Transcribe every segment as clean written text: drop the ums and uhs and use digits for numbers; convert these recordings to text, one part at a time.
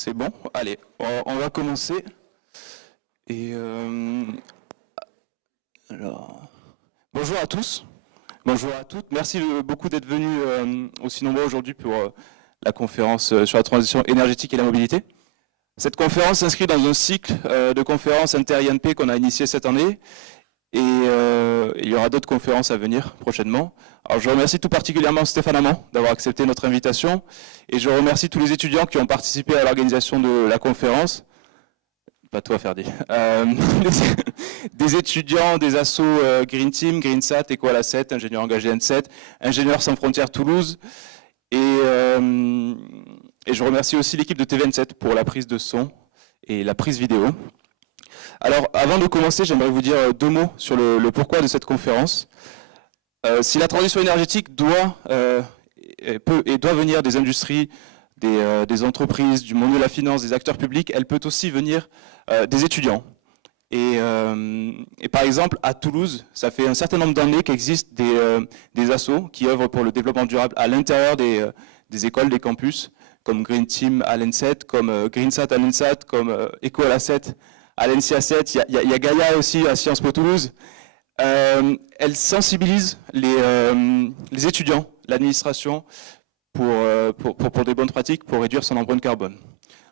C'est bon? Allez, on va commencer. Et alors, bonjour à tous, bonjour à toutes. Merci beaucoup d'être venus aussi nombreux aujourd'hui pour la conférence sur la transition énergétique et la mobilité. Cette conférence s'inscrit dans un cycle de conférences inter-INP qu'on a initié cette année. Et il y aura d'autres conférences à venir prochainement. Alors je remercie tout particulièrement Stéphane Amand d'avoir accepté notre invitation et je remercie tous les étudiants qui ont participé à l'organisation de la conférence. Pas toi Ferdi. Des étudiants, des assos Green Team, GreenSat, Ecoala 7, Ingénieurs engagés N7, Ingénieurs sans frontières Toulouse et je remercie aussi l'équipe de TV27 pour la prise de son et la prise vidéo. Alors, avant de commencer, j'aimerais vous dire deux mots sur le pourquoi de cette conférence. Si la transition énergétique doit venir des industries, des entreprises, du monde de la finance, des acteurs publics, elle peut aussi venir des étudiants. Et par exemple, à Toulouse, ça fait un certain nombre d'années qu'existent des assos qui œuvrent pour le développement durable à l'intérieur des écoles, des campus, comme Green Team à l'N7, comme GreenSat à l'N7, comme Ecoala 7 à l'NCA 7, il y a Gaïa aussi à Sciences Po Toulouse. Elle sensibilise les étudiants, l'administration, pour des bonnes pratiques, pour réduire son empreinte carbone.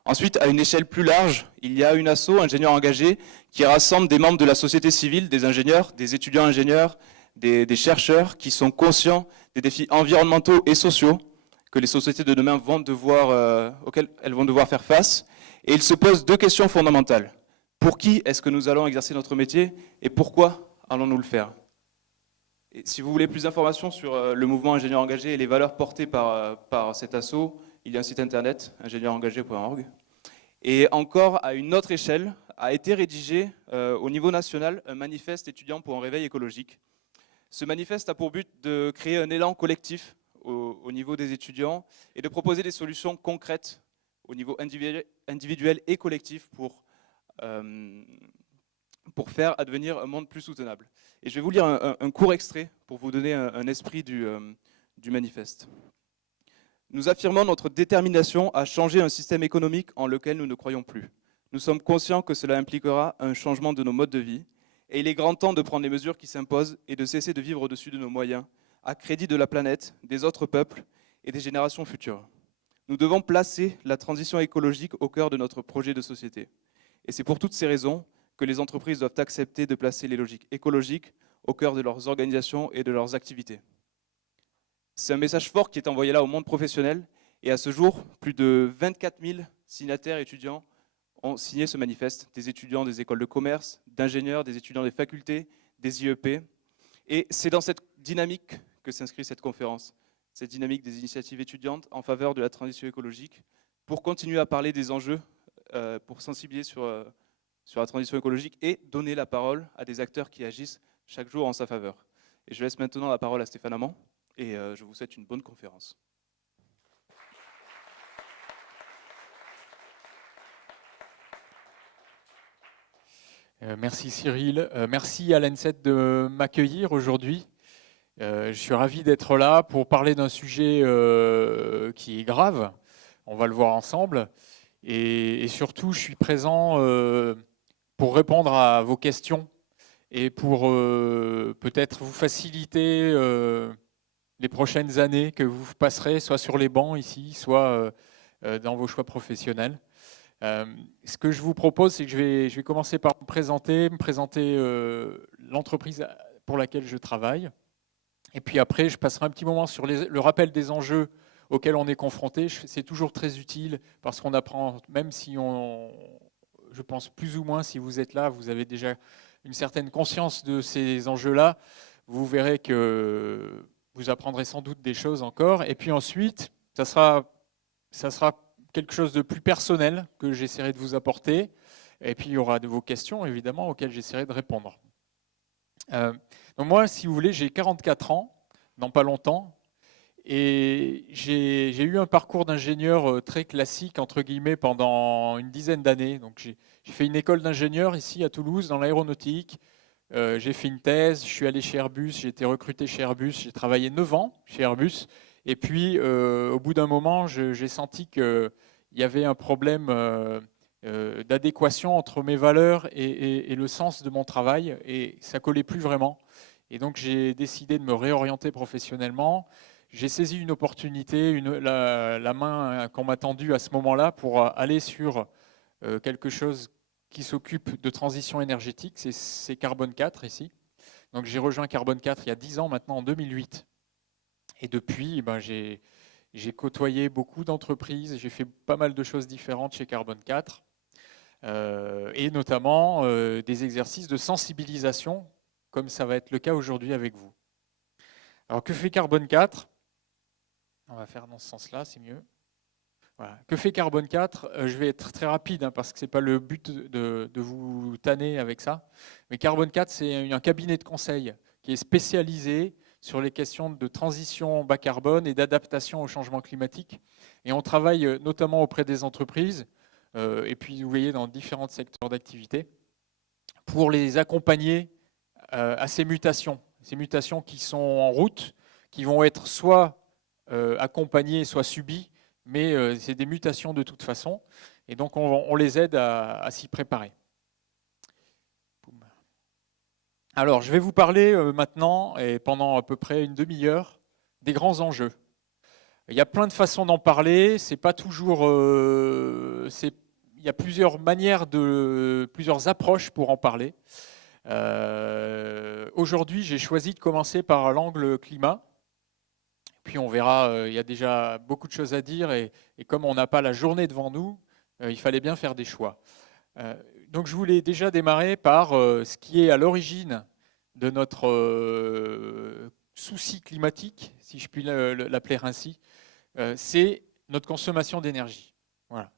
Ensuite, à une échelle plus large, il y a une asso, Ingénieurs engagés, qui rassemble des membres de la société civile, des ingénieurs, des étudiants ingénieurs, des chercheurs qui sont conscients des défis environnementaux et sociaux que les sociétés de demain auxquels elles vont devoir faire face. Et ils se posent deux questions fondamentales. Pour qui est-ce que nous allons exercer notre métier et pourquoi allons-nous le faire? Et si vous voulez plus d'informations sur le mouvement Ingénieurs engagés et les valeurs portées par cet asso, il y a un site internet, ingénieurengagés.org. Et encore, à une autre échelle, a été rédigé au niveau national un manifeste étudiant pour un réveil écologique. Ce manifeste a pour but de créer un élan collectif au niveau des étudiants et de proposer des solutions concrètes au niveau individuel et collectif pour faire advenir un monde plus soutenable. Et je vais vous lire un court extrait pour vous donner un esprit du manifeste. Nous affirmons notre détermination à changer un système économique en lequel nous ne croyons plus. Nous sommes conscients que cela impliquera un changement de nos modes de vie et il est grand temps de prendre les mesures qui s'imposent et de cesser de vivre au-dessus de nos moyens, à crédit de la planète, des autres peuples et des générations futures. Nous devons placer la transition écologique au cœur de notre projet de société. Et c'est pour toutes ces raisons que les entreprises doivent accepter de placer les logiques écologiques au cœur de leurs organisations et de leurs activités. C'est un message fort qui est envoyé là au monde professionnel et à ce jour, plus de 24 000 signataires étudiants ont signé ce manifeste, des étudiants des écoles de commerce, d'ingénieurs, des étudiants des facultés, des IEP. Et c'est dans cette dynamique que s'inscrit cette conférence, cette dynamique des initiatives étudiantes en faveur de la transition écologique, pour continuer à parler des enjeux, pour sensibiliser sur la transition écologique et donner la parole à des acteurs qui agissent chaque jour en sa faveur. Et je laisse maintenant la parole à Stéphane Amand et je vous souhaite une bonne conférence. Merci Cyril, merci à l'N7 de m'accueillir aujourd'hui. Je suis ravi d'être là pour parler d'un sujet qui est grave, on va le voir ensemble. Et surtout, je suis présent pour répondre à vos questions et pour peut-être vous faciliter les prochaines années que vous passerez, soit sur les bancs ici, soit dans vos choix professionnels. Ce que je vous propose, c'est que je vais commencer par me présenter l'entreprise pour laquelle je travaille. Et puis après, je passerai un petit moment sur le rappel des enjeux auxquels on est confronté. C'est toujours très utile parce qu'on apprend, même si je pense plus ou moins, si vous êtes là, vous avez déjà une certaine conscience de ces enjeux-là, vous verrez que vous apprendrez sans doute des choses encore. Et puis ensuite, ça sera quelque chose de plus personnel que j'essaierai de vous apporter. Et puis il y aura de vos questions, évidemment, auxquelles j'essaierai de répondre. Donc moi, si vous voulez, j'ai 44 ans, dans pas longtemps. Et j'ai eu un parcours d'ingénieur très classique, entre guillemets, pendant une dizaine d'années. Donc j'ai fait une école d'ingénieur ici à Toulouse, dans l'aéronautique. J'ai fait une thèse, je suis allé chez Airbus, j'ai été recruté chez Airbus, j'ai travaillé 9 ans chez Airbus. Et puis, au bout d'un moment, j'ai senti qu'il il y avait un problème d'adéquation entre mes valeurs et le sens de mon travail, et ça collait plus vraiment. Et donc j'ai décidé de me réorienter professionnellement. J'ai saisi une opportunité, la main qu'on m'a tendue à ce moment-là pour aller sur quelque chose qui s'occupe de transition énergétique, c'est Carbone 4 ici. Donc j'ai rejoint Carbone 4 il y a 10 ans maintenant, en 2008. Et depuis, j'ai côtoyé beaucoup d'entreprises, j'ai fait pas mal de choses différentes chez Carbone 4, et notamment des exercices de sensibilisation, comme ça va être le cas aujourd'hui avec vous. Alors que fait Carbone 4 ? On va faire dans ce sens-là, c'est mieux. Voilà. Que fait Carbone 4 ? Je vais être très rapide parce que ce n'est pas le but de vous tanner avec ça. Mais Carbone 4, c'est un cabinet de conseil qui est spécialisé sur les questions de transition bas carbone et d'adaptation au changement climatique. Et on travaille notamment auprès des entreprises, et puis vous voyez dans différents secteurs d'activité, pour les accompagner à ces mutations qui sont en route, qui vont être soit accompagnées, soit subies, mais c'est des mutations de toute façon, et donc on les aide à s'y préparer. Alors, je vais vous parler maintenant, et pendant à peu près une demi-heure, des grands enjeux. Il y a plein de façons d'en parler, c'est pas toujours... il y a plusieurs manières, plusieurs approches pour en parler. Aujourd'hui, j'ai choisi de commencer par l'angle climat. Puis on verra, il y a déjà beaucoup de choses à dire, et comme on n'a pas la journée devant nous, il fallait bien faire des choix. Donc je voulais déjà démarrer par ce qui est à l'origine de notre souci climatique, si je puis l'appeler ainsi, c'est notre consommation d'énergie. Voilà.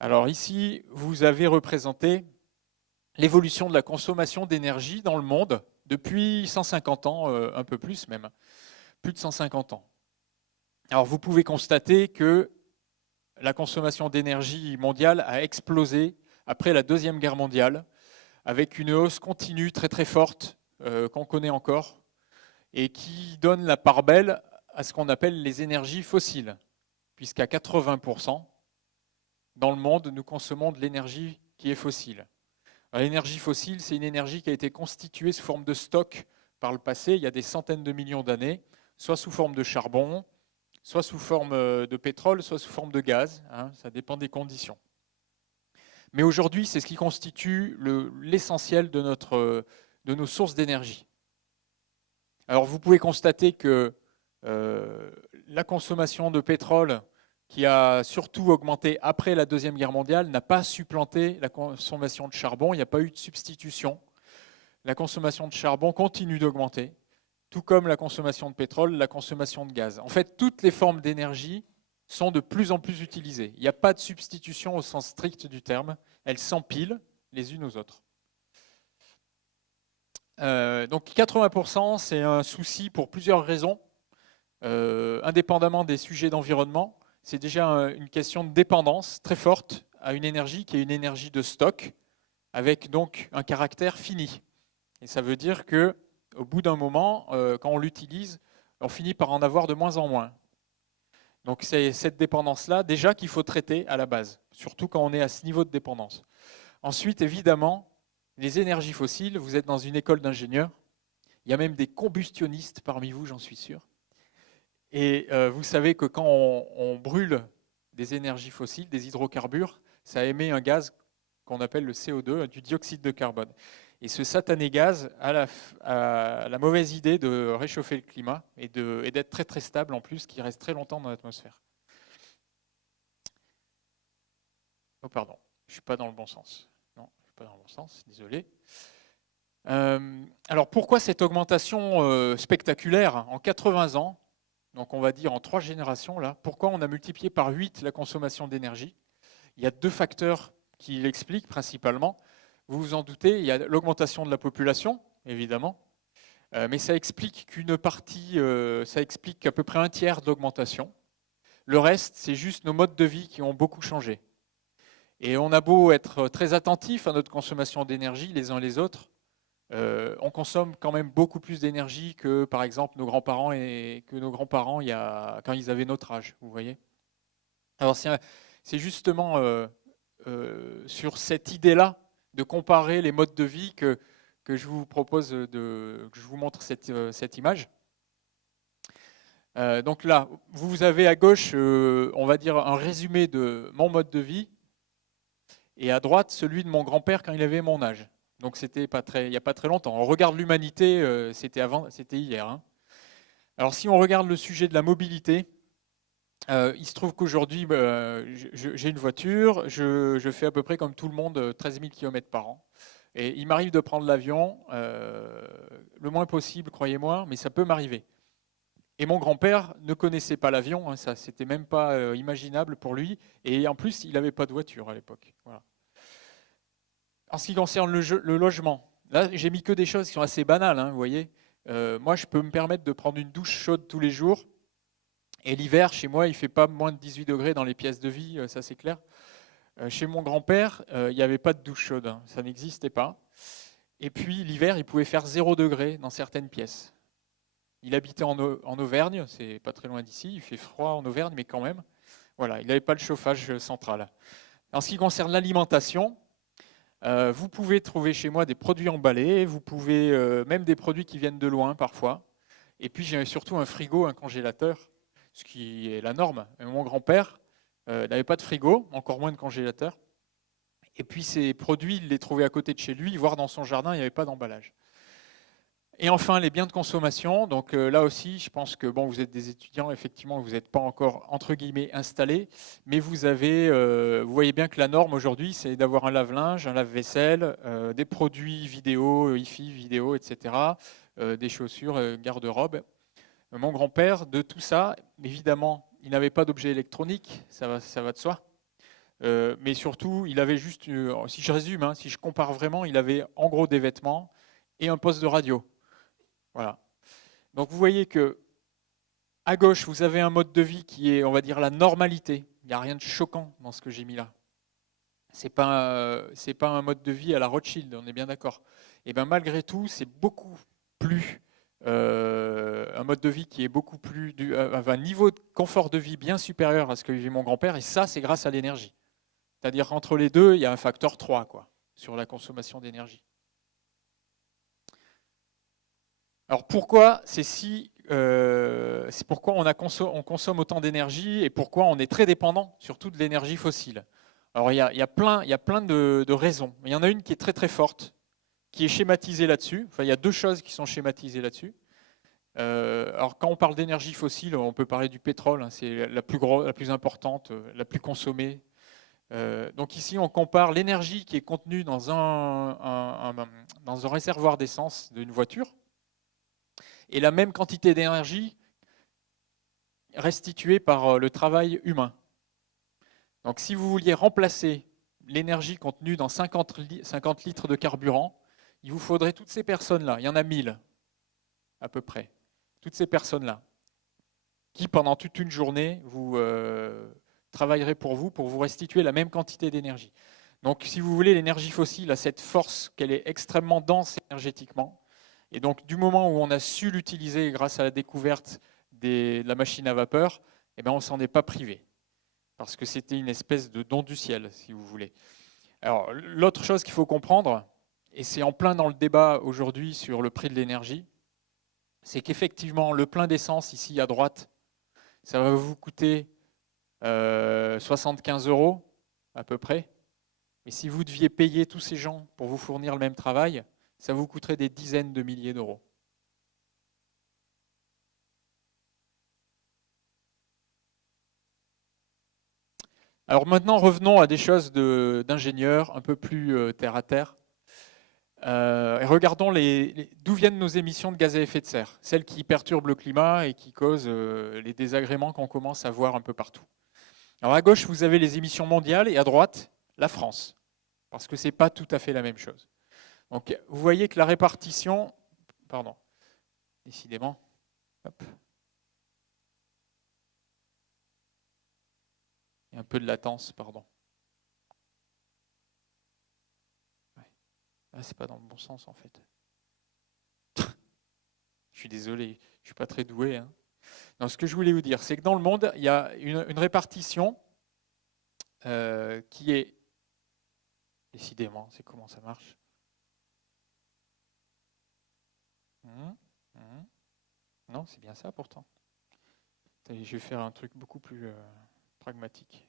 Alors ici, vous avez représenté l'évolution de la consommation d'énergie dans le monde depuis 150 ans, un peu plus même, plus de 150 ans. Alors vous pouvez constater que la consommation d'énergie mondiale a explosé après la Deuxième Guerre mondiale, avec une hausse continue très très forte qu'on connaît encore, et qui donne la part belle à ce qu'on appelle les énergies fossiles, puisqu'à 80%, dans le monde, nous consommons de l'énergie qui est fossile. L'énergie fossile, c'est une énergie qui a été constituée sous forme de stock par le passé, il y a des centaines de millions d'années, soit sous forme de charbon, soit sous forme de pétrole, soit sous forme de gaz, hein, ça dépend des conditions. Mais aujourd'hui, c'est ce qui constitue l'essentiel de nos sources d'énergie. Alors vous pouvez constater que la consommation de pétrole, qui a surtout augmenté après la Deuxième Guerre mondiale, n'a pas supplanté la consommation de charbon, il n'y a pas eu de substitution. La consommation de charbon continue d'augmenter, tout comme la consommation de pétrole, la consommation de gaz. En fait, toutes les formes d'énergie sont de plus en plus utilisées. Il n'y a pas de substitution au sens strict du terme, elles s'empilent les unes aux autres. Donc 80%, c'est un souci pour plusieurs raisons. Indépendamment des sujets d'environnement, c'est déjà une question de dépendance très forte à une énergie qui est une énergie de stock, avec donc un caractère fini. Et ça veut dire qu'au bout d'un moment, quand on l'utilise, on finit par en avoir de moins en moins. Donc c'est cette dépendance-là déjà qu'il faut traiter à la base, surtout quand on est à ce niveau de dépendance. Ensuite, évidemment, les énergies fossiles, vous êtes dans une école d'ingénieurs, il y a même des combustionnistes parmi vous, j'en suis sûr. Et vous savez que quand on brûle des énergies fossiles, des hydrocarbures, ça émet un gaz qu'on appelle le CO2, du dioxyde de carbone. Et ce satané gaz a la mauvaise idée de réchauffer le climat et d'être très très stable en plus, qui reste très longtemps dans l'atmosphère. Oh pardon, je ne suis pas dans le bon sens. Non, je ne suis pas dans le bon sens, désolé. Alors pourquoi cette augmentation spectaculaire en 80 ans, donc on va dire en 3 générations là, pourquoi on a multiplié par 8 la consommation d'énergie? Il y a 2 facteurs qui l'expliquent principalement. Vous vous en doutez, il y a l'augmentation de la population, évidemment, mais ça explique qu'une partie, ça explique à peu près un tiers de l'augmentation. Le reste, c'est juste nos modes de vie qui ont beaucoup changé. Et on a beau être très attentif à notre consommation d'énergie les uns les autres, on consomme quand même beaucoup plus d'énergie que, par exemple, nos grands-parents quand ils avaient notre âge, vous voyez. Alors c'est justement sur cette idée-là de comparer les modes de vie que je vous propose que je vous montre cette image. Donc là, vous avez à gauche, on va dire, un résumé de mon mode de vie, et à droite, celui de mon grand-père quand il avait mon âge. Donc c'était il n'y a pas très longtemps. On regarde l'humanité, c'était hier. Hein. Alors si on regarde le sujet de la mobilité, il se trouve qu'aujourd'hui, j'ai une voiture, je fais à peu près comme tout le monde, 13 000 km par an. Et il m'arrive de prendre l'avion, le moins possible, croyez-moi, mais ça peut m'arriver. Et mon grand-père ne connaissait pas l'avion, hein, ça c'était même pas imaginable pour lui. Et en plus, il n'avait pas de voiture à l'époque. Voilà. En ce qui concerne le logement, là j'ai mis que des choses qui sont assez banales, hein, vous voyez. Moi, je peux me permettre de prendre une douche chaude tous les jours. Et l'hiver, chez moi, il ne fait pas moins de 18 degrés dans les pièces de vie, ça c'est clair. Chez mon grand-père, il n'y avait pas de douche chaude, hein, ça n'existait pas. Et puis l'hiver, il pouvait faire 0 degré dans certaines pièces. Il habitait en Auvergne, c'est pas très loin d'ici, il fait froid en Auvergne, mais quand même. Voilà, il n'avait pas de chauffage central. En ce qui concerne l'alimentation, vous pouvez trouver chez moi des produits emballés, vous pouvez même des produits qui viennent de loin parfois. Et puis j'ai surtout un frigo, un congélateur, ce qui est la norme. Mon grand-père n'avait pas de frigo, encore moins de congélateur. Et puis ces produits, il les trouvait à côté de chez lui, voire dans son jardin, il n'y avait pas d'emballage. Et enfin, les biens de consommation. Donc là aussi, je pense que bon, vous êtes des étudiants, effectivement, vous n'êtes pas encore, entre guillemets, installés, mais vous voyez bien que la norme aujourd'hui, c'est d'avoir un lave-linge, un lave-vaisselle, des produits vidéo, hi-fi, vidéo, etc., des chaussures, garde-robe. Mon grand-père, de tout ça, évidemment, il n'avait pas d'objet électronique, ça va de soi. Mais surtout, il avait juste, si je résume, hein, si je compare vraiment, il avait en gros des vêtements et un poste de radio. Voilà. Donc vous voyez que à gauche, vous avez un mode de vie qui est, on va dire, la normalité. Il n'y a rien de choquant dans ce que j'ai mis là. C'est pas un mode de vie à la Rothschild, on est bien d'accord. Et bien malgré tout, c'est beaucoup plus un mode de vie qui est beaucoup plus un niveau de confort de vie bien supérieur à ce que vivait mon grand-père. Et ça, c'est grâce à l'énergie. C'est-à-dire qu'entre les deux, il y a un facteur 3 quoi, sur la consommation d'énergie. Alors pourquoi pourquoi on consomme autant d'énergie et pourquoi on est très dépendant, surtout de l'énergie fossile. Alors il y a plein de raisons. Il y en a une qui est très très forte, qui est schématisée là-dessus. Enfin, il y a deux choses qui sont schématisées là-dessus. Alors quand on parle d'énergie fossile, on peut parler du pétrole, hein, c'est la plus importante, la plus consommée. Donc ici, on compare l'énergie qui est contenue dans un réservoir d'essence d'une voiture et la même quantité d'énergie restituée par le travail humain. Donc si vous vouliez remplacer l'énergie contenue dans 50 litres de carburant, il vous faudrait toutes ces personnes-là, il y en a 1000 à peu près, toutes ces personnes-là, qui pendant toute une journée vous travailleraient pour vous restituer la même quantité d'énergie. Donc si vous voulez, l'énergie fossile a cette force qu'elle est extrêmement dense énergétiquement. Et donc, du moment où on a su l'utiliser grâce à la découverte de la machine à vapeur, eh bien, on ne s'en est pas privé. Parce que c'était une espèce de don du ciel, si vous voulez. Alors, l'autre chose qu'il faut comprendre, et c'est en plein dans le débat aujourd'hui sur le prix de l'énergie, c'est qu'effectivement, le plein d'essence, ici à droite, ça va vous coûter 75 € à peu près. Mais si vous deviez payer tous ces gens pour vous fournir le même travail, ça vous coûterait des dizaines de milliers d'euros. Alors maintenant, revenons à des choses d'ingénieurs, un peu plus terre à terre. Et regardons d'où viennent nos émissions de gaz à effet de serre, celles qui perturbent le climat et qui causent les désagréments qu'on commence à voir un peu partout. Alors à gauche, vous avez les émissions mondiales et à droite, la France, parce que ce n'est pas tout à fait la même chose. Donc, vous voyez que la répartition, pardon, décidément, hop. Il y a un peu de latence, pardon. Ouais. Ah, c'est pas dans le bon sens en fait. Je suis désolé, je suis pas très doué. Hein. Non, ce que je voulais vous dire, c'est que dans le monde, il y a une répartition qui est... Décidément, c'est comment ça marche. Non, c'est bien ça pourtant. Attendez, je vais faire un truc beaucoup plus pragmatique.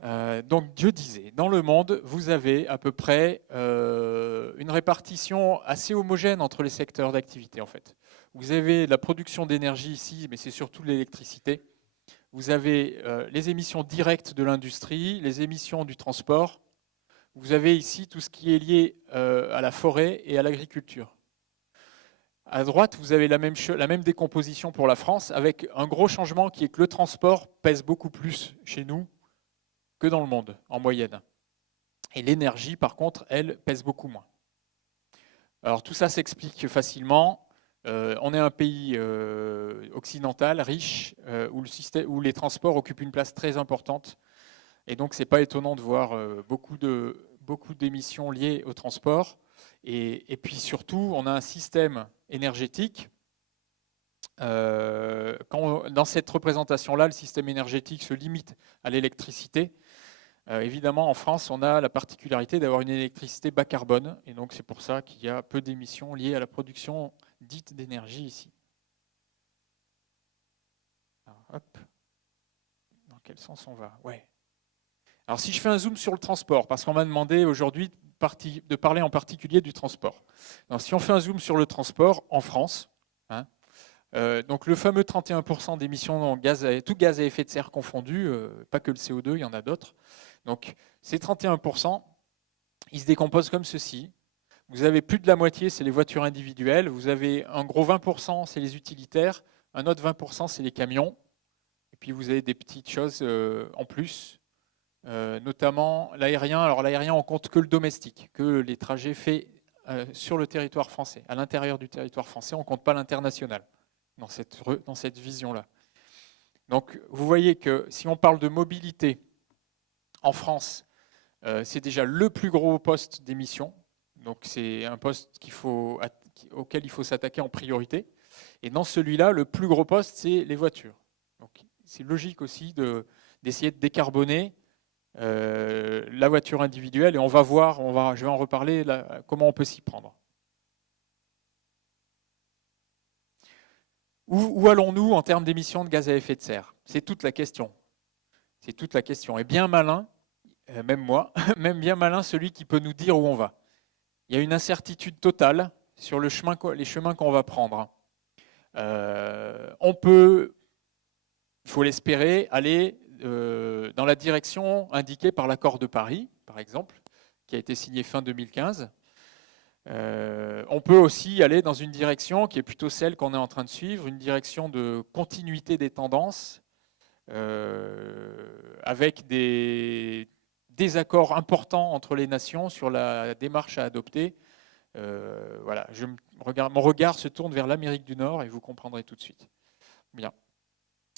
Donc, je disais, dans le monde, vous avez à peu près une répartition assez homogène entre les secteurs d'activité, en fait. Vous avez la production d'énergie ici, mais c'est surtout l'électricité. Vous avez les émissions directes de l'industrie, les émissions du transport. Vous avez ici tout ce qui est lié à la forêt et à l'agriculture. À droite, vous avez la même décomposition pour la France, avec un gros changement qui est que le transport pèse beaucoup plus chez nous que dans le monde, en moyenne. Et l'énergie, par contre, elle, pèse beaucoup moins. Alors tout ça s'explique facilement. On est un pays occidental, riche, où les transports occupent une place très importante. Et donc, ce n'est pas étonnant de voir beaucoup d'émissions liées au transport. Et puis surtout, on a un système énergétique. Dans cette représentation-là, le système énergétique se limite à l'électricité. Évidemment, en France, on a la particularité d'avoir une électricité bas carbone. Et donc, c'est pour ça qu'il y a peu d'émissions liées à la production dite d'énergie ici. Alors, hop. Dans quel sens on va? Ouais. Alors, si je fais un zoom sur le transport, parce qu'on m'a demandé aujourd'hui de parler en particulier du transport. Alors, si on fait un zoom sur le transport en France, donc le fameux 31% d'émissions tout gaz à effet de serre confondu, pas que le CO2, il y en a d'autres. Donc ces 31%, ils se décomposent comme ceci. Vous avez plus de la moitié, c'est les voitures individuelles. Vous avez un gros 20%, c'est les utilitaires. Un autre 20%, c'est les camions. Et puis vous avez des petites choses en plus, notamment l'aérien. Alors l'aérien, on compte que le domestique, que les trajets faits sur le territoire français. À l'intérieur du territoire français, on ne compte pas l'international dans cette vision-là. Donc vous voyez que si on parle de mobilité en France, c'est déjà le plus gros poste d'émission. Donc c'est un poste auquel il faut s'attaquer en priorité. Et dans celui-là, le plus gros poste, c'est les voitures. Donc c'est logique aussi d'essayer de décarboner la voiture individuelle. Et on va voir, je vais en reparler, comment on peut s'y prendre. Où allons-nous en termes d'émissions de gaz à effet de serre? C'est toute la question. C'est toute la question. Et bien malin, même moi, même bien malin celui qui peut nous dire où on va. Il y a une incertitude totale sur les chemins qu'on va prendre. On peut, il faut l'espérer, aller dans la direction indiquée par l'accord de Paris, par exemple, qui a été signé fin 2015. On peut aussi aller dans une direction qui est plutôt celle qu'on est en train de suivre, une direction de continuité des tendances, avec des désaccords importants entre les nations sur la démarche à adopter. Voilà, mon regard se tourne vers l'Amérique du Nord et vous comprendrez tout de suite. Bien.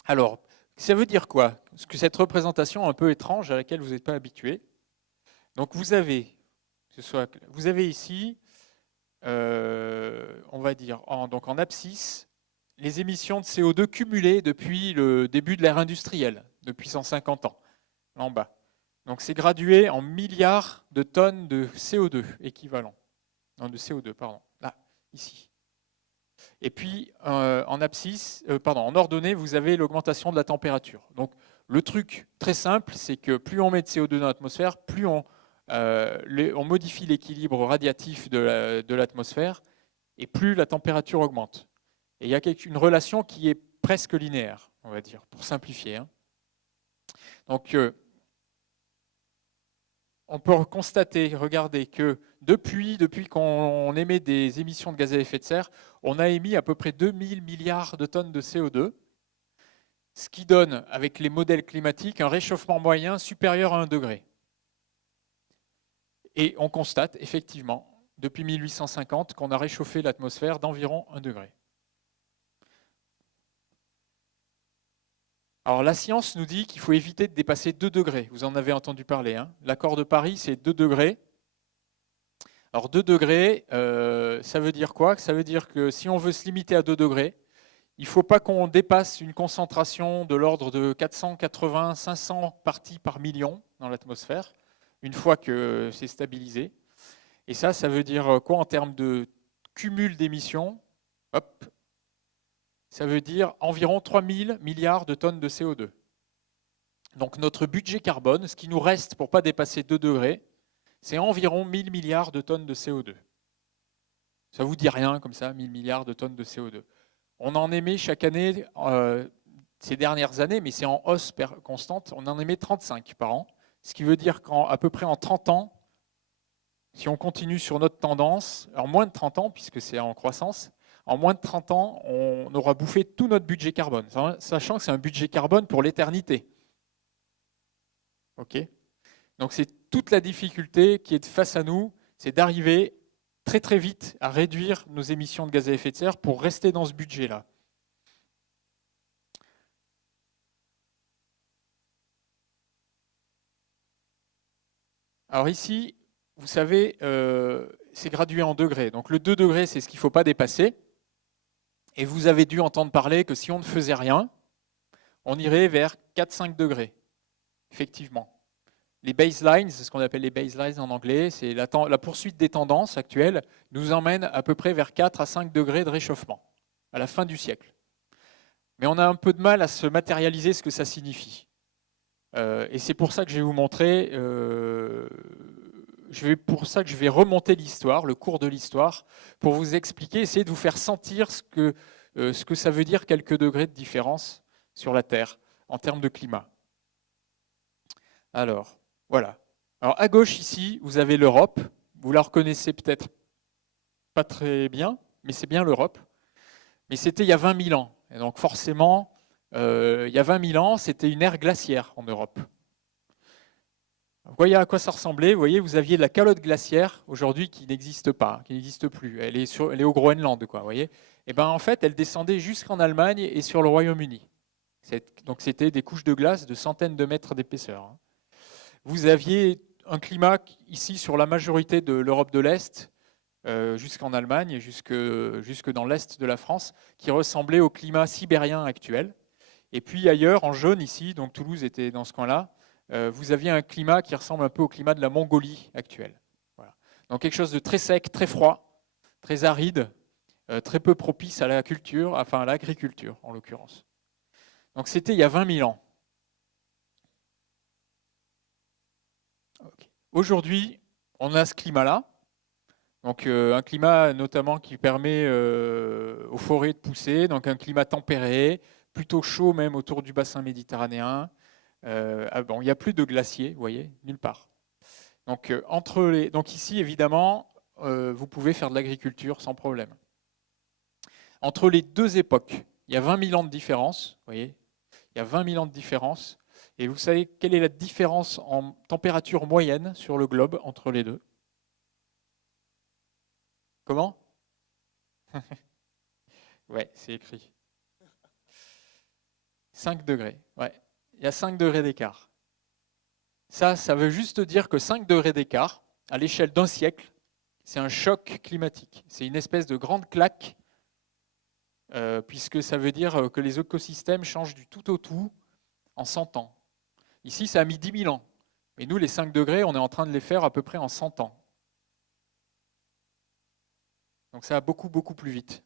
Alors, ça veut dire quoi? Parce que cette représentation un peu étrange à laquelle vous n'êtes pas habitué. Donc vous avez ici, on va dire, en abscisse, les émissions de CO2 cumulées depuis le début de l'ère industrielle, depuis 150 ans, là en bas. Donc c'est gradué en milliards de tonnes de CO2 équivalent. Non, de CO2, pardon. Là, ici. Et puis, en abscisse, en ordonnée, vous avez l'augmentation de la température. Donc, le truc très simple, c'est que plus on met de CO2 dans l'atmosphère, plus on modifie l'équilibre radiatif de l'atmosphère, et plus la température augmente. Et il y a une relation qui est presque linéaire, on va dire, pour simplifier. Donc, on peut constater, regardez, que depuis qu'on émet des émissions de gaz à effet de serre, on a émis à peu près 2000 milliards de tonnes de CO2, ce qui donne, avec les modèles climatiques, un réchauffement moyen supérieur à 1 degré. Et on constate, effectivement, depuis 1850, qu'on a réchauffé l'atmosphère d'environ 1 degré. Alors la science nous dit qu'il faut éviter de dépasser 2 degrés. Vous en avez entendu parler. L'accord de Paris, c'est 2 degrés. Alors 2 degrés, ça veut dire quoi? Ça veut dire que si on veut se limiter à 2 degrés, il ne faut pas qu'on dépasse une concentration de l'ordre de 480, 500 parties par million dans l'atmosphère, une fois que c'est stabilisé. Et ça veut dire quoi en termes de cumul d'émissions? Hop, ça veut dire environ 3000 milliards de tonnes de CO2. Donc notre budget carbone, ce qui nous reste pour ne pas dépasser 2 degrés, c'est environ 1000 milliards de tonnes de CO2. Ça ne vous dit rien comme ça, 1000 milliards de tonnes de CO2. On en émet chaque année, ces dernières années, mais c'est en hausse constante, on en émet 35 par an, ce qui veut dire qu'à peu près en 30 ans, si on continue sur notre tendance, en moins de 30 ans, puisque c'est en croissance, en moins de 30 ans, on aura bouffé tout notre budget carbone, sachant que c'est un budget carbone pour l'éternité. Ok ? Donc c'est toute la difficulté qui est face à nous, c'est d'arriver très très vite à réduire nos émissions de gaz à effet de serre pour rester dans ce budget-là. Alors ici, vous savez, c'est gradué en degrés. Donc le 2 degrés, c'est ce qu'il ne faut pas dépasser. Et vous avez dû entendre parler que si on ne faisait rien, on irait vers 4-5 degrés, effectivement. Les baselines, c'est ce qu'on appelle les baselines en anglais, c'est la poursuite des tendances actuelles, nous emmène à peu près vers 4 à 5 degrés de réchauffement, à la fin du siècle. Mais on a un peu de mal à se matérialiser ce que ça signifie. Et c'est pour ça que je vais vous montrer, pour ça que je vais remonter l'histoire, le cours de l'histoire, pour vous expliquer, essayer de vous faire sentir ce que ça veut dire quelques degrés de différence sur la Terre en termes de climat. Alors, voilà. Alors à gauche ici, vous avez l'Europe. Vous la reconnaissez peut-être pas très bien, mais c'est bien l'Europe. Mais c'était il y a 20 000 ans. Et donc forcément, il y a 20 000 ans, c'était une ère glaciaire en Europe. Vous voyez à quoi ça ressemblait? Vous voyez, vous aviez de la calotte glaciaire aujourd'hui qui n'existe pas, qui n'existe plus. Elle est au Groenland, quoi. Vous voyez. Et ben en fait, elle descendait jusqu'en Allemagne et sur le Royaume-Uni. Donc c'était des couches de glace de centaines de mètres d'épaisseur. Vous aviez un climat ici sur la majorité de l'Europe de l'Est, jusqu'en Allemagne, jusque dans l'Est de la France, qui ressemblait au climat sibérien actuel. Et puis ailleurs, en jaune ici, donc Toulouse était dans ce coin-là, vous aviez un climat qui ressemble un peu au climat de la Mongolie actuelle. Voilà. Donc quelque chose de très sec, très froid, très aride, très peu propice à la culture, enfin à l'agriculture en l'occurrence. Donc c'était il y a 20 000 ans. Okay. Aujourd'hui, on a ce climat-là. Donc un climat notamment qui permet aux forêts de pousser, donc un climat tempéré, plutôt chaud même autour du bassin méditerranéen. Bon, il n'y a plus de glaciers, vous voyez, nulle part. Donc, donc ici, évidemment, vous pouvez faire de l'agriculture sans problème. Entre les deux époques, il y a 20 000 ans de différence, vous voyez, il y a 20 000 ans de différence. Et vous savez quelle est la différence en température moyenne sur le globe entre les deux? Comment? Ouais, c'est écrit. 5 degrés, ouais. Il y a 5 degrés d'écart. Ça veut juste dire que 5 degrés d'écart, à l'échelle d'un siècle, c'est un choc climatique. C'est une espèce de grande claque, puisque ça veut dire que les écosystèmes changent du tout au tout en 100 ans. Ici, ça a mis 10 000 ans. Mais nous, les 5 degrés, on est en train de les faire à peu près en 100 ans. Donc ça va beaucoup, beaucoup plus vite.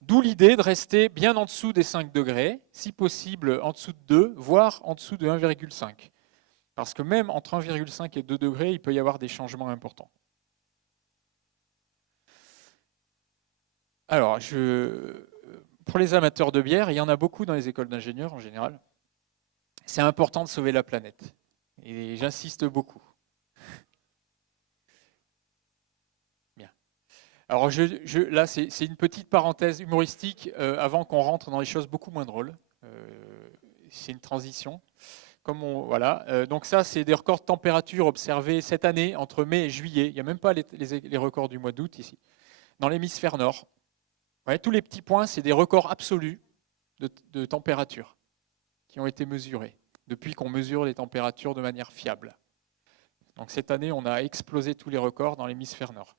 D'où l'idée de rester bien en dessous des 5 degrés, si possible en dessous de 2, voire en dessous de 1,5. Parce que même entre 1,5 et 2 degrés, il peut y avoir des changements importants. Alors, pour les amateurs de bière, il y en a beaucoup dans les écoles d'ingénieurs en général. C'est important de sauver la planète. Et j'insiste beaucoup. Bien. Alors là, c'est une petite parenthèse humoristique avant qu'on rentre dans les choses beaucoup moins drôles. C'est une transition. Voilà. Donc ça, c'est des records de température observés cette année entre mai et juillet. Il n'y a même pas les records du mois d'août ici. Dans l'hémisphère nord. Ouais, tous les petits points, c'est des records absolus de température qui ont été mesurés depuis qu'on mesure les températures de manière fiable. Donc cette année, on a explosé tous les records dans l'hémisphère nord.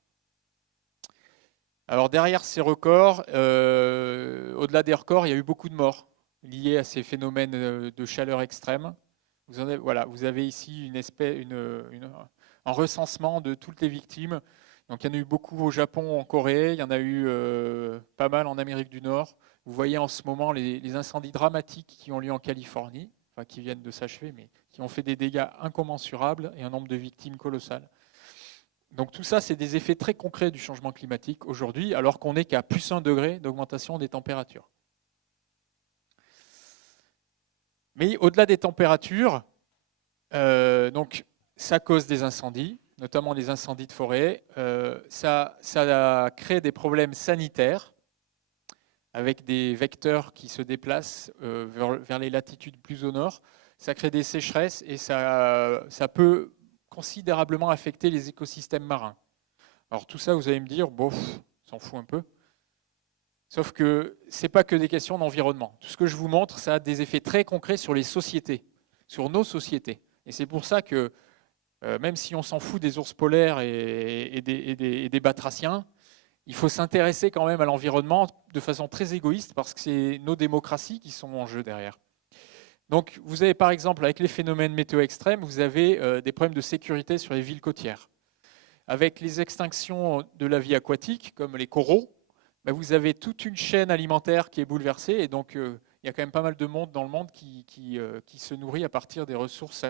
Alors derrière ces records, au-delà des records, il y a eu beaucoup de morts liées à ces phénomènes de chaleur extrême. Vous avez ici un recensement de toutes les victimes. Donc il y en a eu beaucoup au Japon, en Corée, il y en a eu pas mal en Amérique du Nord. Vous voyez en ce moment les incendies dramatiques qui ont lieu en Californie, enfin qui viennent de s'achever, mais qui ont fait des dégâts incommensurables et un nombre de victimes colossal. Donc tout ça, c'est des effets très concrets du changement climatique aujourd'hui, alors qu'on n'est qu'à plus 1 degré d'augmentation des températures. Mais au-delà des températures, donc, ça cause des incendies, notamment des incendies de forêt. Ça crée des problèmes sanitaires avec des vecteurs qui se déplacent vers les latitudes plus au nord. Ça crée des sécheresses et ça peut considérablement affecter les écosystèmes marins. Alors tout ça, vous allez me dire, bof, on s'en fout un peu. Sauf que ce n'est pas que des questions d'environnement. Tout ce que je vous montre, ça a des effets très concrets sur les sociétés, sur nos sociétés. Et c'est pour ça que, même si on s'en fout des ours polaires et des batraciens, il faut s'intéresser quand même à l'environnement de façon très égoïste parce que c'est nos démocraties qui sont en jeu derrière. Donc vous avez par exemple, avec les phénomènes météo extrêmes, vous avez des problèmes de sécurité sur les villes côtières. Avec les extinctions de la vie aquatique, comme les coraux, ben vous avez toute une chaîne alimentaire qui est bouleversée et donc il y a quand même pas mal de monde dans le monde qui se nourrit à partir des ressources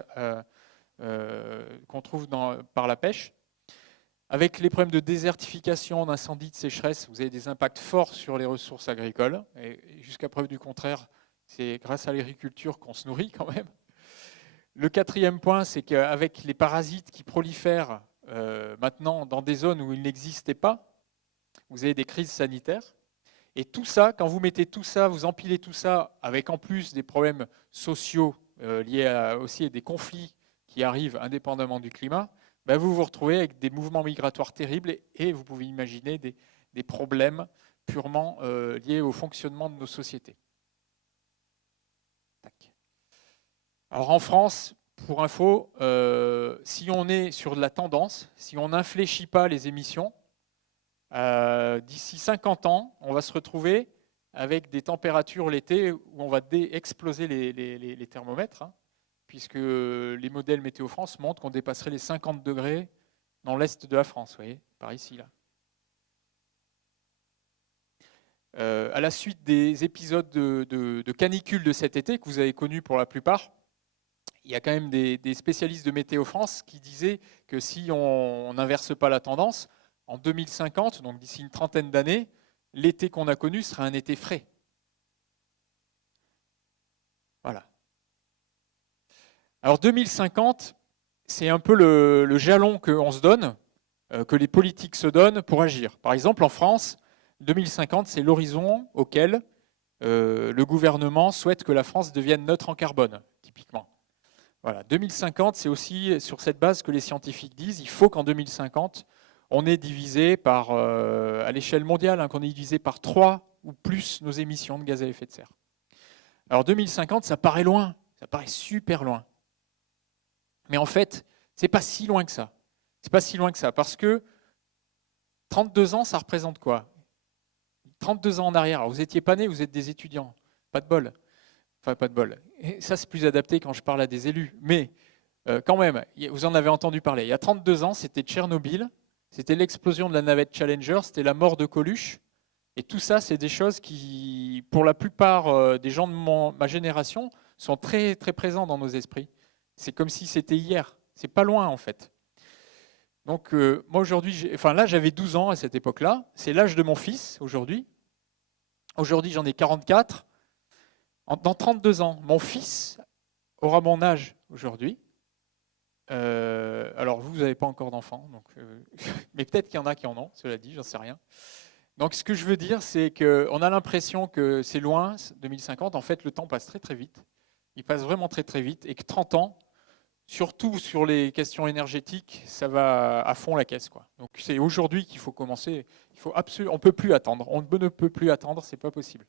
qu'on trouve par la pêche. Avec les problèmes de désertification, d'incendie, de sécheresse, vous avez des impacts forts sur les ressources agricoles. Et jusqu'à preuve du contraire, c'est grâce à l'agriculture qu'on se nourrit quand même. Le quatrième point, c'est qu'avec les parasites qui prolifèrent maintenant dans des zones où ils n'existaient pas, vous avez des crises sanitaires. Et tout ça, quand vous mettez tout ça, vous empilez tout ça avec en plus des problèmes sociaux liés aussi à des conflits qui arrivent indépendamment du climat, ben vous vous retrouvez avec des mouvements migratoires terribles et vous pouvez imaginer des problèmes purement liés au fonctionnement de nos sociétés. Tac. Alors en France, pour info, si on est sur de la tendance, si on n'infléchit pas les émissions, d'ici 50 ans, on va se retrouver avec des températures l'été où on va exploser les thermomètres, hein, puisque les modèles Météo France montrent qu'on dépasserait les 50 degrés dans l'est de la France, vous voyez, par ici, là. À la suite des épisodes de canicule de cet été, que vous avez connus pour la plupart, il y a quand même des spécialistes de Météo France qui disaient que si on n'inverse pas la tendance, en 2050, donc d'ici une trentaine d'années, l'été qu'on a connu sera un été frais. Voilà. Alors 2050, c'est un peu le jalon qu'on se donne, que les politiques se donnent pour agir. Par exemple, en France, 2050, c'est l'horizon auquel le gouvernement souhaite que la France devienne neutre en carbone, typiquement. Voilà. 2050, c'est aussi sur cette base que les scientifiques disent il faut qu'en 2050, on ait divisé par, à l'échelle mondiale, qu'on ait divisé par 3 ou plus nos émissions de gaz à effet de serre. Alors 2050, ça paraît loin, ça paraît super loin. Mais en fait, c'est pas si loin que ça. C'est pas si loin que ça, parce que 32 ans, ça représente quoi? 32 ans en arrière, alors vous n'étiez pas nés, vous êtes des étudiants, pas de bol. Enfin, pas de bol. Et ça, c'est plus adapté quand je parle à des élus. Mais quand même, vous en avez entendu parler. Il y a 32 ans, c'était Tchernobyl, c'était l'explosion de la navette Challenger, c'était la mort de Coluche. Et tout ça, c'est des choses qui, pour la plupart des gens de ma génération, sont très, très présents dans nos esprits. C'est comme si c'était hier. C'est pas loin, en fait. Donc, moi, aujourd'hui, là, j'avais 12 ans à cette époque-là. C'est l'âge de mon fils, aujourd'hui. Aujourd'hui, j'en ai 44. Dans 32 ans, mon fils aura mon âge aujourd'hui. Alors, vous n'avez pas encore d'enfant, mais peut-être qu'il y en a qui en ont, cela dit, j'en sais rien. Donc, ce que je veux dire, c'est qu'on a l'impression que c'est loin, 2050. En fait, le temps passe très, très vite. Il passe vraiment très, très vite. Et que 30 ans, surtout sur les questions énergétiques, ça va à fond la caisse, quoi. Donc, c'est aujourd'hui qu'il faut commencer. On ne peut plus attendre. On ne peut plus attendre, c'est pas possible.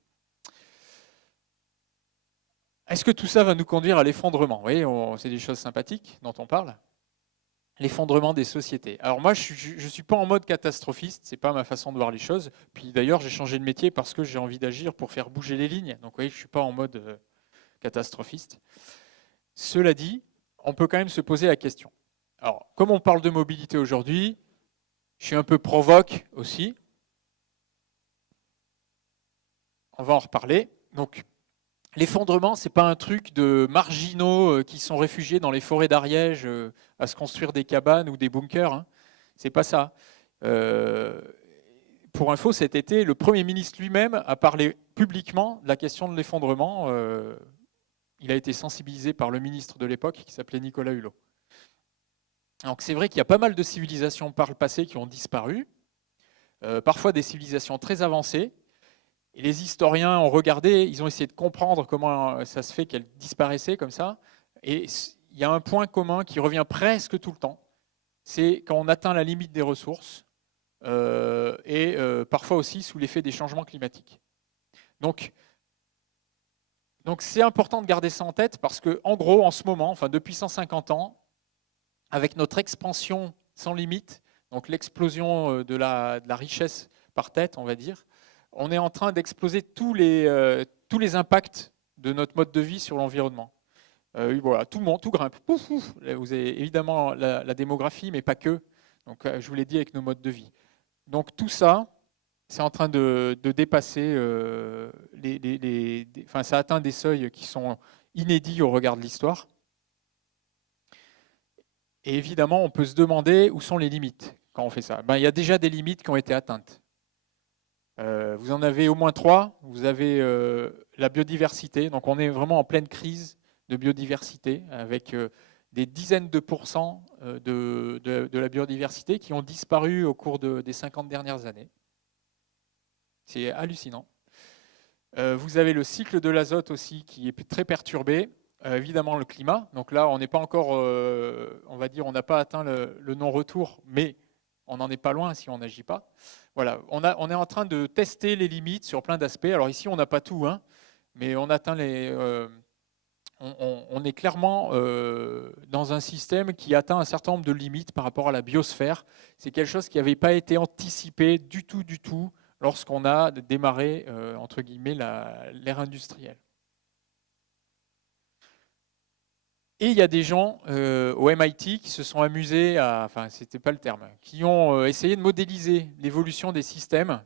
Est-ce que tout ça va nous conduire à l'effondrement? Vous voyez, c'est des choses sympathiques dont on parle. l'effondrement des sociétés. Alors moi, je ne suis pas en mode catastrophiste, c'est pas ma façon de voir les choses. Puis d'ailleurs, j'ai changé de métier parce que j'ai envie d'agir pour faire bouger les lignes. Donc vous voyez, je ne suis pas en mode catastrophiste. Cela dit, on peut quand même se poser la question. Alors, comme on parle de mobilité aujourd'hui, je suis un peu provoque aussi. On va en reparler. Donc, l'effondrement, ce n'est pas un truc de marginaux qui sont réfugiés dans les forêts d'Ariège à se construire des cabanes ou des bunkers. Hein. Ce n'est pas ça. Pour info, cet été, le Premier ministre lui-même a parlé publiquement de la question de l'effondrement. Il a été sensibilisé par le ministre de l'époque qui s'appelait Nicolas Hulot. Donc c'est vrai qu'il y a pas mal de civilisations par le passé qui ont disparu, parfois des civilisations très avancées. Et les historiens ont regardé, ils ont essayé de comprendre comment ça se fait qu'elles disparaissaient comme ça. Et il y a un point commun qui revient presque tout le temps, c'est quand on atteint la limite des ressources et parfois aussi sous l'effet des changements climatiques. Donc c'est important de garder ça en tête parce qu'en gros, en ce moment, enfin depuis 150 ans, avec notre expansion sans limite, donc l'explosion de la richesse par tête, on va dire, on est en train d'exploser tous les impacts de notre mode de vie sur l'environnement. Voilà, tout monte, tout grimpe. Pouf, pouf. Vous avez évidemment la démographie, mais pas que. Donc, je vous l'ai dit avec nos modes de vie. Donc tout ça, c'est en train de dépasser enfin, ça atteint des seuils qui sont inédits au regard de l'histoire. Et évidemment, on peut se demander où sont les limites quand on fait ça. Ben, il y a déjà des limites qui ont été atteintes. Vous en avez au moins 3. Vous avez la biodiversité. Donc on est vraiment en pleine crise de biodiversité avec des dizaines de pourcents de la biodiversité qui ont disparu au cours des 50 dernières années. C'est hallucinant. Vous avez le cycle de l'azote aussi qui est très perturbé. Évidemment le climat. Donc là, on n'est pas encore, on va dire, on n'a pas atteint le non-retour, mais on n'en est pas loin si on n'agit pas. Voilà, on est en train de tester les limites sur plein d'aspects. Alors ici, on n'a pas tout, hein, mais on atteint on est clairement dans un système qui atteint un certain nombre de limites par rapport à la biosphère. C'est quelque chose qui n'avait pas été anticipé du tout, lorsqu'on a démarré, entre guillemets, l'ère industrielle. Et il y a des gens au MIT qui se sont amusés enfin c'était pas le terme, qui ont essayé de modéliser l'évolution des systèmes,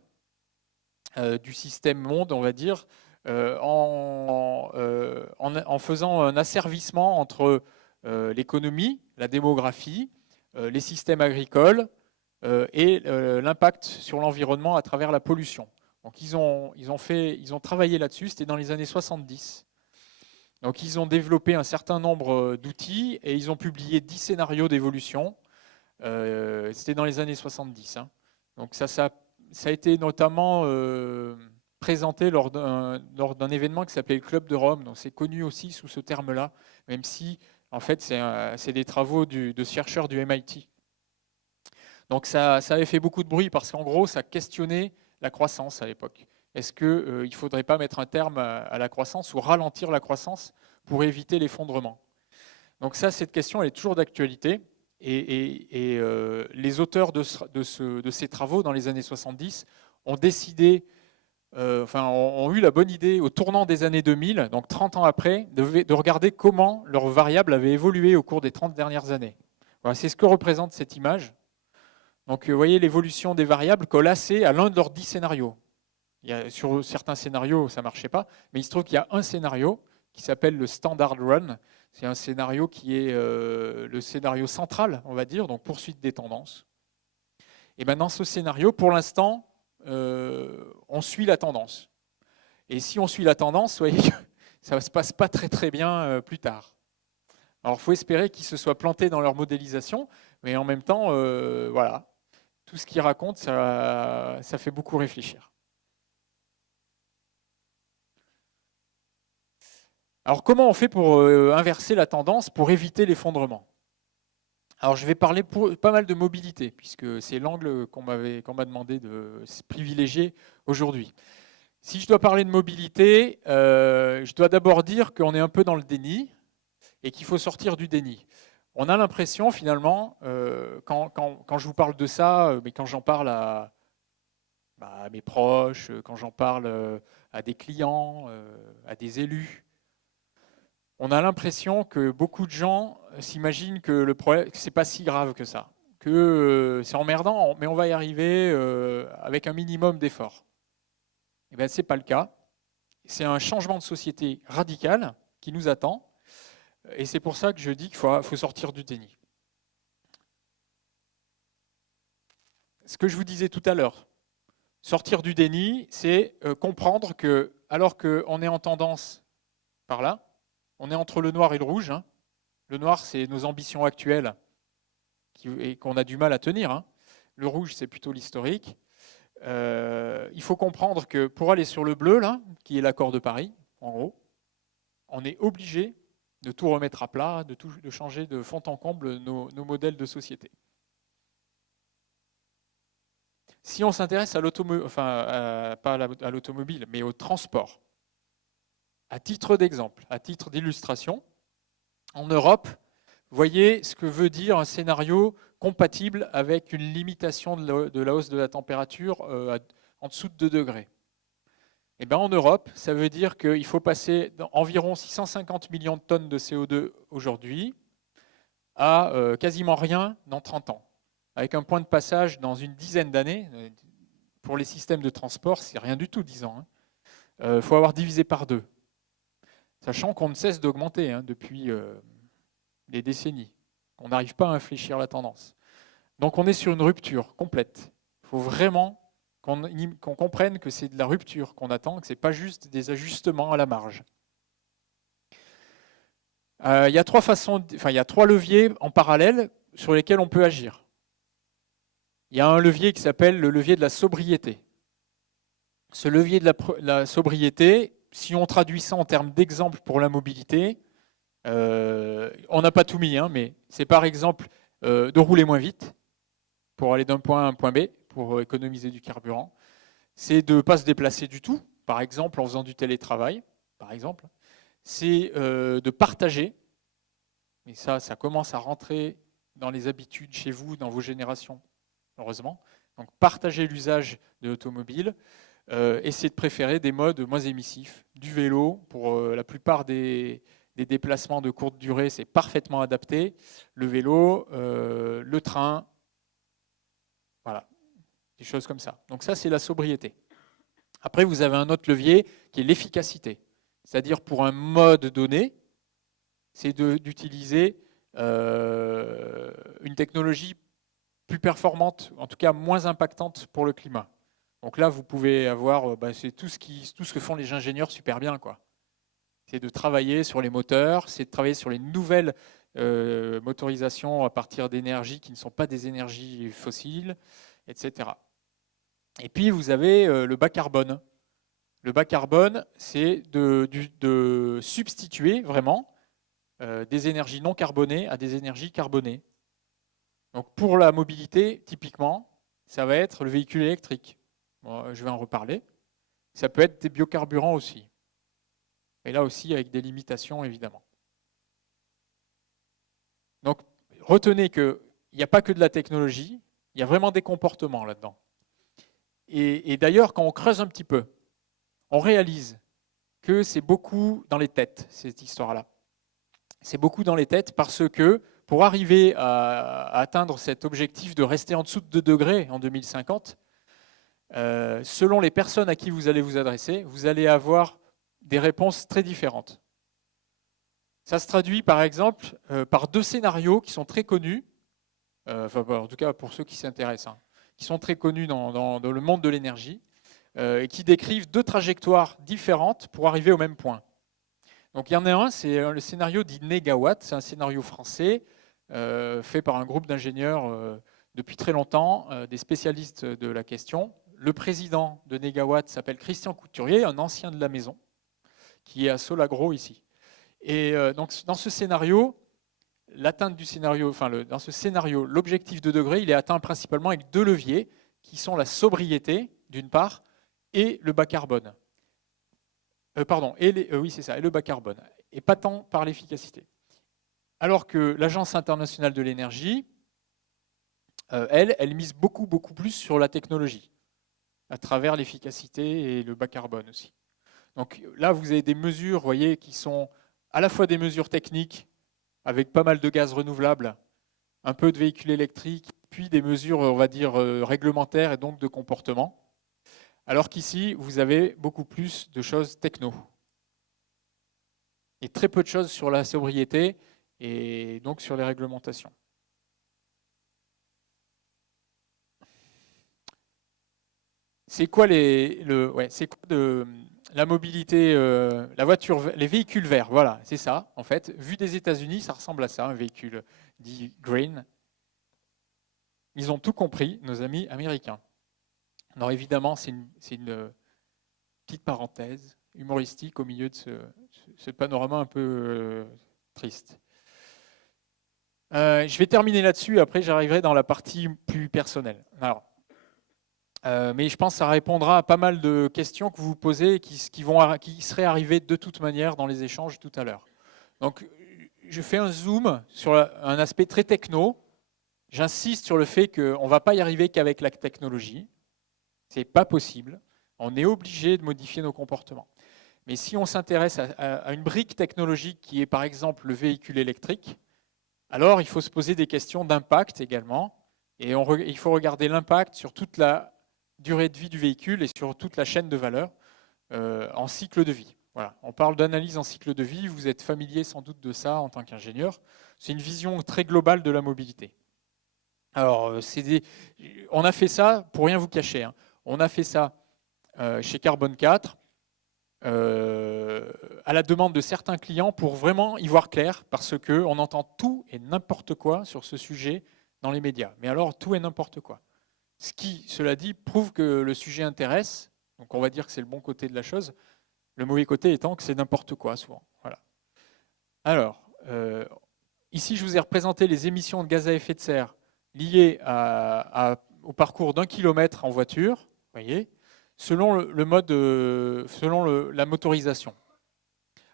du système monde, on va dire, en faisant un asservissement entre l'économie, la démographie, les systèmes agricoles et l'impact sur l'environnement à travers la pollution. Donc ils ont travaillé là-dessus, c'était dans les années 70. Donc ils ont développé un certain nombre d'outils et ils ont publié 10 scénarios d'évolution. C'était dans les années 70. Hein. Donc ça a été notamment présenté lors d'un événement qui s'appelait le Club de Rome. Donc c'est connu aussi sous ce terme-là, même si en fait c'est des travaux de chercheurs du MIT. Donc ça avait fait beaucoup de bruit parce qu'en gros ça questionnait la croissance à l'époque. Est-ce qu'il ne faudrait pas mettre un terme à la croissance ou ralentir la croissance pour éviter l'effondrement? Donc ça, cette question, elle est toujours d'actualité. Et les auteurs de ces travaux dans les années 70 ont décidé, ont eu la bonne idée au tournant des années 2000, donc 30 ans après, de regarder comment leurs variables avaient évolué au cours des 30 dernières années. Voilà, c'est ce que représente cette image. Donc vous voyez l'évolution des variables collacées à l'un de leurs 10 scénarios. Sur certains scénarios, ça ne marchait pas, mais il se trouve qu'il y a un scénario qui s'appelle le Standard Run. C'est un scénario qui est le scénario central, on va dire, donc poursuite des tendances. Et maintenant, ce scénario, pour l'instant, on suit la tendance. Et si on suit la tendance, vous voyez, ça ne se passe pas très bien plus tard. Alors, il faut espérer qu'ils se soient plantés dans leur modélisation, mais en même temps, voilà, tout ce qu'ils racontent, ça fait beaucoup réfléchir. Alors comment on fait pour inverser la tendance, pour éviter l'effondrement? Alors je vais parler pas mal de mobilité, puisque c'est l'angle qu'on m'a demandé de privilégier aujourd'hui. Si je dois parler de mobilité, je dois d'abord dire qu'on est un peu dans le déni et qu'il faut sortir du déni. On a l'impression finalement, quand je vous parle de ça, mais quand j'en parle à mes proches, quand j'en parle à des clients, à des élus, on a l'impression que beaucoup de gens s'imaginent que le problème, que c'est pas si grave que ça, que c'est emmerdant, mais on va y arriver avec un minimum d'efforts. Eh bien, c'est pas le cas. C'est un changement de société radical qui nous attend, et c'est pour ça que je dis qu'il faut sortir du déni. Ce que je vous disais tout à l'heure, sortir du déni, c'est comprendre que, alors qu'on est en tendance par là, on est entre le noir et le rouge. Hein. Le noir, c'est nos ambitions actuelles et qu'on a du mal à tenir. Hein. Le rouge, c'est plutôt l'historique. Il faut comprendre que pour aller sur le bleu, là, qui est l'accord de Paris, en gros, on est obligé de tout remettre à plat, de changer de fond en comble nos modèles de société. Si on s'intéresse à l'automobile, enfin pas à l'automobile, mais au transport, à titre d'exemple, à titre d'illustration, en Europe, voyez ce que veut dire un scénario compatible avec une limitation de la hausse de la température en dessous de 2 degrés. Et bien en Europe, ça veut dire qu'il faut passer d'environ 650 millions de tonnes de CO2 aujourd'hui à quasiment rien dans 30 ans. Avec un point de passage dans une dizaine d'années. Pour les systèmes de transport, c'est rien du tout, 10 ans. Il faut avoir divisé par 2. Sachant qu'on ne cesse d'augmenter depuis des décennies. On n'arrive pas à infléchir la tendance. Donc on est sur une rupture complète. Il faut vraiment qu'on comprenne que c'est de la rupture qu'on attend, que ce n'est pas juste des ajustements à la marge. Il y a 3 leviers en parallèle sur lesquels on peut agir. Il y a un levier qui s'appelle le levier de la sobriété. Ce levier de la sobriété, si on traduit ça en termes d'exemple pour la mobilité, on n'a pas tout mis, mais c'est par exemple de rouler moins vite pour aller d'un point A à un point B, pour économiser du carburant. C'est de ne pas se déplacer du tout, par exemple en faisant du télétravail, par exemple. C'est de partager, et ça commence à rentrer dans les habitudes chez vous, dans vos générations, heureusement. Donc partager l'usage de l'automobile, essayer de préférer des modes moins émissifs. Du vélo, pour la plupart des déplacements de courte durée, c'est parfaitement adapté. Le vélo, le train, voilà, des choses comme ça. Donc ça, c'est la sobriété. Après, vous avez un autre levier qui est l'efficacité. C'est-à-dire pour un mode donné, c'est d'utiliser une technologie plus performante, en tout cas moins impactante pour le climat. Donc là, vous pouvez avoir, c'est tout ce que font les ingénieurs super bien, quoi. C'est de travailler sur les moteurs, c'est de travailler sur les nouvelles motorisations à partir d'énergies qui ne sont pas des énergies fossiles, etc. Et puis, vous avez le bas carbone. Le bas carbone, c'est de substituer vraiment des énergies non carbonées à des énergies carbonées. Donc pour la mobilité, typiquement, ça va être le véhicule électrique. Bon, je vais en reparler. Ça peut être des biocarburants aussi. Et là aussi, avec des limitations, évidemment. Donc, retenez qu'il n'y a pas que de la technologie, il y a vraiment des comportements là-dedans. Et d'ailleurs, quand on creuse un petit peu, on réalise que c'est beaucoup dans les têtes, cette histoire-là. C'est beaucoup dans les têtes parce que pour arriver à atteindre cet objectif de rester en dessous de 2 degrés en 2050, selon les personnes à qui vous allez vous adresser, vous allez avoir des réponses très différentes. Ça se traduit par exemple par 2 scénarios qui sont très connus, en tout cas pour ceux qui s'intéressent, qui sont très connus dans le monde de l'énergie, et qui décrivent 2 trajectoires différentes pour arriver au même point. Donc il y en a un, c'est le scénario dit Négawatt, c'est un scénario français fait par un groupe d'ingénieurs depuis très longtemps, des spécialistes de la question. Le président de Négawatt s'appelle Christian Couturier, un ancien de la maison, qui est à Solagro ici. Et donc dans ce scénario, l'atteinte du scénario, dans ce scénario, l'objectif de degré, il est atteint principalement avec 2 leviers, qui sont la sobriété, d'une part, et le bas carbone. Oui, c'est ça, et le bas carbone, et pas tant par l'efficacité. Alors que l'Agence internationale de l'énergie, elle mise beaucoup plus sur la technologie, à travers l'efficacité et le bas carbone aussi. Donc là, vous avez des mesures, vous voyez, qui sont à la fois des mesures techniques, avec pas mal de gaz renouvelables, un peu de véhicules électriques, puis des mesures, on va dire, réglementaires et donc de comportement. Alors qu'ici, vous avez beaucoup plus de choses techno. Et très peu de choses sur la sobriété et donc sur les réglementations. C'est quoi, la mobilité, la voiture, les véhicules verts? Voilà, c'est ça, en fait. Vu des États-Unis, ça ressemble à ça, un véhicule dit green. Ils ont tout compris, nos amis américains. Alors évidemment, c'est une petite parenthèse humoristique au milieu de ce panorama un peu triste. Je vais terminer là-dessus, après j'arriverai dans la partie plus personnelle. Alors, mais je pense que ça répondra à pas mal de questions que vous vous posez et qui seraient arrivées de toute manière dans les échanges tout à l'heure. Donc, je fais un zoom sur un aspect très techno. J'insiste sur le fait qu'on ne va pas y arriver qu'avec la technologie. Ce n'est pas possible. On est obligé de modifier nos comportements. Mais si on s'intéresse à une brique technologique qui est par exemple le véhicule électrique, alors il faut se poser des questions d'impact également. Et il faut regarder l'impact sur toute la durée de vie du véhicule et sur toute la chaîne de valeur en cycle de vie. Voilà. On parle d'analyse en cycle de vie, vous êtes familier sans doute de ça en tant qu'ingénieur. C'est une vision très globale de la mobilité. Alors, on a fait ça, pour rien vous cacher, hein, on a fait ça chez Carbone 4 à la demande de certains clients pour vraiment y voir clair, parce qu'on entend tout et n'importe quoi sur ce sujet dans les médias. Mais alors, tout et n'importe quoi. Ce qui, cela dit, prouve que le sujet intéresse, donc on va dire que c'est le bon côté de la chose, le mauvais côté étant que c'est n'importe quoi souvent. Voilà. Alors, ici je vous ai représenté les émissions de gaz à effet de serre liées au parcours d'1 kilomètre en voiture, voyez, selon la motorisation.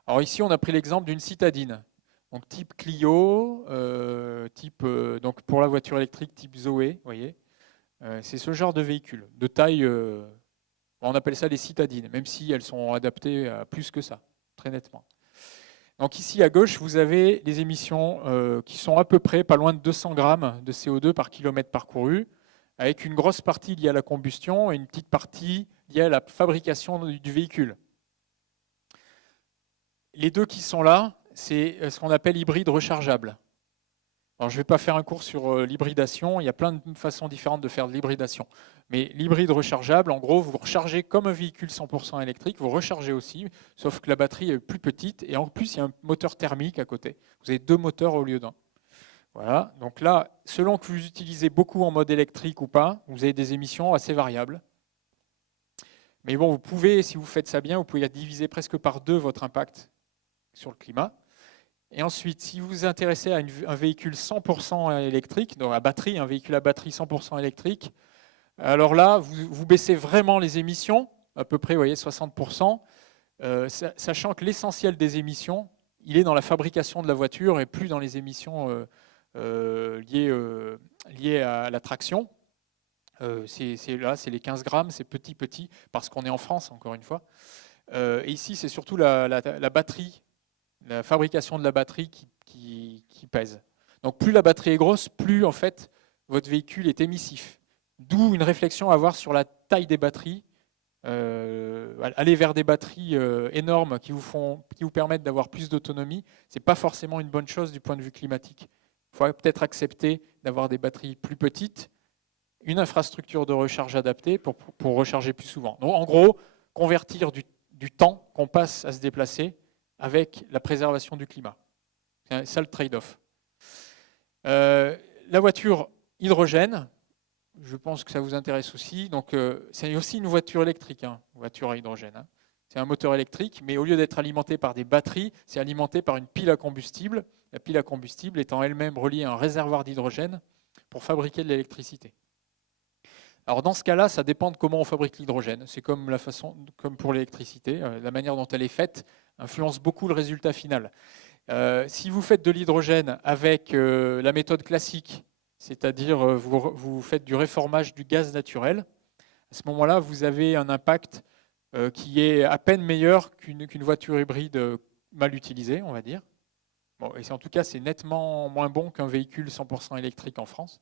Alors ici on a pris l'exemple d'une citadine, donc type Clio, donc pour la voiture électrique type Zoé, voyez. C'est ce genre de véhicule, de taille, on appelle ça des citadines, même si elles sont adaptées à plus que ça, très nettement. Donc ici à gauche, vous avez les émissions qui sont à peu près pas loin de 200 grammes de CO2 par kilomètre parcouru, avec une grosse partie liée à la combustion et une petite partie liée à la fabrication du véhicule. Les deux qui sont là, c'est ce qu'on appelle hybride rechargeable. Alors, je ne vais pas faire un cours sur l'hybridation, il y a plein de façons différentes de faire de l'hybridation. Mais l'hybride rechargeable, en gros, vous rechargez comme un véhicule 100% électrique, vous rechargez aussi, sauf que la batterie est plus petite, et en plus, il y a un moteur thermique à côté. Vous avez 2 moteurs au lieu d'un. Voilà, donc là, selon que vous utilisez beaucoup en mode électrique ou pas, vous avez des émissions assez variables. Mais bon, vous pouvez, si vous faites ça bien, vous pouvez diviser presque par 2 votre impact sur le climat. Et ensuite, si vous vous intéressez à un véhicule 100% électrique, donc à batterie, un véhicule à batterie 100% électrique, alors là, vous baissez vraiment les émissions, à peu près, vous voyez, 60%, sachant que l'essentiel des émissions, il est dans la fabrication de la voiture et plus dans les émissions liées à la traction. Là, c'est les 15 grammes, c'est petit, parce qu'on est en France, encore une fois. Et ici, c'est surtout la batterie, la fabrication de la batterie qui pèse. Donc plus la batterie est grosse, plus en fait votre véhicule est émissif. D'où une réflexion à avoir sur la taille des batteries. Aller vers des batteries énormes qui vous permettent d'avoir plus d'autonomie, ce n'est pas forcément une bonne chose du point de vue climatique. Il faut peut-être accepter d'avoir des batteries plus petites, une infrastructure de recharge adaptée pour recharger plus souvent. Donc en gros, convertir du temps qu'on passe à se déplacer avec la préservation du climat. C'est ça le trade-off. La voiture hydrogène, je pense que ça vous intéresse aussi. Donc, c'est aussi une voiture électrique, une voiture à hydrogène. C'est un moteur électrique, mais au lieu d'être alimenté par des batteries, c'est alimenté par une pile à combustible. La pile à combustible étant elle-même reliée à un réservoir d'hydrogène pour fabriquer de l'électricité. Alors dans ce cas-là, ça dépend de comment on fabrique l'hydrogène. C'est comme pour l'électricité, la manière dont elle est faite influence beaucoup le résultat final. Si vous faites de l'hydrogène avec la méthode classique, c'est-à-dire vous faites du réformage du gaz naturel, à ce moment-là, vous avez un impact qui est à peine meilleur qu'une voiture hybride mal utilisée, on va dire. Bon, et en tout cas, c'est nettement moins bon qu'un véhicule 100% électrique en France.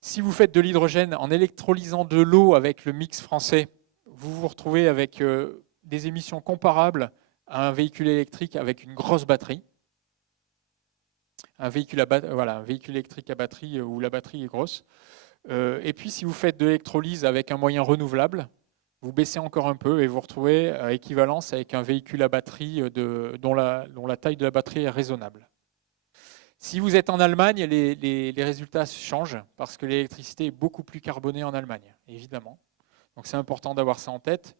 Si vous faites de l'hydrogène en électrolysant de l'eau avec le mix français, vous vous retrouvez avec des émissions comparables à un véhicule électrique avec une grosse batterie. Un véhicule électrique à batterie où la batterie est grosse. Et puis, si vous faites de l'électrolyse avec un moyen renouvelable, vous baissez encore un peu et vous retrouvez à équivalence avec un véhicule à batterie dont la taille de la batterie est raisonnable. Si vous êtes en Allemagne, les résultats changent parce que l'électricité est beaucoup plus carbonée en Allemagne, évidemment. Donc c'est important d'avoir ça en tête.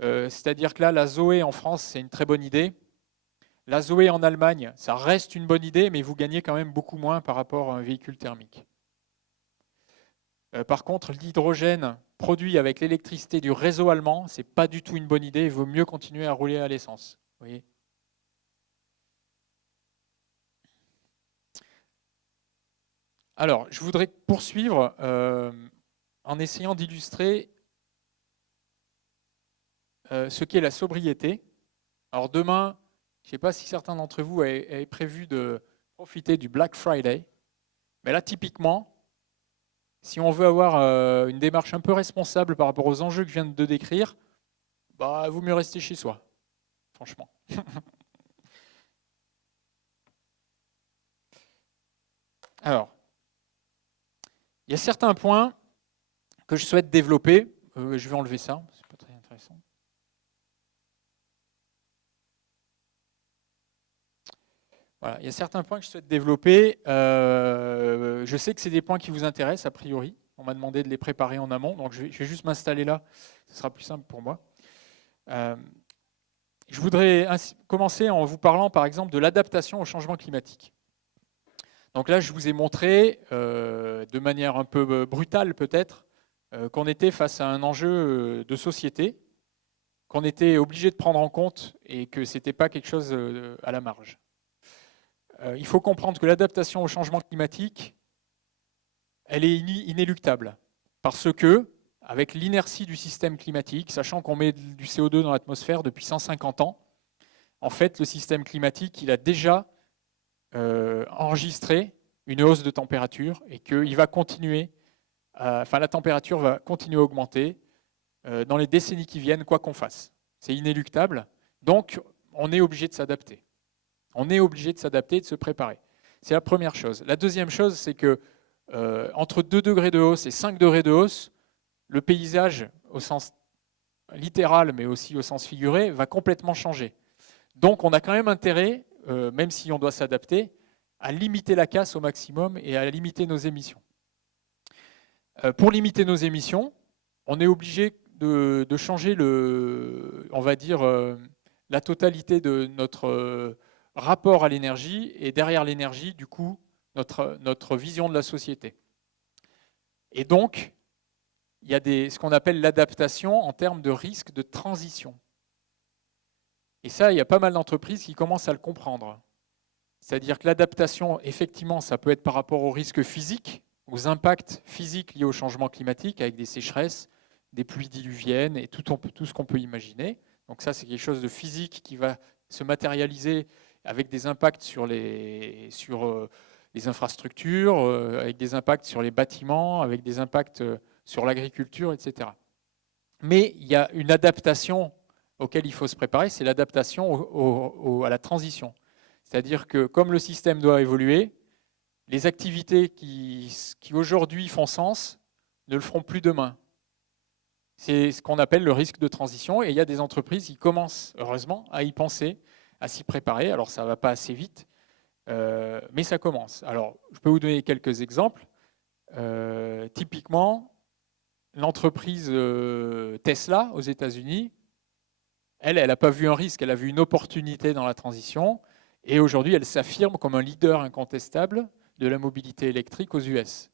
C'est-à-dire que là, la ZOE en France, c'est une très bonne idée. La ZOE en Allemagne, ça reste une bonne idée, mais vous gagnez quand même beaucoup moins par rapport à un véhicule thermique. Par contre, l'hydrogène produit avec l'électricité du réseau allemand, ce n'est pas du tout une bonne idée. Il vaut mieux continuer à rouler à l'essence. Vous voyez ? Alors, je voudrais poursuivre en essayant d'illustrer ce qu'est la sobriété. Alors demain, je ne sais pas si certains d'entre vous avaient prévu de profiter du Black Friday, mais là, typiquement, si on veut avoir une démarche un peu responsable par rapport aux enjeux que je viens de décrire, bah, vaut mieux rester chez soi, franchement. Alors, il y a certains points que je souhaite développer. Je vais enlever ça, c'est pas très intéressant. Voilà, il y a certains points que je souhaite développer. Je sais que c'est des points qui vous intéressent, a priori. On m'a demandé de les préparer en amont, donc je vais juste m'installer là. Ce sera plus simple pour moi. Je voudrais commencer en vous parlant, par exemple, de l'adaptation au changement climatique. Donc là, je vous ai montré, de manière un peu brutale peut-être, qu'on était face à un enjeu de société, qu'on était obligé de prendre en compte et que ce n'était pas quelque chose à la marge. Il faut comprendre que l'adaptation au changement climatique, elle est inéluctable. Parce que, avec l'inertie du système climatique, sachant qu'on met du CO2 dans l'atmosphère depuis 150 ans, en fait, le système climatique, il a déjà enregistré une hausse de température et qu'il va continuer, la température va continuer à augmenter dans les décennies qui viennent, quoi qu'on fasse. C'est inéluctable. Donc, on est obligé de s'adapter. On est obligé de s'adapter et de se préparer. C'est la première chose. La deuxième chose, c'est que entre 2 degrés de hausse et 5 degrés de hausse, le paysage, au sens littéral, mais aussi au sens figuré, va complètement changer. Donc, on a quand même intérêt, même si on doit s'adapter, à limiter la casse au maximum et à limiter nos émissions. Pour limiter nos émissions, on est obligé de changer on va dire, la totalité de notre rapport à l'énergie et derrière l'énergie, du coup, notre vision de la société. Et donc, il y a ce qu'on appelle l'adaptation en termes de risque de transition. Et ça, il y a pas mal d'entreprises qui commencent à le comprendre. C'est-à-dire que l'adaptation, effectivement, ça peut être par rapport aux risques physiques, aux impacts physiques liés au changement climatique, avec des sécheresses, des pluies diluviennes et tout ce qu'on peut imaginer. Donc ça, c'est quelque chose de physique qui va se matérialiser avec des impacts sur les infrastructures, avec des impacts sur les bâtiments, avec des impacts sur l'agriculture, etc. Mais il y a une adaptation auquel il faut se préparer, c'est l'adaptation à la transition. C'est-à-dire que comme le système doit évoluer, les activités qui aujourd'hui font sens ne le feront plus demain. C'est ce qu'on appelle le risque de transition et il y a des entreprises qui commencent, heureusement, à y penser, à s'y préparer. Alors ça ne va pas assez vite, mais ça commence. Alors je peux vous donner quelques exemples. Typiquement, l'entreprise Tesla aux États-Unis, elle n'a pas vu un risque, elle a vu une opportunité dans la transition. Et aujourd'hui, elle s'affirme comme un leader incontestable de la mobilité électrique aux US.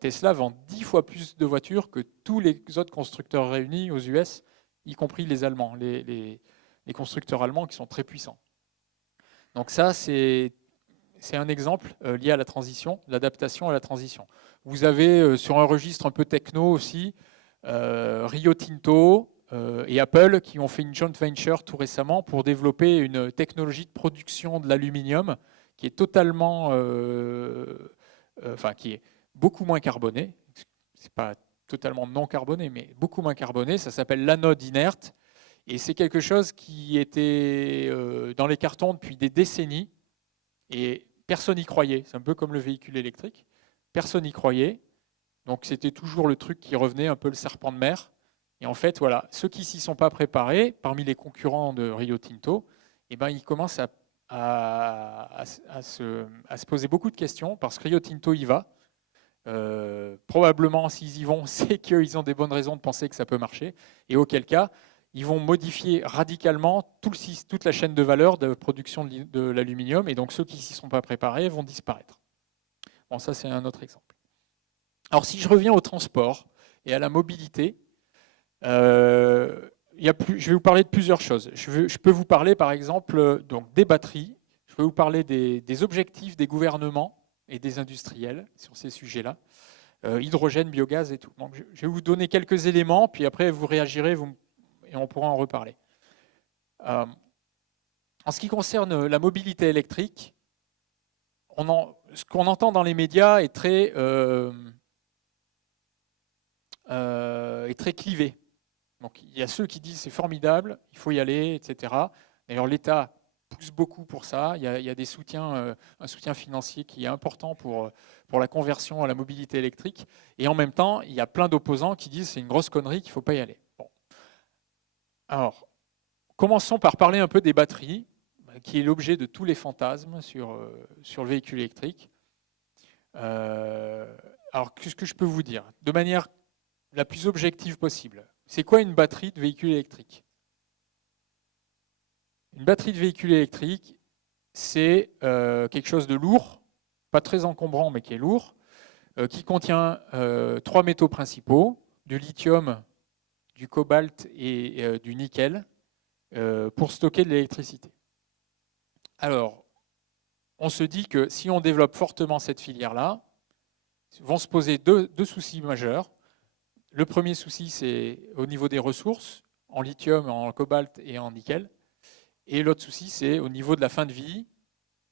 Tesla vend 10 fois plus de voitures que tous les autres constructeurs réunis aux US, y compris les Allemands, les constructeurs allemands qui sont très puissants. Donc ça, c'est un exemple lié à la transition, l'adaptation à la transition. Vous avez sur un registre un peu techno aussi, Rio Tinto et Apple qui ont fait une joint venture tout récemment pour développer une technologie de production de l'aluminium qui est totalement, qui est beaucoup moins carbonée. C'est pas totalement non carboné, mais beaucoup moins carboné. Ça s'appelle l'anode inerte. Et c'est quelque chose qui était dans les cartons depuis des décennies. Et personne n'y croyait. C'est un peu comme le véhicule électrique. Personne n'y croyait. Donc c'était toujours le truc qui revenait, un peu le serpent de mer. Et en fait, voilà, ceux qui s'y sont pas préparés, parmi les concurrents de Rio Tinto, eh ben, ils commencent à se poser beaucoup de questions parce que Rio Tinto y va. Probablement, s'ils y vont, c'est qu'ils ont des bonnes raisons de penser que ça peut marcher. Et auquel cas, ils vont modifier radicalement toute la chaîne de valeur de production de l'aluminium. Et donc, ceux qui ne s'y sont pas préparés vont disparaître. Bon, ça, c'est un autre exemple. Alors, si je reviens au transport et à la mobilité, je vais vous parler de plusieurs choses. Je peux vous parler, par exemple, donc, des batteries. Je peux vous parler des objectifs des gouvernements et des industriels sur ces sujets-là. Hydrogène, biogaz et tout. Donc, je vais vous donner quelques éléments, puis après, vous réagirez et on pourra en reparler. En ce qui concerne la mobilité électrique, ce qu'on entend dans les médias est très clivé. Donc, il y a ceux qui disent c'est formidable, il faut y aller, etc. D'ailleurs, l'État pousse beaucoup pour ça. Il y a des soutiens, un soutien financier qui est important pour la conversion à la mobilité électrique. Et en même temps, il y a plein d'opposants qui disent c'est une grosse connerie, qu'il ne faut pas y aller. Bon. Alors, commençons par parler un peu des batteries, qui est l'objet de tous les fantasmes sur le véhicule électrique. Alors, qu'est-ce que je peux vous dire de manière la plus objective possible? C'est quoi une batterie de véhicule électrique? Une batterie de véhicule électrique, c'est quelque chose de lourd, pas très encombrant, mais qui est lourd, qui contient 3 métaux principaux, du lithium, du cobalt et du nickel, pour stocker de l'électricité. Alors, on se dit que si on développe fortement cette filière-là, vont se poser deux soucis majeurs. Le premier souci, c'est au niveau des ressources, en lithium, en cobalt et en nickel. Et l'autre souci, c'est au niveau de la fin de vie,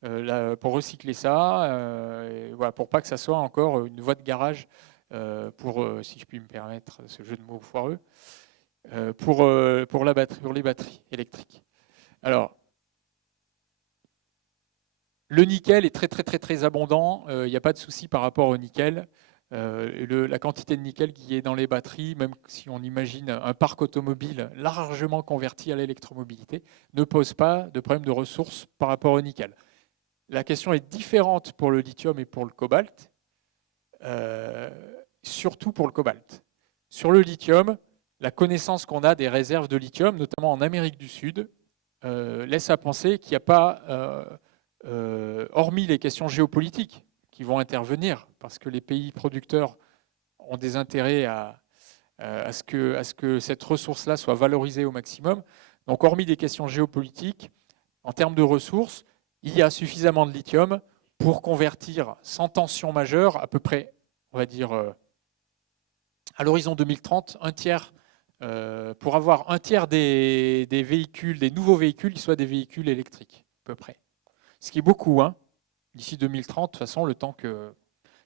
pour recycler ça, voilà, pour pas que ça soit encore une voie de garage, si je puis me permettre ce jeu de mots foireux, pour les batteries électriques. Alors, le nickel est très très très très abondant, il n'y a pas de souci par rapport au nickel. La quantité de nickel qui est dans les batteries, même si on imagine un parc automobile largement converti à l'électromobilité, ne pose pas de problème de ressources par rapport au nickel. La question est différente pour le lithium et pour le cobalt, surtout pour le cobalt. Sur le lithium, la connaissance qu'on a des réserves de lithium, notamment en Amérique du Sud, laisse à penser qu'il n'y a pas, hormis les questions géopolitiques qui vont intervenir, parce que les pays producteurs ont des intérêts à ce que cette ressource-là soit valorisée au maximum. Donc, hormis des questions géopolitiques, en termes de ressources, il y a suffisamment de lithium pour convertir sans tension majeure, à peu près, on va dire, à l'horizon 2030, un tiers, pour avoir un tiers des véhicules, des nouveaux véhicules, qui soient des véhicules électriques, à peu près. Ce qui est beaucoup, hein. D'ici 2030, de toute façon, le temps que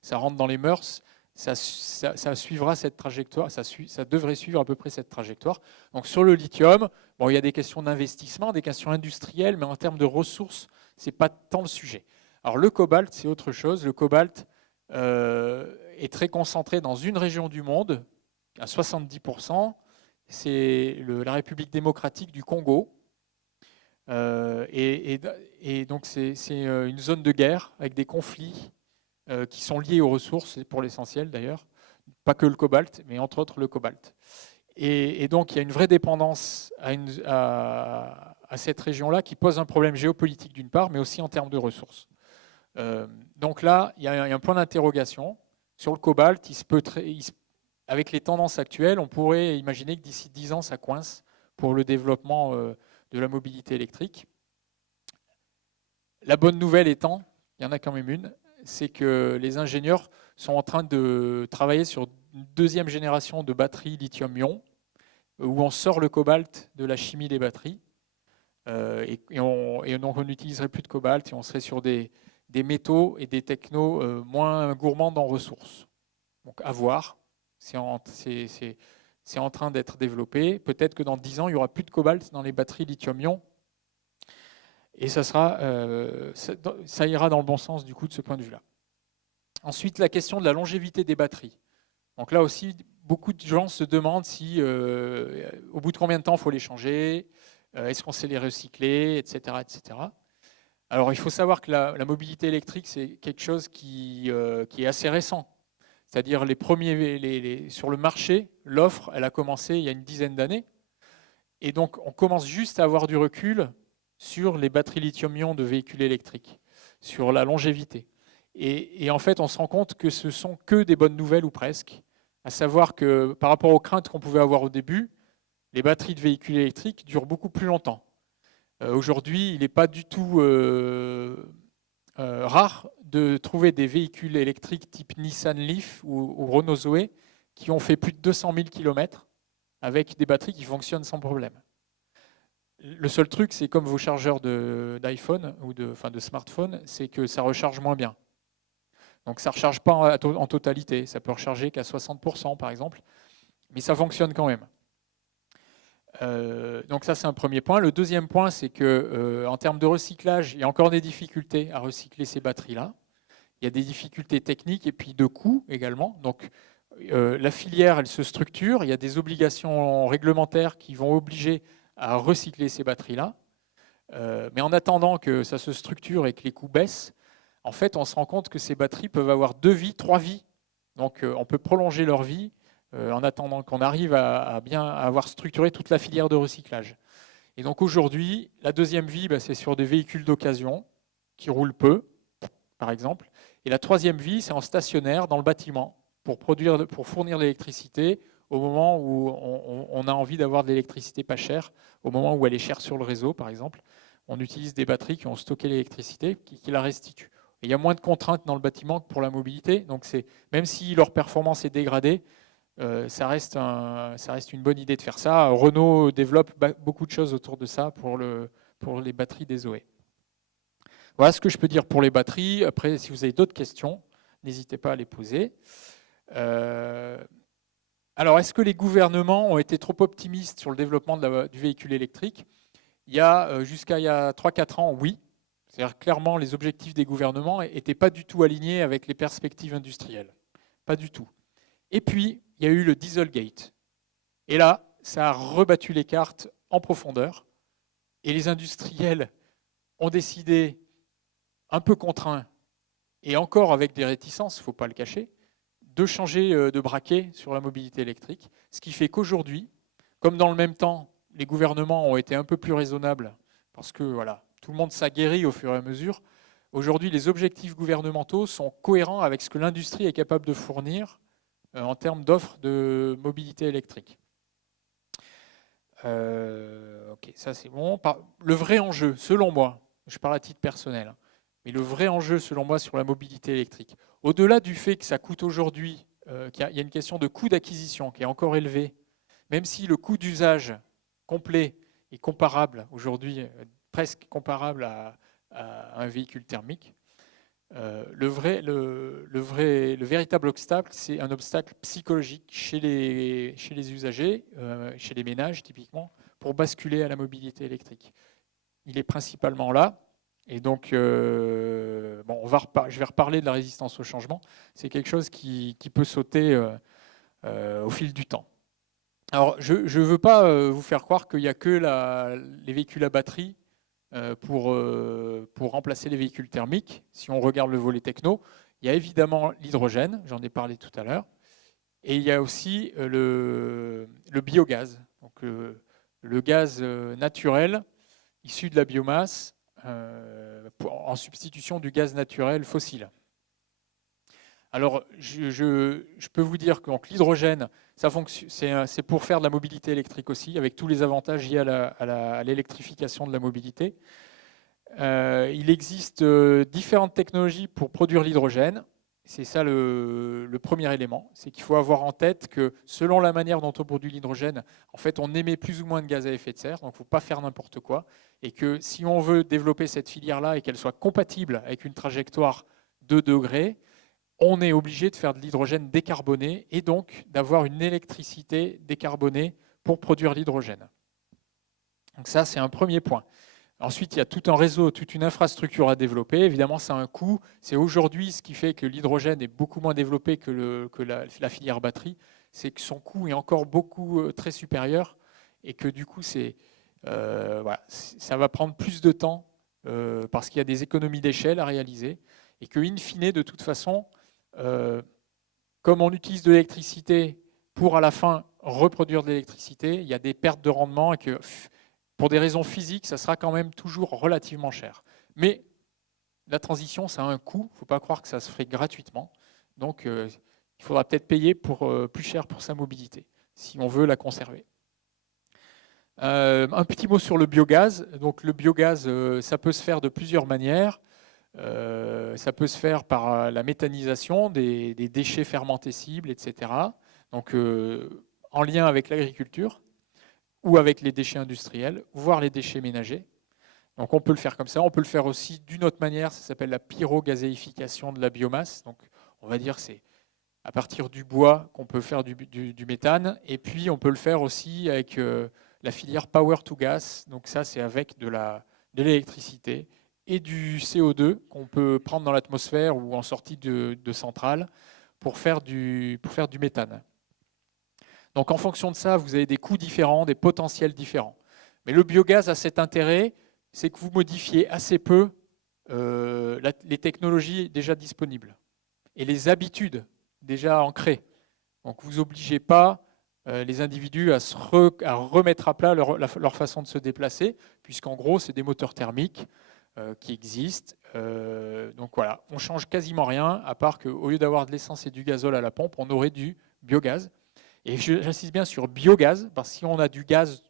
ça rentre dans les mœurs, ça suivra cette trajectoire, ça devrait suivre à peu près cette trajectoire. Donc sur le lithium, bon, il y a des questions d'investissement, des questions industrielles, mais en termes de ressources, ce n'est pas tant le sujet. Alors le cobalt, c'est autre chose. Le cobalt est très concentré dans une région du monde, à 70%, c'est la République démocratique du Congo. Et donc c'est une zone de guerre avec des conflits qui sont liés aux ressources, pour l'essentiel d'ailleurs, pas que le cobalt, mais entre autres le cobalt. Et donc il y a une vraie dépendance à cette région-là qui pose un problème géopolitique d'une part, mais aussi en termes de ressources. Donc là, il y a un point d'interrogation. Sur le cobalt, avec les tendances actuelles, on pourrait imaginer que d'ici 10 ans, ça coince pour le développement de la mobilité électrique. La bonne nouvelle étant, il y en a quand même une, c'est que les ingénieurs sont en train de travailler sur une deuxième génération de batteries lithium-ion, où on sort le cobalt de la chimie des batteries, et donc on n'utiliserait plus de cobalt, et on serait sur des métaux et des technos moins gourmands en ressources. Donc à voir, c'est en train d'être développé. Peut-être que dans 10 ans, il n'y aura plus de cobalt dans les batteries lithium-ion, et ça ira dans le bon sens du coup de ce point de vue-là. Ensuite, la question de la longévité des batteries. Donc là aussi, beaucoup de gens se demandent si, au bout de combien de temps il faut les changer, est-ce qu'on sait les recycler, etc., etc. Alors il faut savoir que la mobilité électrique, c'est quelque chose qui est assez récent. C'est-à-dire sur le marché, l'offre, elle a commencé il y a une dizaine d'années. Et donc on commence juste à avoir du recul sur les batteries lithium-ion de véhicules électriques, sur la longévité. Et en fait, on se rend compte que ce sont que des bonnes nouvelles, ou presque, à savoir que par rapport aux craintes qu'on pouvait avoir au début, les batteries de véhicules électriques durent beaucoup plus longtemps. Aujourd'hui, il n'est pas du tout rare de trouver des véhicules électriques type Nissan Leaf ou Renault Zoé qui ont fait plus de 200 000 km avec des batteries qui fonctionnent sans problème. Le seul truc, c'est comme vos chargeurs d'iPhone ou de smartphone, c'est que ça recharge moins bien. Donc ça ne recharge pas en totalité, ça peut recharger qu'à 60% par exemple, mais ça fonctionne quand même. Donc ça c'est un premier point. Le deuxième point, c'est que en termes de recyclage, il y a encore des difficultés à recycler ces batteries-là. Il y a des difficultés techniques et puis de coûts également. Donc la filière, elle se structure. Il y a des obligations réglementaires qui vont obliger à recycler ces batteries-là. Mais en attendant que ça se structure et que les coûts baissent, en fait, on se rend compte que ces batteries peuvent avoir 2 vies, 3 vies. Donc on peut prolonger leur vie en attendant qu'on arrive à bien avoir structuré toute la filière de recyclage. Et donc aujourd'hui, la deuxième vie, c'est sur des véhicules d'occasion qui roulent peu, par exemple. Et la troisième vie, c'est en stationnaire, dans le bâtiment, pour fournir l'électricité au moment où on a envie d'avoir de l'électricité pas chère, au moment où elle est chère sur le réseau, par exemple. On utilise des batteries qui ont stocké l'électricité, qui la restituent. Et il y a moins de contraintes dans le bâtiment que pour la mobilité. Donc même si leur performance est dégradée, ça reste une bonne idée de faire ça. Renault développe beaucoup de choses autour de ça pour les batteries des Zoé. Voilà ce que je peux dire pour les batteries. Après, si vous avez d'autres questions, n'hésitez pas à les poser. Alors, est-ce que les gouvernements ont été trop optimistes sur le développement du véhicule électrique ? Jusqu'à il y a 3-4 ans, oui. C'est-à-dire clairement, les objectifs des gouvernements n'étaient pas du tout alignés avec les perspectives industrielles. Pas du tout. Et puis, il y a eu le Dieselgate. Et là, ça a rebattu les cartes en profondeur. Et les industriels ont décidé, un peu contraints, et encore avec des réticences, il ne faut pas le cacher, de changer de braquet sur la mobilité électrique. Ce qui fait qu'aujourd'hui, comme dans le même temps, les gouvernements ont été un peu plus raisonnables, parce que voilà, tout le monde s'aguerrit au fur et à mesure, aujourd'hui, les objectifs gouvernementaux sont cohérents avec ce que l'industrie est capable de fournir en termes d'offres de mobilité électrique. Ok, ça c'est bon. Le vrai enjeu, selon moi, je parle à titre personnel, mais le vrai enjeu, selon moi, sur la mobilité électrique, au-delà du fait que ça coûte aujourd'hui, qu'il y a une question de coût d'acquisition qui est encore élevé, même si le coût d'usage complet est comparable aujourd'hui, presque comparable à un véhicule thermique, le véritable obstacle, c'est un obstacle psychologique chez les usagers, chez les ménages typiquement, pour basculer à la mobilité électrique. Il est principalement là. Et donc, je vais reparler de la résistance au changement. C'est quelque chose qui peut sauter au fil du temps. Alors, je ne veux pas vous faire croire qu'il n'y a que les véhicules à batterie pour remplacer les véhicules thermiques. Si on regarde le volet techno, il y a évidemment l'hydrogène, j'en ai parlé tout à l'heure, et il y a aussi le biogaz, donc le gaz naturel issu de la biomasse en substitution du gaz naturel fossile. Alors, je peux vous dire que l'hydrogène, c'est pour faire de la mobilité électrique aussi, avec tous les avantages liés à l'électrification de la mobilité. Il existe différentes technologies pour produire l'hydrogène. C'est ça le premier élément. C'est qu'il faut avoir en tête que selon la manière dont on produit l'hydrogène, en fait, on émet plus ou moins de gaz à effet de serre. Donc, il ne faut pas faire n'importe quoi. Et que si on veut développer cette filière-là et qu'elle soit compatible avec une trajectoire 2 degrés, on est obligé de faire de l'hydrogène décarboné et donc d'avoir une électricité décarbonée pour produire l'hydrogène. Donc ça, c'est un premier point. Ensuite, il y a tout un réseau, toute une infrastructure à développer. Évidemment, ça a un coût. C'est aujourd'hui ce qui fait que l'hydrogène est beaucoup moins développé que la filière batterie. C'est que son coût est encore très supérieur et que du coup, voilà, ça va prendre plus de temps parce qu'il y a des économies d'échelle à réaliser et que, in fine, de toute façon, comme on utilise de l'électricité pour à la fin reproduire de l'électricité, il y a des pertes de rendement et que pour des raisons physiques, ça sera quand même toujours relativement cher. Mais la transition, ça a un coût. Il ne faut pas croire que ça se ferait gratuitement. Donc, il faudra peut-être payer plus cher pour sa mobilité, si on veut la conserver. Un petit mot sur le biogaz. Donc, le biogaz, ça peut se faire de plusieurs manières. Ça peut se faire par la méthanisation des déchets fermentescibles, etc. Donc, en lien avec l'agriculture ou avec les déchets industriels, voire les déchets ménagers. Donc on peut le faire comme ça. On peut le faire aussi d'une autre manière, ça s'appelle la pyrogazéification de la biomasse. Donc on va dire que c'est à partir du bois qu'on peut faire du méthane. Et puis on peut le faire aussi avec la filière power to gas. Donc ça, c'est avec de l'électricité et du CO2 qu'on peut prendre dans l'atmosphère ou en sortie de centrale pour faire du méthane. Donc en fonction de ça, vous avez des coûts différents, des potentiels différents. Mais le biogaz a cet intérêt, c'est que vous modifiez assez peu les technologies déjà disponibles et les habitudes déjà ancrées. Donc vous n'obligez pas les individus à remettre à plat leur façon de se déplacer, puisqu'en gros, c'est des moteurs thermiques qui existent. Donc voilà, on ne change quasiment rien, à part qu'au lieu d'avoir de l'essence et du gazole à la pompe, on aurait du biogaz. Et j'insiste bien sur biogaz, parce que si on a du gaz,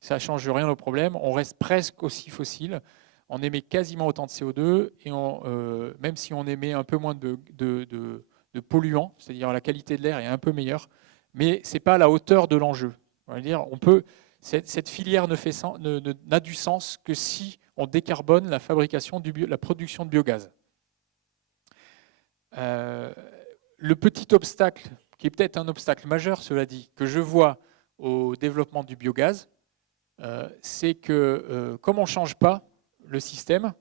ça ne change rien au problème. On reste presque aussi fossile. On émet quasiment autant de CO2, et même si on émet un peu moins de polluants, c'est-à-dire la qualité de l'air est un peu meilleure, mais ce n'est pas à la hauteur de l'enjeu. Cette filière n'a du sens que si on décarbone la production de biogaz. Le petit obstacle, qui est peut-être un obstacle majeur, cela dit, que je vois au développement du biogaz, c'est que comme on ne change pas le système,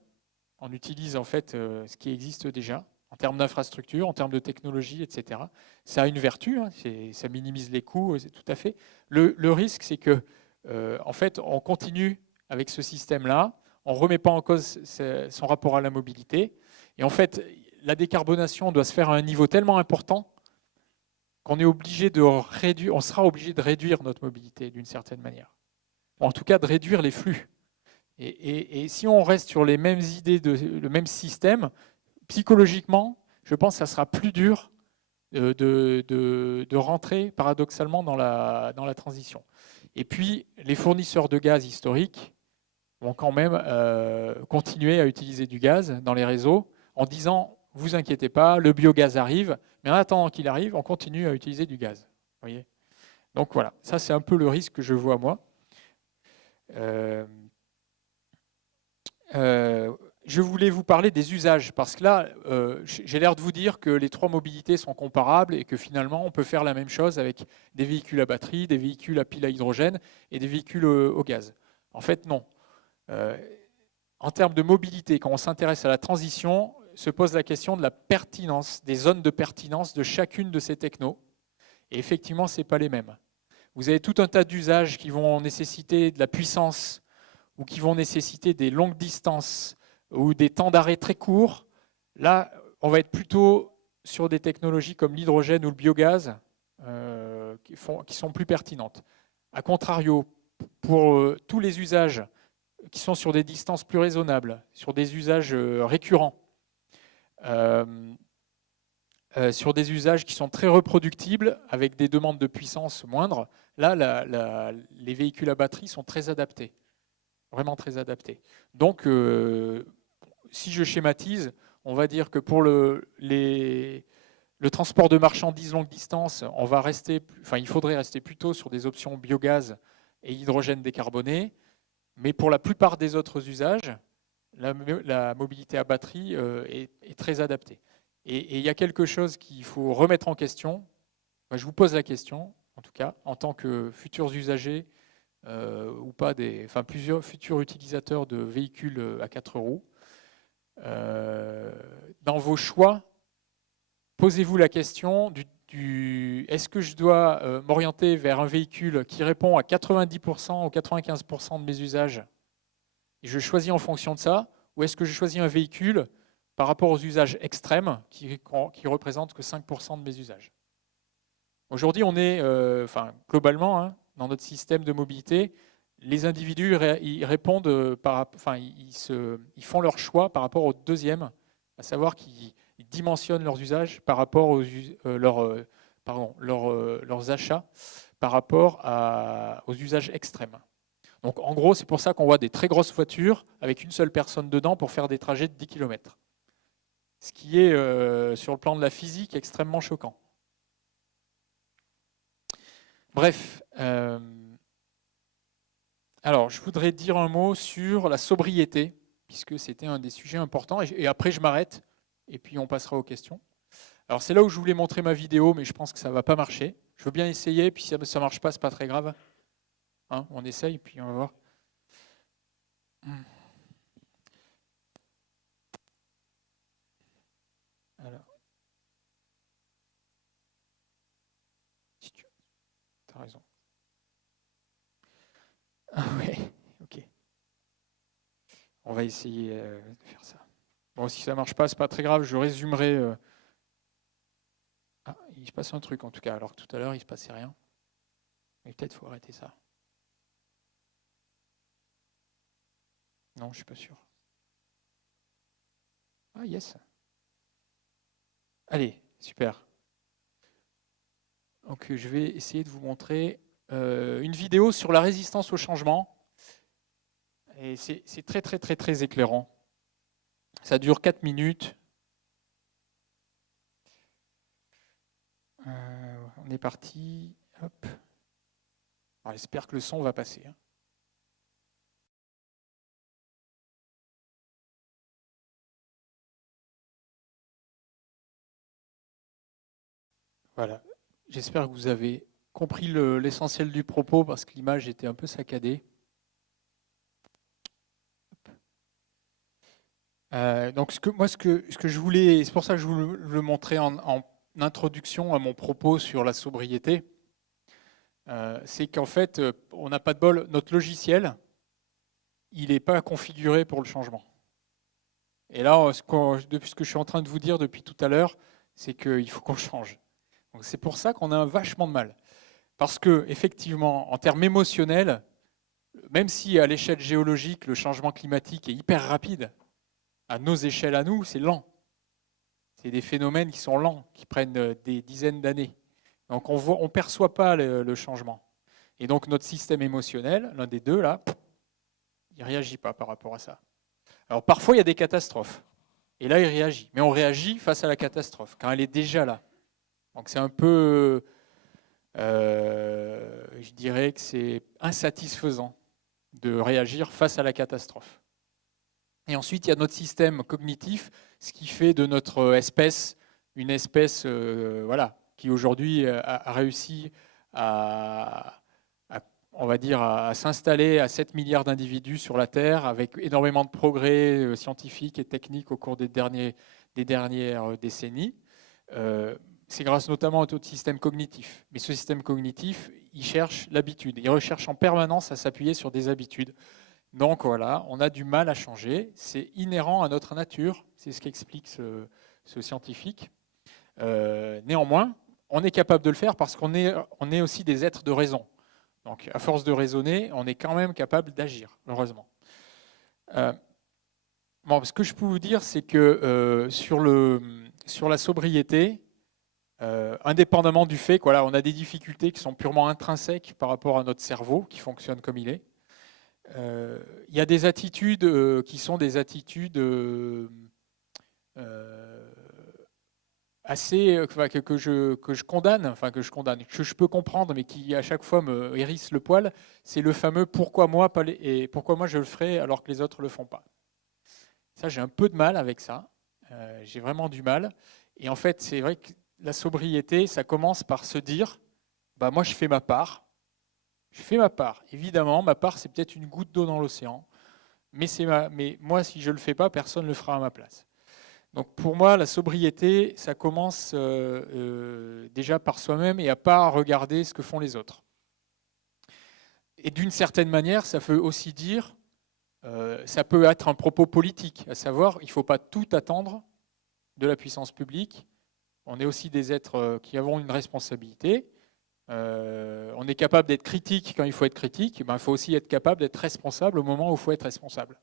on utilise en fait ce qui existe déjà, en termes d'infrastructure, en termes de technologie, etc. Ça a une vertu, hein, ça minimise les coûts, c'est tout à fait. Le risque, c'est que en fait, on continue avec ce système-là, on ne remet pas en cause son rapport à la mobilité, et en fait, la décarbonation doit se faire à un niveau tellement important qu'on est obligé on sera obligé de réduire notre mobilité d'une certaine manière. En tout cas, de réduire les flux. Et si on reste sur les mêmes idées, le même système, psychologiquement, je pense que ça sera plus dur de rentrer paradoxalement dans la transition. Et puis, les fournisseurs de gaz historiques vont quand même continuer à utiliser du gaz dans les réseaux en disant « vous inquiétez pas, le biogaz arrive ». Mais en attendant qu'il arrive, on continue à utiliser du gaz. Voyez ? Donc voilà, ça c'est un peu le risque que je vois moi. Je voulais vous parler des usages, parce que là, j'ai l'air de vous dire que les trois mobilités sont comparables et que finalement, on peut faire la même chose avec des véhicules à batterie, des véhicules à pile à hydrogène et des véhicules au gaz. En fait, non. En termes de mobilité, quand on s'intéresse à la transition, se pose la question de la pertinence, des zones de pertinence de chacune de ces technos. Et effectivement, ce n'est pas les mêmes. Vous avez tout un tas d'usages qui vont nécessiter de la puissance ou qui vont nécessiter des longues distances ou des temps d'arrêt très courts. Là, on va être plutôt sur des technologies comme l'hydrogène ou le biogaz qui sont plus pertinentes. A contrario, pour tous les usages qui sont sur des distances plus raisonnables, sur des usages récurrents, sur des usages qui sont très reproductibles avec des demandes de puissance moindres, là, les véhicules à batterie sont très adaptés. Vraiment très adapté. Donc, si je schématise, on va dire que pour le transport de marchandises longue distance, il faudrait rester plutôt sur des options biogaz et hydrogène décarboné. Mais pour la plupart des autres usages, la mobilité à batterie est très adaptée. Et il y a quelque chose qu'il faut remettre en question. Moi, je vous pose la question, en tout cas, en tant que futurs usagers ou pas plusieurs futurs utilisateurs de véhicules à 4 roues. Dans vos choix, posez-vous la question est-ce que je dois m'orienter vers un véhicule qui répond à 90% ou 95% de mes usages et je choisis en fonction de ça, ou est-ce que je choisis un véhicule par rapport aux usages extrêmes qui représentent que 5% de mes usages? Aujourd'hui, on est, globalement, dans notre système de mobilité, les individus ils répondent, ils font leur choix par rapport au deuxième, à savoir qu'ils dimensionnent leurs usages par rapport aux leurs achats par rapport aux usages extrêmes. Donc en gros, c'est pour ça qu'on voit des très grosses voitures avec une seule personne dedans pour faire des trajets de 10 km. Ce qui est, sur le plan de la physique, extrêmement choquant. Bref, alors je voudrais dire un mot sur la sobriété, puisque c'était un des sujets importants, et après je m'arrête, et puis on passera aux questions. Alors c'est là où je voulais montrer ma vidéo, mais je pense que ça ne va pas marcher. Je veux bien essayer, puis si ça ne marche pas, ce n'est pas très grave. On essaye, puis on va voir. Alors. T'as raison. Ah ouais, ok. On va essayer de faire ça. Bon, si ça ne marche pas, c'est pas très grave, je résumerai. Ah, il se passe un truc en tout cas, alors que tout à l'heure, il ne se passait rien. Mais peut-être qu'il faut arrêter ça. Non, je ne suis pas sûr. Ah, yes. Allez, super. Donc, je vais essayer de vous montrer une vidéo sur la résistance au changement. Et c'est très, très, très, très éclairant. Ça dure 4 minutes. On est parti. Hop. Alors, j'espère que le son va passer. Voilà. J'espère que vous avez compris l'essentiel du propos parce que l'image était un peu saccadée. Donc ce que je voulais, c'est pour ça que je voulais le montrer en introduction à mon propos sur la sobriété, c'est qu'en fait, on n'a pas de bol, notre logiciel, il n'est pas configuré pour le changement. Et là, ce que je suis en train de vous dire depuis tout à l'heure, c'est qu'il faut qu'on change. Donc c'est pour ça qu'on a vachement de mal. Parce que, effectivement, en termes émotionnels, même si à l'échelle géologique, le changement climatique est hyper rapide, à nos échelles à nous, c'est lent. C'est des phénomènes qui sont lents, qui prennent des dizaines d'années. Donc on ne perçoit pas le changement. Et donc notre système émotionnel, l'un des deux, là, il ne réagit pas par rapport à ça. Alors parfois, il y a des catastrophes. Et là, il réagit. Mais on réagit face à la catastrophe, quand elle est déjà là. Donc c'est un peu, je dirais que c'est insatisfaisant de réagir face à la catastrophe. Et ensuite, il y a notre système cognitif, ce qui fait de notre espèce une espèce qui aujourd'hui a réussi on va dire, à s'installer à 7 milliards d'individus sur la Terre, avec énormément de progrès scientifiques et techniques au cours des dernières décennies. C'est grâce notamment à notre système cognitif. Mais ce système cognitif, il cherche l'habitude. Il recherche en permanence à s'appuyer sur des habitudes. Donc voilà, on a du mal à changer. C'est inhérent à notre nature. C'est ce qu'explique ce scientifique. Néanmoins, on est capable de le faire parce qu'on est aussi des êtres de raison. Donc à force de raisonner, on est quand même capable d'agir, heureusement. Ce que je peux vous dire, c'est que sur la sobriété, indépendamment du fait qu'on a des difficultés qui sont purement intrinsèques par rapport à notre cerveau, qui fonctionne comme il est, Il y a des attitudes qui sont des attitudes assez que je condamne, que je peux comprendre, mais qui à chaque fois me hérissent le poil. C'est le fameux pourquoi moi, et pourquoi moi je le ferai alors que les autres le font pas. Ça, j'ai un peu de mal avec ça. J'ai vraiment du mal. Et en fait, c'est vrai que la sobriété, ça commence par se dire, bah moi je fais ma part. Je fais ma part. Évidemment, ma part, c'est peut-être une goutte d'eau dans l'océan, mais moi, si je le fais pas, personne ne le fera à ma place. Donc pour moi, la sobriété, ça commence déjà par soi-même et à pas regarder ce que font les autres. Et d'une certaine manière, ça veut aussi dire, ça peut être un propos politique, à savoir, il ne faut pas tout attendre de la puissance publique. On est aussi des êtres qui avons une responsabilité. On est capable d'être critique quand il faut être critique. Il faut aussi être capable d'être responsable au moment où il faut être responsable.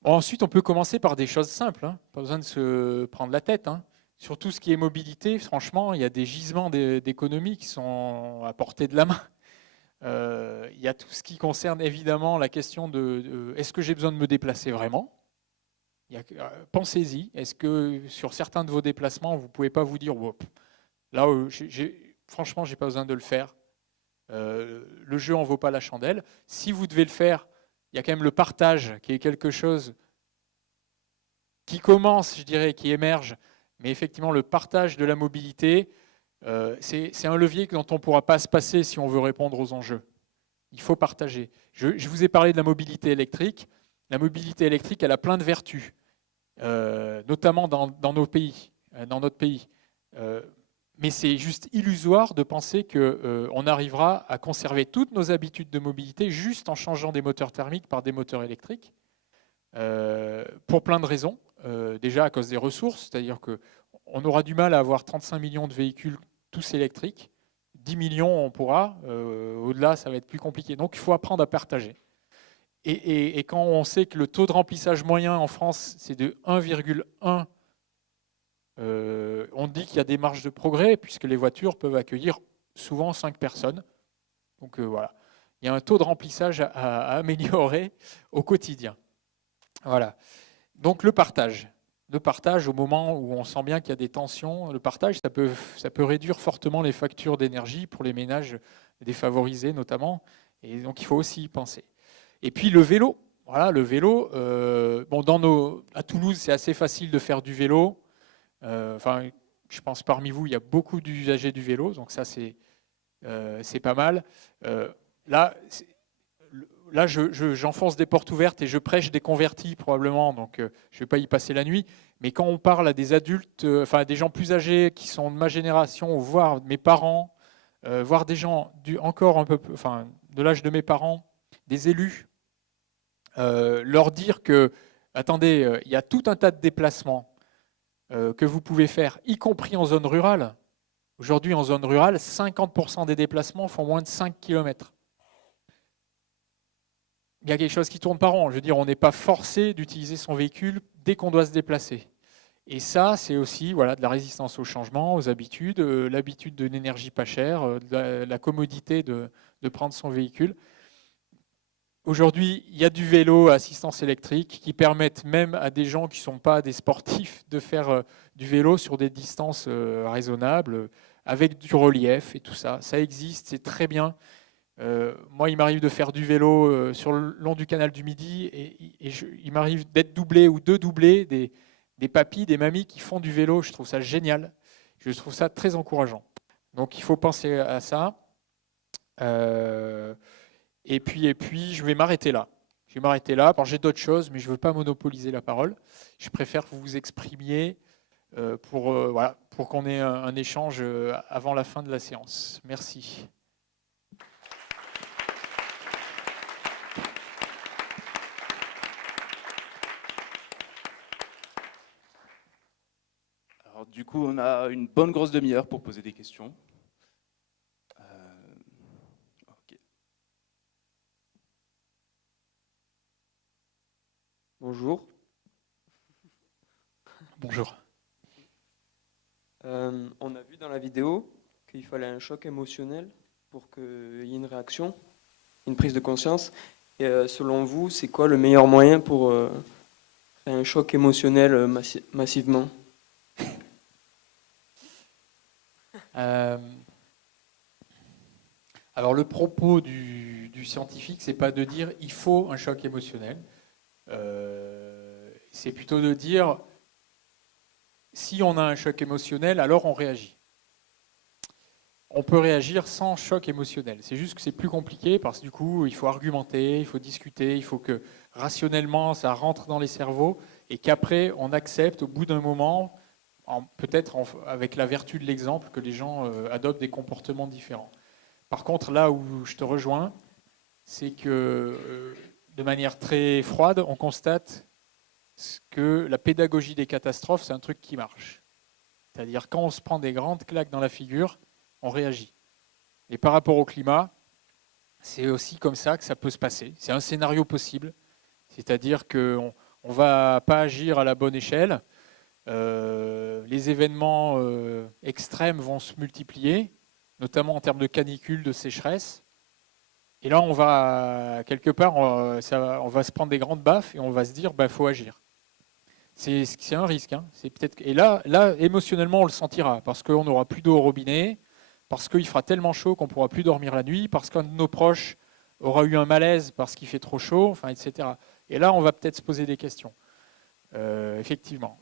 Bon, ensuite, on peut commencer par des choses simples. Pas besoin de se prendre la tête. Sur tout ce qui est mobilité, franchement, il y a des gisements d'économie qui sont à portée de la main. Il y a tout ce qui concerne évidemment la question de est-ce que j'ai besoin de me déplacer vraiment ? Pensez-y. Est-ce que sur certains de vos déplacements, vous ne pouvez pas vous dire là, franchement, je n'ai pas besoin de le faire. Le jeu en vaut pas la chandelle. Si vous devez le faire, il y a quand même le partage qui est quelque chose qui commence, je dirais, qui émerge. Mais effectivement, le partage de la mobilité, c'est un levier dont on ne pourra pas se passer si on veut répondre aux enjeux. Il faut partager. Je vous ai parlé de la mobilité électrique. La mobilité électrique, elle a plein de vertus, notamment dans notre pays. Mais c'est juste illusoire de penser qu'on arrivera à conserver toutes nos habitudes de mobilité juste en changeant des moteurs thermiques par des moteurs électriques, pour plein de raisons. Déjà à cause des ressources, c'est-à-dire qu'on aura du mal à avoir 35 millions de véhicules tous électriques. 10 millions, on pourra. Au-delà, ça va être plus compliqué. Donc, il faut apprendre à partager. Et quand on sait que le taux de remplissage moyen en France, c'est de 1,1, on dit qu'il y a des marges de progrès, puisque les voitures peuvent accueillir souvent 5 personnes. Donc voilà, il y a un taux de remplissage à améliorer au quotidien. Voilà. Donc le partage. Le partage au moment où on sent bien qu'il y a des tensions, le partage, ça peut réduire fortement les factures d'énergie pour les ménages défavorisés notamment. Et donc il faut aussi y penser. Et puis le vélo. Voilà, le vélo. À Toulouse, c'est assez facile de faire du vélo. Je pense parmi vous, il y a beaucoup d'usagers du vélo, donc ça c'est pas mal. Là, j'enfonce des portes ouvertes et je prêche des convertis probablement, donc je ne vais pas y passer la nuit. Mais quand on parle à des adultes, des gens plus âgés qui sont de ma génération, voire mes parents, voire des gens encore un peu, de l'âge de mes parents, des élus, leur dire que, attendez, il y a tout un tas de déplacements que vous pouvez faire, y compris en zone rurale. Aujourd'hui, en zone rurale, 50% des déplacements font moins de 5 km. Il y a quelque chose qui tourne pas rond. Je veux dire, on n'est pas forcé d'utiliser son véhicule dès qu'on doit se déplacer. Et ça, c'est aussi de la résistance au changement, aux habitudes, l'habitude d'une énergie pas chère, la commodité de prendre son véhicule. Aujourd'hui, il y a du vélo à assistance électrique qui permettent même à des gens qui ne sont pas des sportifs de faire du vélo sur des distances raisonnables, avec du relief et tout ça. Ça existe, c'est très bien. Moi, il m'arrive de faire du vélo sur le long du canal du Midi et il m'arrive d'être doublé ou de doubler des papis, des mamies qui font du vélo. Je trouve ça génial. Je trouve ça très encourageant. Donc, il faut penser à ça. Et puis, je vais m'arrêter là. Je vais m'arrêter là. J'ai d'autres choses, mais je ne veux pas monopoliser la parole. Je préfère que vous vous exprimiez pour qu'on ait un échange avant la fin de la séance. Merci. Alors, du coup, on a une bonne grosse demi-heure pour poser des questions. Okay. Bonjour. Bonjour. On a vu dans la vidéo qu'il fallait un choc émotionnel pour qu'il y ait une réaction. une prise de conscience. Et, selon vous, c'est quoi le meilleur moyen pour créer un choc émotionnel massivement? Alors le propos du scientifique, c'est pas de dire il faut un choc émotionnel. C'est plutôt de dire si on a un choc émotionnel, alors on réagit. On peut réagir sans choc émotionnel. C'est juste que c'est plus compliqué parce que du coup, il faut argumenter, il faut discuter, il faut que rationnellement ça rentre dans les cerveaux et qu'après on accepte au bout d'un moment, peut-être avec la vertu de l'exemple, que les gens adoptent des comportements différents. Par contre, là où je te rejoins, c'est que de manière très froide, on constate que la pédagogie des catastrophes, c'est un truc qui marche. C'est-à-dire quand on se prend des grandes claques dans la figure, on réagit. Et par rapport au climat, c'est aussi comme ça que ça peut se passer. C'est un scénario possible, c'est-à-dire qu'on ne va pas agir à la bonne échelle. Les événements extrêmes vont se multiplier, notamment en termes de canicule, de sécheresse. Et là, on va, quelque part, on va se prendre des grandes baffes et on va se dire, il faut agir. C'est un risque. Hein. Et là, émotionnellement, on le sentira, parce qu'on n'aura plus d'eau au robinet, parce qu'il fera tellement chaud qu'on ne pourra plus dormir la nuit, parce qu'un de nos proches aura eu un malaise parce qu'il fait trop chaud, enfin, etc. Et là, on va peut-être se poser des questions. Effectivement.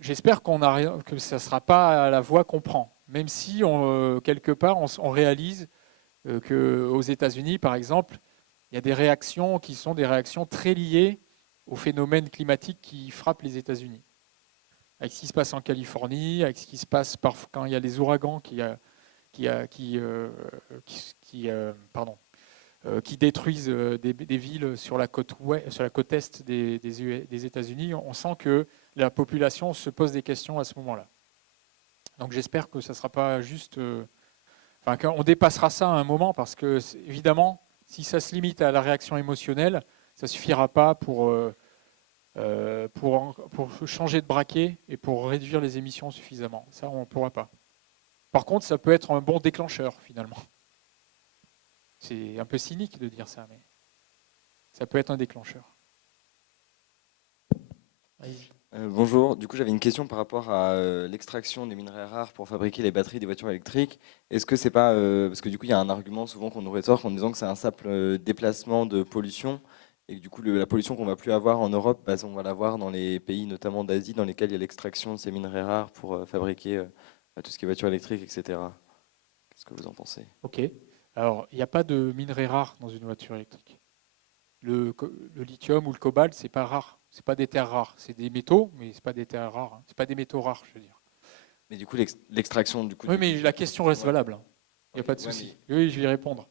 J'espère que ça ne sera pas la voie qu'on prend, même si, quelque part, on réalise qu'aux États-Unis, par exemple, il y a des réactions qui sont des réactions très liées aux phénomènes climatiques qui frappent les États-Unis. Avec ce qui se passe en Californie, avec ce qui se passe quand il y a les ouragans qui détruisent des villes sur la côte est des États-Unis, on sent que la population se pose des questions à ce moment-là. Donc j'espère que ça ne sera pas juste... qu'on dépassera ça à un moment, parce que, évidemment, si ça se limite à la réaction émotionnelle, ça ne suffira pas pour changer de braquet et pour réduire les émissions suffisamment. Ça, on ne pourra pas. Par contre, ça peut être un bon déclencheur, finalement. C'est un peu cynique de dire ça, mais ça peut être un déclencheur. Bonjour, du coup j'avais une question par rapport à l'extraction des minerais rares pour fabriquer les batteries des voitures électriques. Est-ce que c'est pas, parce que du coup il y a un argument souvent qu'on nous rétorque en disant que c'est un simple déplacement de pollution et que du coup la pollution qu'on va plus avoir en Europe, on va l'avoir dans les pays notamment d'Asie dans lesquels il y a l'extraction de ces minerais rares pour fabriquer tout ce qui est voitures électriques, etc. Qu'est-ce que vous en pensez? Ok. Alors, il n'y a pas de minerais rares dans une voiture électrique. Le lithium ou le cobalt, c'est pas rare. C'est pas des terres rares. C'est des métaux, mais c'est pas des terres rares. C'est pas des métaux rares, je veux dire. Mais du coup l'extraction du coup. Oui, mais la question reste valable. Il n'y a pas de Ouais, souci. Oui, je vais y répondre.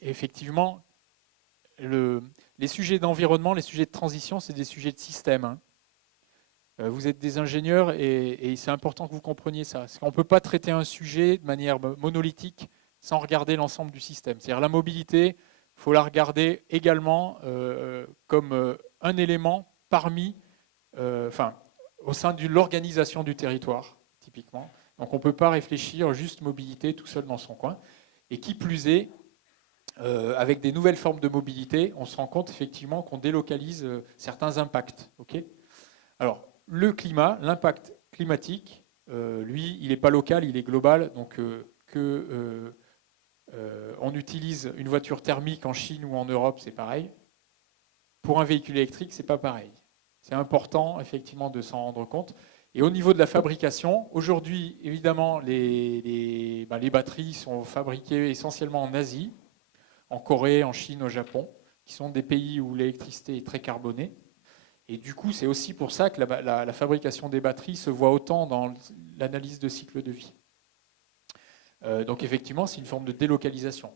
Effectivement, les sujets d'environnement, les sujets de transition, c'est des sujets de système. Hein. Vous êtes des ingénieurs et c'est important que vous compreniez ça. On ne peut pas traiter un sujet de manière monolithique sans regarder l'ensemble du système. C'est-à-dire la mobilité, il faut la regarder également comme un élément parmi, au sein de l'organisation du territoire, typiquement. Donc on ne peut pas réfléchir juste mobilité tout seul dans son coin. Et qui plus est, avec des nouvelles formes de mobilité, on se rend compte effectivement qu'on délocalise certains impacts. Okay. Alors, le climat, l'impact climatique, lui, il n'est pas local, il est global. Donc, on utilise une voiture thermique en Chine ou en Europe, c'est pareil. Pour un véhicule électrique, c'est pas pareil. C'est important, effectivement, de s'en rendre compte. Et au niveau de la fabrication, aujourd'hui, évidemment, les batteries sont fabriquées essentiellement en Asie, en Corée, en Chine, au Japon, qui sont des pays où l'électricité est très carbonée. Et du coup, c'est aussi pour ça que la fabrication des batteries se voit autant dans l'analyse de cycle de vie. Donc effectivement, c'est une forme de délocalisation.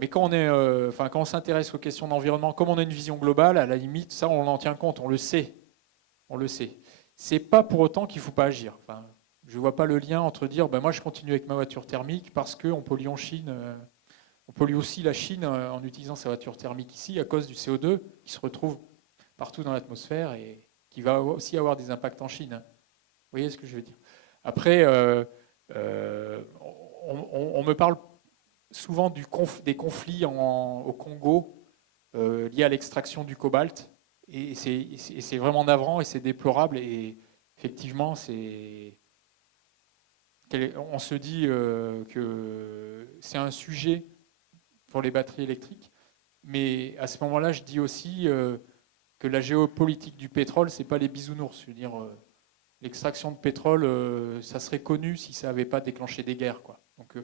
Mais quand on s'intéresse aux questions d'environnement, comme on a une vision globale, à la limite, ça, on en tient compte, on le sait. On le sait. C'est pas pour autant qu'il ne faut pas agir. Enfin, je ne vois pas le lien entre dire, moi je continue avec ma voiture thermique parce qu'on pollue en Chine. On pollue aussi la Chine en utilisant sa voiture thermique ici à cause du CO2 qui se retrouve partout dans l'atmosphère et qui va aussi avoir des impacts en Chine. Vous voyez ce que je veux dire? Après, on me parle souvent des conflits au Congo liés à l'extraction du cobalt. Et c'est vraiment navrant et c'est déplorable. Et effectivement, on se dit que c'est un sujet pour les batteries électriques. Mais à ce moment-là, je dis aussi que la géopolitique du pétrole, c'est pas les bisounours. Je veux dire, l'extraction de pétrole, ça serait connu si ça n'avait pas déclenché des guerres, quoi. Donc,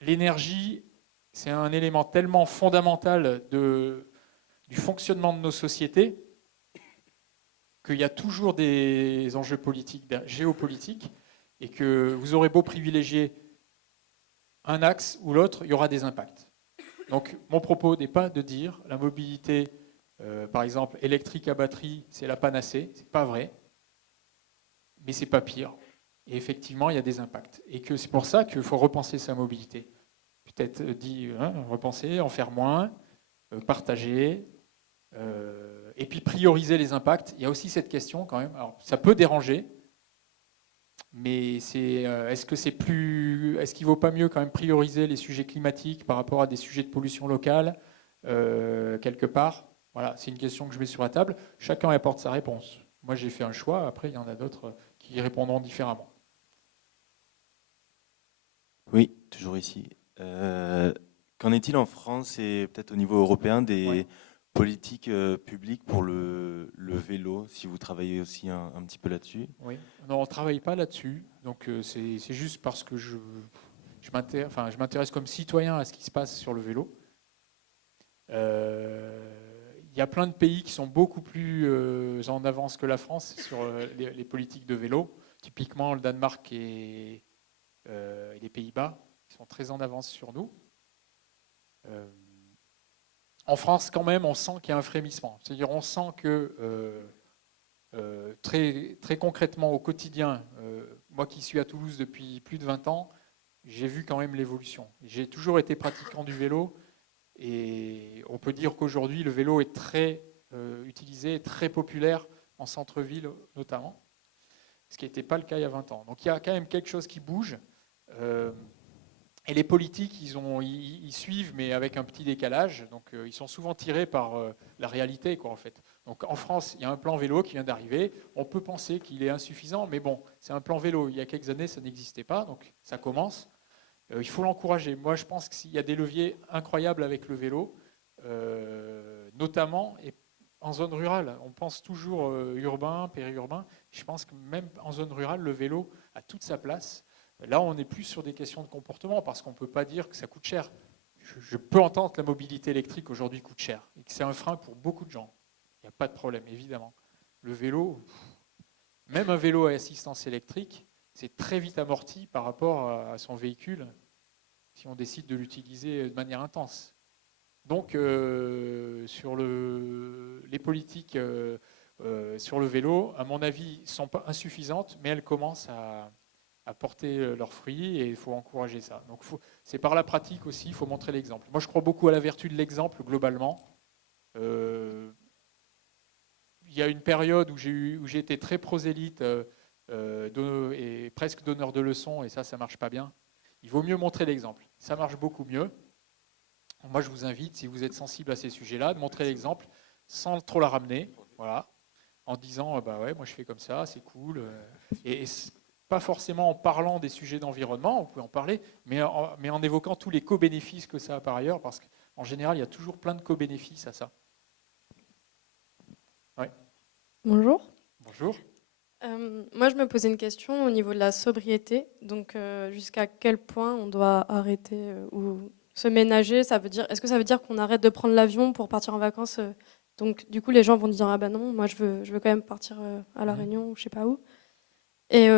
l'énergie, c'est un élément tellement fondamental du fonctionnement de nos sociétés qu'il y a toujours des enjeux politiques, géopolitiques, et que vous aurez beau privilégier un axe ou l'autre, il y aura des impacts. Donc, mon propos n'est pas de dire la mobilité, par exemple, électrique à batterie, c'est la panacée. C'est pas vrai, mais c'est pas pire. Et effectivement, il y a des impacts. Et que c'est pour ça qu'il faut repenser sa mobilité. Peut-être repenser, en faire moins, partager, et puis prioriser les impacts. Il y a aussi cette question quand même. Alors, ça peut déranger, mais est-ce qu'il ne vaut pas mieux quand même prioriser les sujets climatiques par rapport à des sujets de pollution locale quelque part? Voilà, c'est une question que je mets sur la table. Chacun apporte sa réponse. Moi, j'ai fait un choix. Après, il y en a d'autres qui y répondront différemment. Oui, toujours ici. Qu'en est-il en France et peut-être au niveau européen des politiques publiques pour le vélo, si vous travaillez aussi un petit peu là-dessus? Oui, non, on ne travaille pas là-dessus. Donc, c'est juste parce que je m'intéresse comme citoyen à ce qui se passe sur le vélo. Il y a plein de pays qui sont beaucoup plus en avance que la France sur les politiques de vélo. Typiquement, le Danemark et les Pays-Bas, qui sont très en avance sur nous. En France, quand même, on sent qu'il y a un frémissement. C'est-à-dire, on sent que très, très concrètement, au quotidien, moi qui suis à Toulouse depuis plus de 20 ans, j'ai vu quand même l'évolution. J'ai toujours été pratiquant du vélo et on peut dire qu'aujourd'hui, le vélo est très utilisé, très populaire en centre-ville notamment, ce qui n'était pas le cas il y a 20 ans. Donc il y a quand même quelque chose qui bouge. Et les politiques, ils suivent, mais avec un petit décalage. Donc, ils sont souvent tirés par la réalité, quoi, en fait. Donc, en France, il y a un plan vélo qui vient d'arriver. On peut penser qu'il est insuffisant, mais bon, c'est un plan vélo. Il y a quelques années, ça n'existait pas, donc ça commence. Il faut l'encourager. Moi, je pense qu'il y a des leviers incroyables avec le vélo, notamment en zone rurale. On pense toujours urbain, périurbain. Je pense que même en zone rurale, le vélo a toute sa place. Là, on n'est plus sur des questions de comportement parce qu'on ne peut pas dire que ça coûte cher. Je peux entendre que la mobilité électrique aujourd'hui coûte cher et que c'est un frein pour beaucoup de gens. Il n'y a pas de problème, évidemment. Le vélo, même un vélo à assistance électrique, c'est très vite amorti par rapport à son véhicule si on décide de l'utiliser de manière intense. Donc, sur les politiques sur le vélo, à mon avis, ne sont pas insuffisantes, mais elles commencent à porter leurs fruits et il faut encourager ça. Donc c'est par la pratique aussi, il faut montrer l'exemple. Moi je crois beaucoup à la vertu de l'exemple globalement. Il y a une période où j'ai été très prosélyte et presque donneur de leçons et ça marche pas bien. Il vaut mieux montrer l'exemple. Ça marche beaucoup mieux. Moi je vous invite, si vous êtes sensible à ces sujets-là, de montrer l'exemple sans trop la ramener, voilà, en disant bah ouais moi je fais comme ça, c'est cool. Et pas forcément en parlant des sujets d'environnement, on peut en parler, mais en évoquant tous les co-bénéfices que ça a par ailleurs, parce qu'en général, il y a toujours plein de co-bénéfices à ça. Ouais. Bonjour. Bonjour. Moi, je me posais une question au niveau de la sobriété. Donc, jusqu'à quel point on doit arrêter ou se ménager? Est-ce que ça veut dire qu'on arrête de prendre l'avion pour partir en vacances? Donc, du coup, les gens vont dire ah ben non, moi je veux quand même partir à La Réunion ou je sais pas où. Et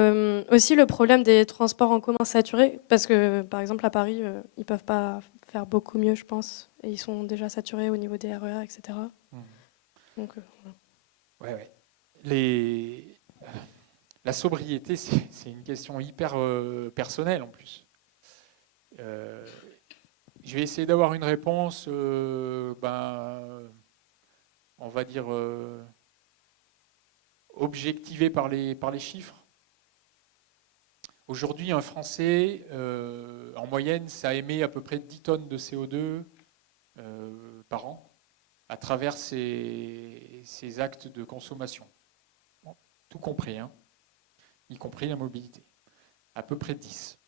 aussi le problème des transports en commun saturés, parce que par exemple à Paris, ils peuvent pas faire beaucoup mieux, je pense, et ils sont déjà saturés au niveau des RER, etc. Donc, voilà. Ouais. La sobriété, c'est une question hyper personnelle en plus. Je vais essayer d'avoir une réponse, on va dire, objectivée par les chiffres. Aujourd'hui, un Français, en moyenne, ça émet à peu près 10 tonnes de CO2 par an à travers ses actes de consommation. Bon, tout compris, hein, y compris la mobilité. À peu près 10.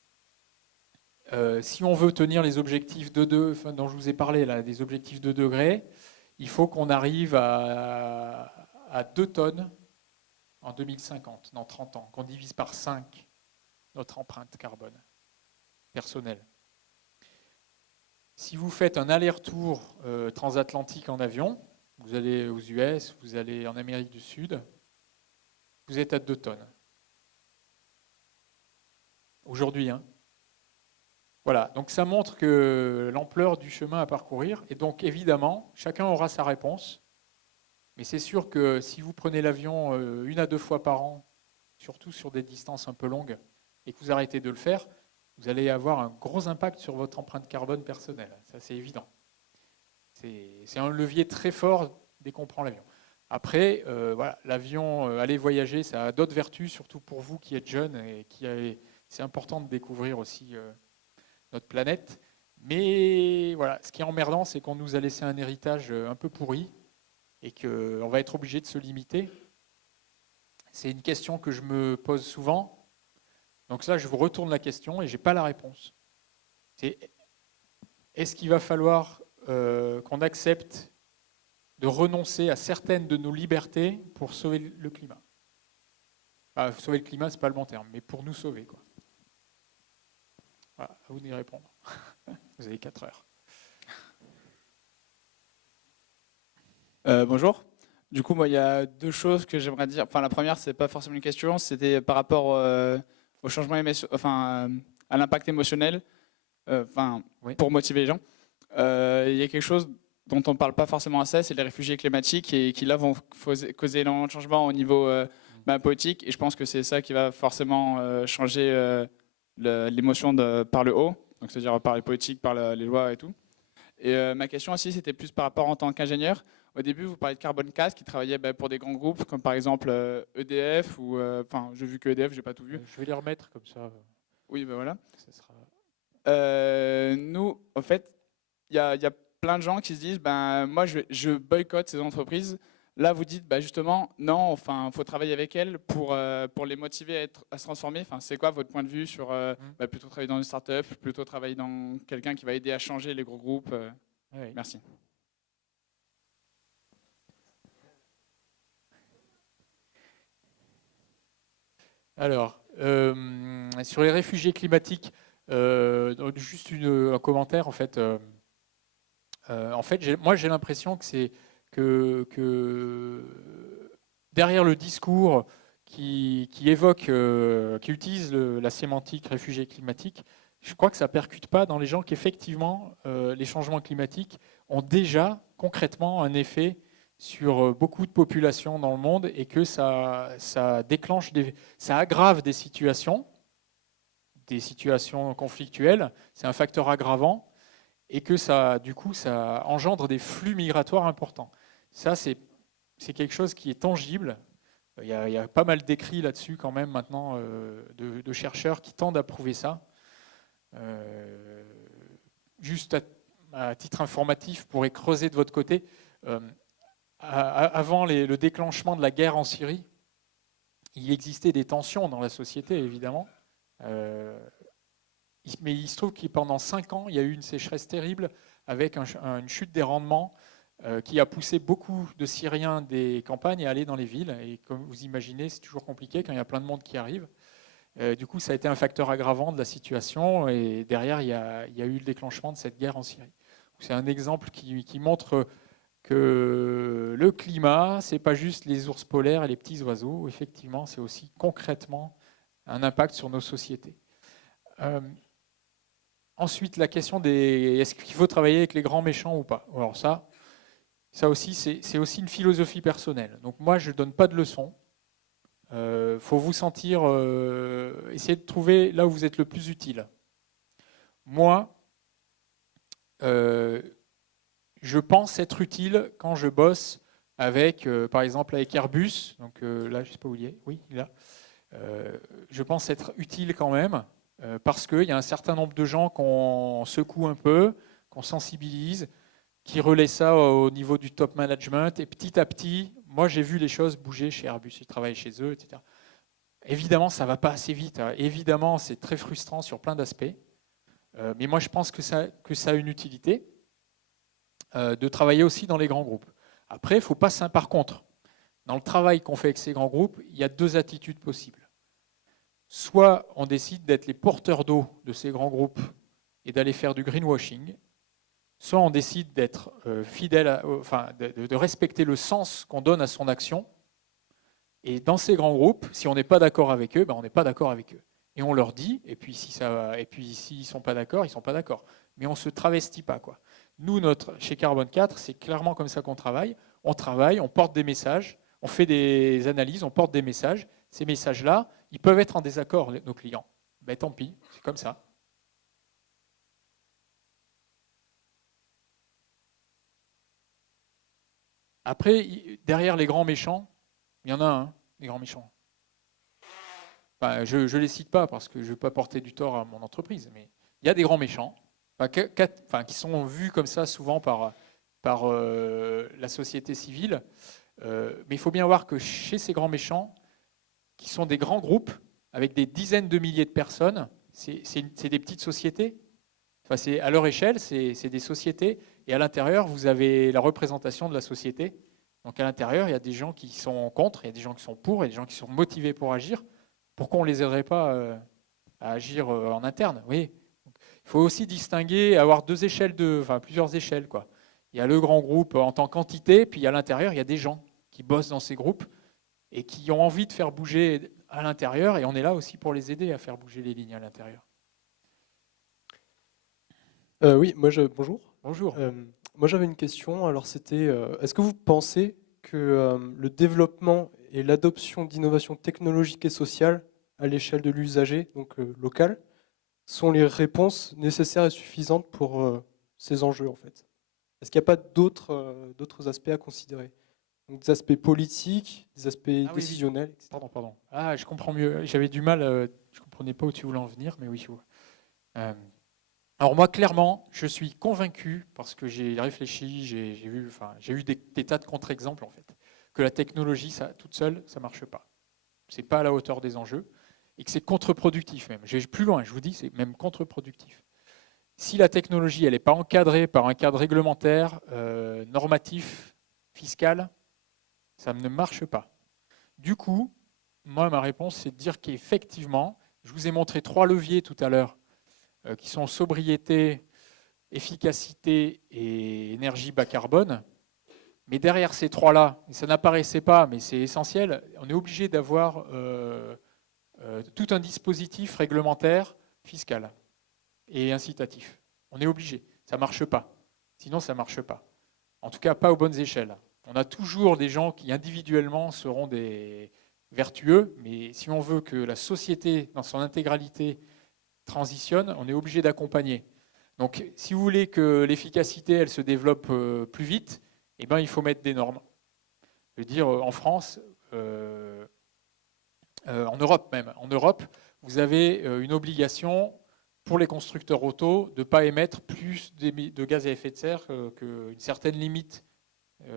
Si on veut tenir les objectifs dont je vous ai parlé, là, des objectifs 2 degrés, il faut qu'on arrive à 2 tonnes en 2050, dans 30 ans, qu'on divise par 5 notre empreinte carbone personnelle. Si vous faites un aller-retour transatlantique en avion, vous allez aux US, vous allez en Amérique du Sud, vous êtes à 2 tonnes. Aujourd'hui, hein. Voilà, donc ça montre que l'ampleur du chemin à parcourir, et donc évidemment, chacun aura sa réponse, mais c'est sûr que si vous prenez l'avion 1 à 2 fois par an, surtout sur des distances un peu longues, et que vous arrêtez de le faire, vous allez avoir un gros impact sur votre empreinte carbone personnelle, ça c'est évident. C'est un levier très fort dès qu'on prend l'avion. Après, voilà, l'avion, aller voyager, ça a d'autres vertus, surtout pour vous qui êtes jeunes, et c'est important de découvrir aussi notre planète. Mais voilà, ce qui est emmerdant, c'est qu'on nous a laissé un héritage un peu pourri et qu'on va être obligé de se limiter. C'est une question que je me pose souvent. Donc là, je vous retourne la question et je n'ai pas la réponse. Est-ce qu'il va falloir qu'on accepte de renoncer à certaines de nos libertés pour sauver le climat? Enfin, sauver le climat, ce n'est pas le bon terme, mais pour nous sauver, quoi. Voilà, à vous d'y répondre. Vous avez 4 heures. Bonjour. Du coup, moi, il y a 2 choses que j'aimerais dire. Enfin, la première, c'est pas forcément une question, c'était par rapport au changement à l'impact émotionnel, Oui. pour motiver les gens. Il y a quelque chose dont on ne parle pas forcément assez, c'est les réfugiés climatiques et qui là vont causer énormément de changements au niveau politique. Et je pense que c'est ça qui va forcément changer l'émotion par le haut, donc c'est-à-dire par les politiques, par les lois et tout. Et ma question aussi, c'était plus par rapport en tant qu'ingénieur. Au début, vous parliez de Carbon 4 qui travaillait pour des grands groupes comme par exemple EDF ou j'ai vu que EDF, j'ai pas tout vu. Je vais les remettre comme ça. Oui, ben voilà. Ça sera... Nous, en fait, il y a plein de gens qui se disent moi, je boycotte ces entreprises. Là, vous dites justement, non, faut travailler avec elles pour les motiver à se transformer. Enfin, c'est quoi votre point de vue sur plutôt travailler dans une start-up, plutôt travailler dans quelqu'un qui va aider à changer les gros groupes Oui. Merci. Alors, sur les réfugiés climatiques, juste un commentaire en fait. Moi, j'ai l'impression que derrière le discours qui évoque, qui utilise la sémantique réfugié climatique, je crois que ça ne percute pas dans les gens qu'effectivement, les changements climatiques ont déjà concrètement un effet sur beaucoup de populations dans le monde et que ça aggrave des situations conflictuelles, c'est un facteur aggravant et que ça engendre des flux migratoires importants. Ça, c'est quelque chose qui est tangible. Il y a pas mal d'écrits là-dessus quand même maintenant de chercheurs qui tendent à prouver ça. Juste à titre informatif, pour creuser de votre côté, avant le déclenchement de la guerre en Syrie, il existait des tensions dans la société, évidemment. Mais il se trouve que pendant 5 ans, il y a eu une sécheresse terrible avec une chute des rendements qui a poussé beaucoup de Syriens des campagnes à aller dans les villes. Et comme vous imaginez, c'est toujours compliqué quand il y a plein de monde qui arrive. Du coup, ça a été un facteur aggravant de la situation. Et derrière, il y a eu le déclenchement de cette guerre en Syrie. C'est un exemple qui montre que le climat, ce n'est pas juste les ours polaires et les petits oiseaux. Effectivement, c'est aussi concrètement un impact sur nos sociétés. Ensuite, la question est-ce qu'il faut travailler avec les grands méchants ou pas? Alors ça aussi, c'est aussi une philosophie personnelle. Donc moi, je ne donne pas de leçons. Faut vous sentir, essayez de trouver là où vous êtes le plus utile. Moi, je pense être utile quand je bosse avec, par exemple, avec Airbus. Donc là, je ne sais pas où il est. Oui, il est là. je pense être utile quand même, parce qu'il y a un certain nombre de gens qu'on secoue un peu, qu'on sensibilise, qui relaient ça au niveau du top management, et petit à petit, moi j'ai vu les choses bouger chez Airbus, j'ai travaillé chez eux, etc. Évidemment, ça ne va pas assez vite, hein. Évidemment, c'est très frustrant sur plein d'aspects, mais moi je pense que ça a une utilité de travailler aussi dans les grands groupes. Après, il faut pas par contre, dans le travail qu'on fait avec ces grands groupes, il y a deux attitudes possibles. Soit on décide d'être les porteurs d'eau de ces grands groupes et d'aller faire du greenwashing, soit on décide d'être fidèle, de respecter le sens qu'on donne à son action. Et dans ces grands groupes, si on n'est pas d'accord avec eux, ben on n'est pas d'accord avec eux. Et on leur dit, et puis s'ils ne sont pas d'accord, ils ne sont pas d'accord. Mais on ne se travestit pas, quoi. Nous, chez Carbone 4, c'est clairement comme ça qu'on travaille. On travaille, on porte des messages, on fait des analyses, on porte des messages. Ces messages-là, ils peuvent être en désaccord, nos clients. Ben, tant pis, c'est comme ça. Après, derrière les grands méchants, il y en a un, les grands méchants. Enfin, je ne les cite pas parce que je ne veux pas porter du tort à mon entreprise, mais il y a des grands méchants qui sont vus comme ça souvent par la société civile. Mais il faut bien voir que chez ces grands méchants, qui sont des grands groupes avec des dizaines de milliers de personnes, c'est des petites sociétés. Enfin, à leur échelle, c'est des sociétés. Et à l'intérieur, vous avez la représentation de la société. Donc à l'intérieur, il y a des gens qui sont contre, il y a des gens qui sont pour, il y a des gens qui sont motivés pour agir. Pourquoi on ne les aiderait pas à agir en interne? Oui. Il faut aussi distinguer, avoir plusieurs échelles, quoi. Il y a le grand groupe en tant qu'entité, puis à l'intérieur, il y a des gens qui bossent dans ces groupes et qui ont envie de faire bouger à l'intérieur, et on est là aussi pour les aider à faire bouger les lignes à l'intérieur. Oui, bonjour. Bonjour. Moi j'avais une question, alors c'était, est-ce que vous pensez que le développement et l'adoption d'innovations technologiques et sociales à l'échelle de l'usager, donc local, sont les réponses nécessaires et suffisantes pour ces enjeux en fait? Est-ce qu'il n'y a pas d'autres aspects à considérer? Donc, des aspects politiques, des aspects décisionnels, etc. Pardon. Ah, je comprends mieux. J'avais du mal, je ne comprenais pas où tu voulais en venir, mais oui, je vois. Alors moi, clairement, je suis convaincu, parce que j'ai réfléchi, j'ai eu des tas de contre-exemples, en fait, que la technologie, toute seule, ça ne marche pas. Ce n'est pas à la hauteur des enjeux, et que c'est contre-productif même. Je vais plus loin, je vous dis, c'est même contre-productif. Si la technologie, elle n'est pas encadrée par un cadre réglementaire, normatif, fiscal, ça ne marche pas. Du coup, moi, ma réponse, c'est de dire qu'effectivement, je vous ai montré 3 leviers tout à l'heure, qui sont sobriété, efficacité et énergie bas carbone. Mais derrière ces 3-là, et ça n'apparaissait pas, mais c'est essentiel, on est obligé d'avoir tout un dispositif réglementaire, fiscal et incitatif. On est obligé. Ça ne marche pas. Sinon, ça ne marche pas. En tout cas, pas aux bonnes échelles. On a toujours des gens qui individuellement seront des vertueux, mais si on veut que la société, dans son intégralité, transitionne, on est obligé d'accompagner. Donc, si vous voulez que l'efficacité elle se développe plus vite, eh ben, il faut mettre des normes. Je veux dire, en France, en Europe même, vous avez une obligation pour les constructeurs auto de ne pas émettre plus de gaz à effet de serre qu'une certaine limite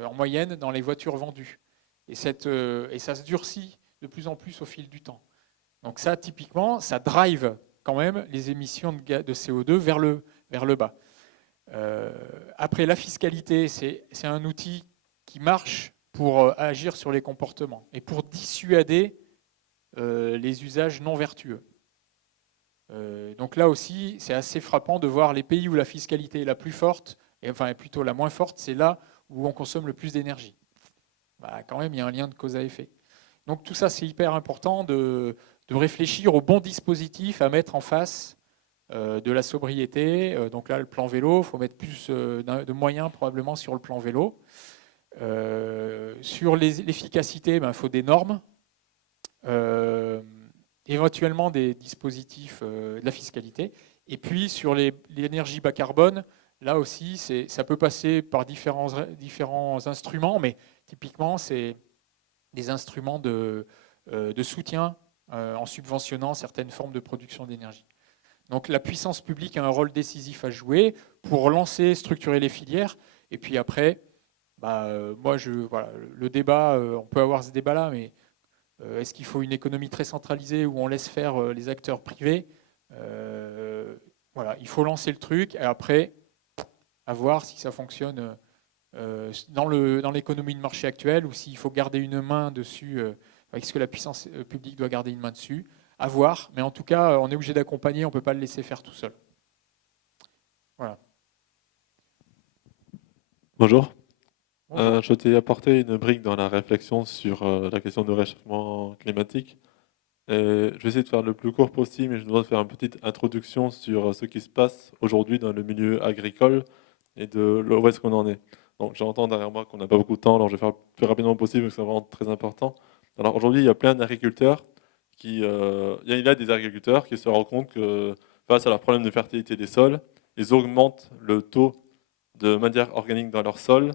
en moyenne dans les voitures vendues. Et ça se durcit de plus en plus au fil du temps. Donc ça, typiquement, ça drive quand même les émissions de CO2 vers le bas. Après, la fiscalité, c'est un outil qui marche pour agir sur les comportements et pour dissuader les usages non vertueux. Donc là aussi, c'est assez frappant de voir les pays où la fiscalité est la plus forte, enfin plutôt la moins forte, c'est là où on consomme le plus d'énergie. Bah, quand même, il y a un lien de cause à effet. Donc tout ça, c'est hyper important de réfléchir au bon dispositif à mettre en face de la sobriété. Donc là, le plan vélo, il faut mettre plus de moyens probablement sur le plan vélo. Sur l'efficacité, il faut des normes. Éventuellement des dispositifs de la fiscalité. Et puis sur l'énergie bas carbone, là aussi, ça peut passer par différents instruments, mais typiquement, c'est des instruments de soutien en subventionnant certaines formes de production d'énergie. Donc la puissance publique a un rôle décisif à jouer pour lancer, structurer les filières. Et puis après, voilà, le débat, on peut avoir ce débat-là, mais est-ce qu'il faut une économie très centralisée où on laisse faire les acteurs privés? Voilà, il faut lancer le truc et après, à voir si ça fonctionne dans l'économie de marché actuelle ou s'il faut garder une main dessus. Est-ce que la puissance publique doit garder une main dessus? À voir, mais en tout cas, on est obligé d'accompagner, on ne peut pas le laisser faire tout seul. Voilà. Bonjour. Bonjour. Je t'ai apporté une brique dans la réflexion sur la question du réchauffement climatique. Et je vais essayer de faire le plus court possible, mais je dois faire une petite introduction sur ce qui se passe aujourd'hui dans le milieu agricole et de où est-ce qu'on en est. Donc j'entends derrière moi qu'on n'a pas beaucoup de temps, alors je vais faire le plus rapidement possible, parce que c'est vraiment très important. Alors aujourd'hui, il y a plein d'agriculteurs il y a des agriculteurs qui se rendent compte que face à leurs problèmes de fertilité des sols, ils augmentent le taux de matière organique dans leur sol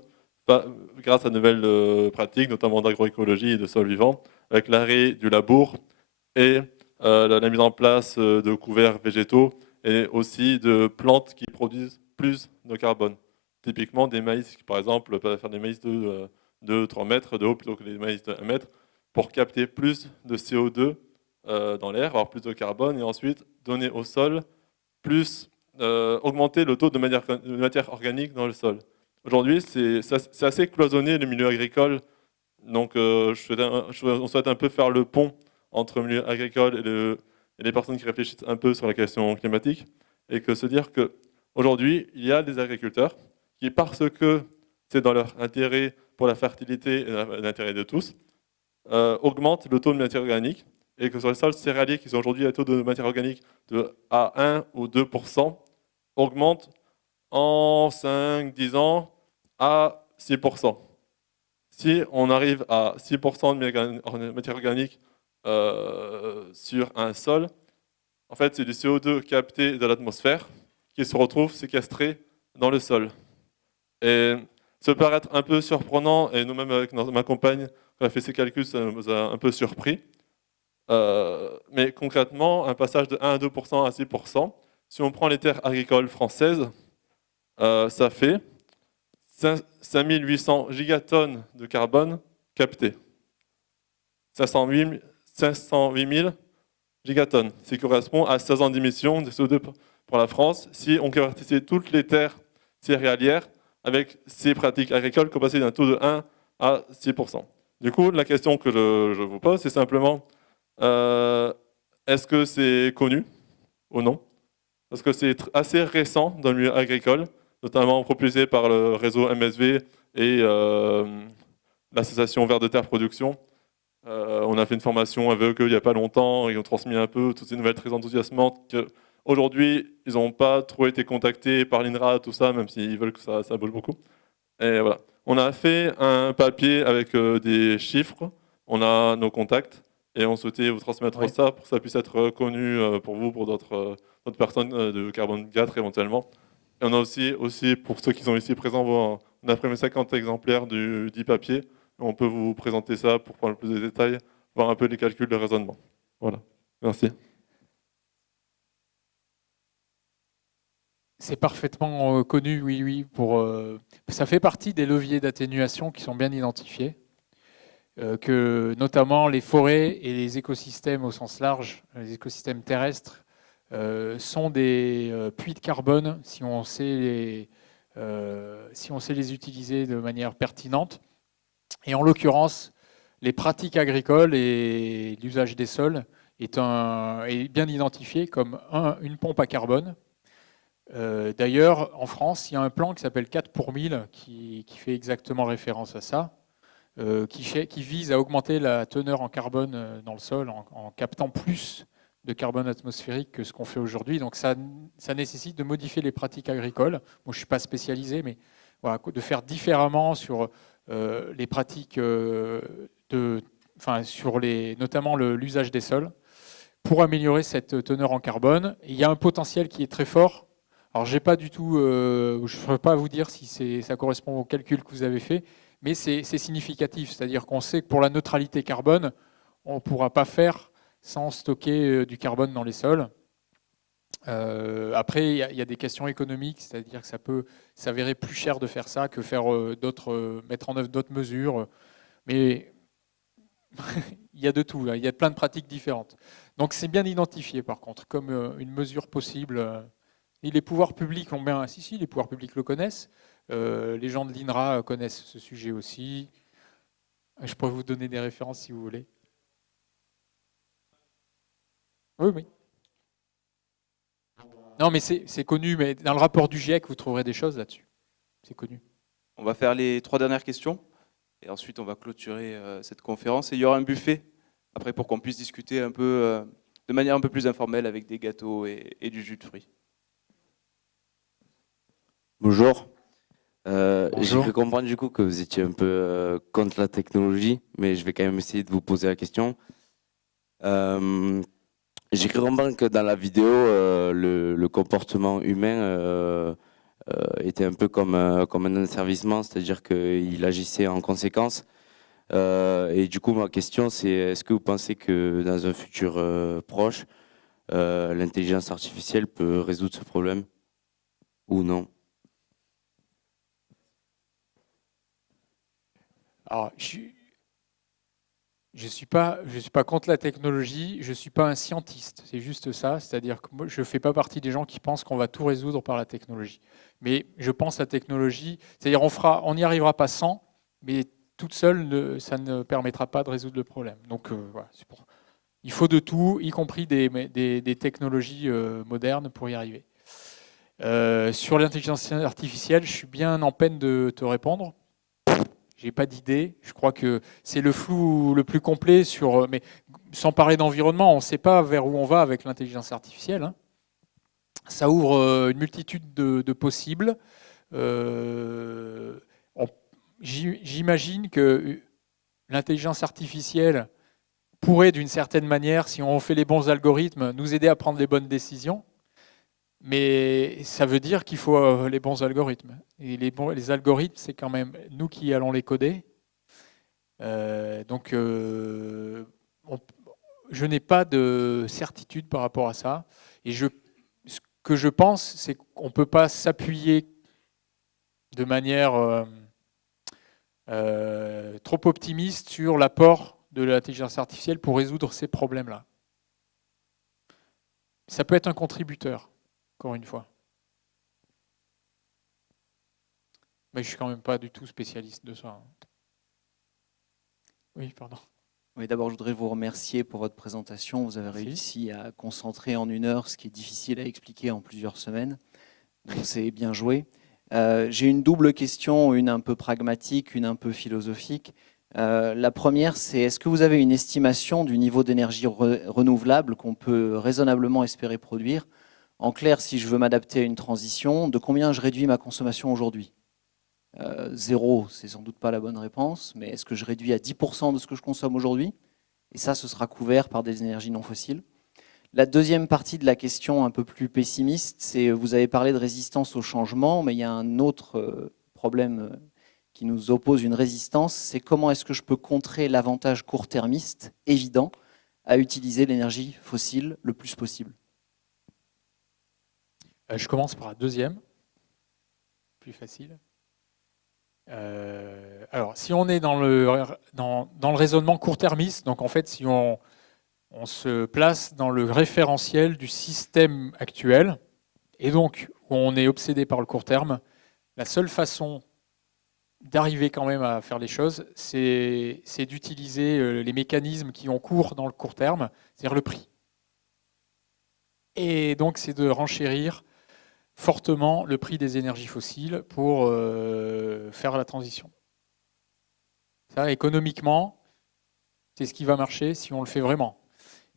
grâce à de nouvelles pratiques, notamment d'agroécologie et de sol vivant, avec l'arrêt du labour et la mise en place de couverts végétaux et aussi de plantes qui produisent plus de carbone. Typiquement des maïs, par exemple, peuvent faire des maïs de 2-3 mètres de haut plutôt que des maïs de 1 mètre pour capter plus de CO2 dans l'air, avoir plus de carbone et ensuite donner au sol augmenter le taux de matière organique dans le sol. Aujourd'hui, c'est assez cloisonné le milieu agricole, donc on souhaite un peu faire le pont entre le milieu agricole et les personnes qui réfléchissent un peu sur la question climatique, et que se dire qu'aujourd'hui, il y a des agriculteurs qui, parce que c'est dans leur intérêt pour la fertilité et l'intérêt de tous, augmentent le taux de matière organique, et que sur les sols céréaliers qui sont aujourd'hui à taux de matière organique à 1 ou 2%, augmentent en 5-10 ans à 6%. Si on arrive à 6% de matière organique sur un sol, en fait, c'est du CO2 capté de l'atmosphère qui se retrouve séquestré dans le sol. Et ça peut paraître un peu surprenant, et nous-mêmes avec ma compagne, quand on a fait ces calculs, ça nous a un peu surpris. Mais concrètement, un passage de 1 à 2% à 6%, si on prend les terres agricoles françaises, ça fait 5800 gigatonnes de carbone captées. 508 000 gigatonnes, ce qui correspond à 16 ans d'émissions de CO2 pour la France, si on convertissait toutes les terres céréalières avec ces pratiques agricoles qu'on passait d'un taux de 1 à 6%. Du coup, la question que je vous pose, c'est simplement, est-ce que c'est connu ou non? Parce que c'est assez récent dans le milieu agricole, notamment propulsé par le réseau MSV et l'association Vers de Terre Production. On a fait une formation avec eux il n'y a pas longtemps, ils ont transmis un peu toutes ces nouvelles très enthousiasmantes. Aujourd'hui, ils n'ont pas trop été contactés par l'INRA, tout ça, même s'ils veulent que ça bouge beaucoup. Et voilà. On a fait un papier avec des chiffres, on a nos contacts, et on souhaitait vous transmettre ça pour que ça puisse être connu pour vous, pour d'autres personnes de Carbone 4 éventuellement. Et on a aussi pour ceux qui sont ici présents, on a imprimé 50 exemplaires du papier. On peut vous présenter ça pour prendre plus de détails, voir un peu les calculs de raisonnement. Voilà, merci. C'est parfaitement connu, oui. Ça fait partie des leviers d'atténuation qui sont bien identifiés, que notamment les forêts et les écosystèmes au sens large, les écosystèmes terrestres, sont des puits de carbone si on sait les utiliser de manière pertinente. Et en l'occurrence, les pratiques agricoles et l'usage des sols est bien identifié comme une pompe à carbone. D'ailleurs, en France, il y a un plan qui s'appelle 4 pour 1000 qui fait exactement référence à ça, qui vise à augmenter la teneur en carbone dans le sol en captant plus de carbone atmosphérique que ce qu'on fait aujourd'hui. Donc ça nécessite de modifier les pratiques agricoles. Moi, je ne suis pas spécialisé, mais voilà, de faire différemment sur les pratiques, notamment l'usage des sols, pour améliorer cette teneur en carbone. Et il y a un potentiel qui est très fort. Alors, je ne saurais pas vous dire si ça correspond au calcul que vous avez fait, mais c'est significatif. C'est-à-dire qu'on sait que pour la neutralité carbone, on ne pourra pas faire sans stocker du carbone dans les sols. Après, il y a des questions économiques, c'est-à-dire que ça peut s'avérer plus cher de faire ça que faire mettre en œuvre d'autres mesures. Mais il y a de tout, là. Il y a plein de pratiques différentes. Donc c'est bien identifié par contre, comme une mesure possible. Et les pouvoirs publics ont bien... Si, les pouvoirs publics le connaissent. Les gens de l'INRA connaissent ce sujet aussi. Je pourrais vous donner des références si vous voulez. Oui, oui. Non, mais c'est connu, mais dans le rapport du GIEC, vous trouverez des choses là-dessus. C'est connu. On va faire les 3 dernières questions et ensuite on va clôturer cette conférence. Et il y aura un buffet après pour qu'on puisse discuter un peu de manière un peu plus informelle avec des gâteaux et du jus de fruits. Bonjour. J'ai Bonjour. cru comprendre du coup que vous étiez un peu contre la technologie, mais je vais quand même essayer de vous poser la question. J'ai cru comprendre que dans la vidéo, le comportement humain était un peu comme un asservissement, c'est-à-dire qu'il agissait en conséquence. Et du coup, ma question, c'est est-ce que vous pensez que dans un futur proche, l'intelligence artificielle peut résoudre ce problème ou non? Alors, je suis pas contre la technologie, je ne suis pas un scientiste, c'est juste ça. C'est-à-dire que moi, je ne fais pas partie des gens qui pensent qu'on va tout résoudre par la technologie. Mais je pense à la technologie, c'est-à-dire on n'y arrivera pas sans, mais toute seule, ça ne permettra pas de résoudre le problème. Donc voilà, il faut de tout, y compris des technologies modernes pour y arriver. Sur l'intelligence artificielle, je suis bien en peine de te répondre. J'ai pas d'idée. Je crois que c'est le flou le plus complet sur. Mais sans parler d'environnement, on ne sait pas vers où on va avec l'intelligence artificielle. Hein. Ça ouvre une multitude de possibles. J'imagine que l'intelligence artificielle pourrait, d'une certaine manière, si on fait les bons algorithmes, nous aider à prendre les bonnes décisions. Mais ça veut dire qu'il faut les bons algorithmes. Et les algorithmes, c'est quand même nous qui allons les coder. Donc, je n'ai pas de certitude par rapport à ça. Et ce que je pense, c'est qu'on ne peut pas s'appuyer de manière trop optimiste sur l'apport de l'intelligence artificielle pour résoudre ces problèmes-là. Ça peut être un contributeur. Encore une fois. Mais je ne suis quand même pas du tout spécialiste de ça. Oui, pardon. Oui, d'abord, je voudrais vous remercier pour votre présentation. Vous avez réussi à concentrer en 1 heure ce qui est difficile à expliquer en plusieurs semaines. Donc, c'est bien joué. J'ai une double question, une un peu pragmatique, une un peu philosophique. La première, c'est est-ce que vous avez une estimation du niveau d'énergie renouvelable qu'on peut raisonnablement espérer produire ? En clair, si je veux m'adapter à une transition, de combien je réduis ma consommation aujourd'hui ? 0, c'est sans doute pas la bonne réponse, mais est-ce que je réduis à 10% de ce que je consomme aujourd'hui ? Et ça, ce sera couvert par des énergies non fossiles. La deuxième partie de la question un peu plus pessimiste, c'est vous avez parlé de résistance au changement, mais il y a un autre problème qui nous oppose une résistance, c'est comment est-ce que je peux contrer l'avantage court-termiste, évident, à utiliser l'énergie fossile le plus possible. Je commence par la deuxième, plus facile. Alors, si on est dans le raisonnement court-termiste, donc en fait, si on se place dans le référentiel du système actuel, et donc où on est obsédé par le court terme, la seule façon d'arriver quand même à faire les choses, c'est d'utiliser les mécanismes qui ont cours dans le court terme, c'est-à-dire le prix. Et donc, c'est de renchérir fortement le prix des énergies fossiles pour faire la transition. Ça, économiquement, c'est ce qui va marcher si on le fait vraiment.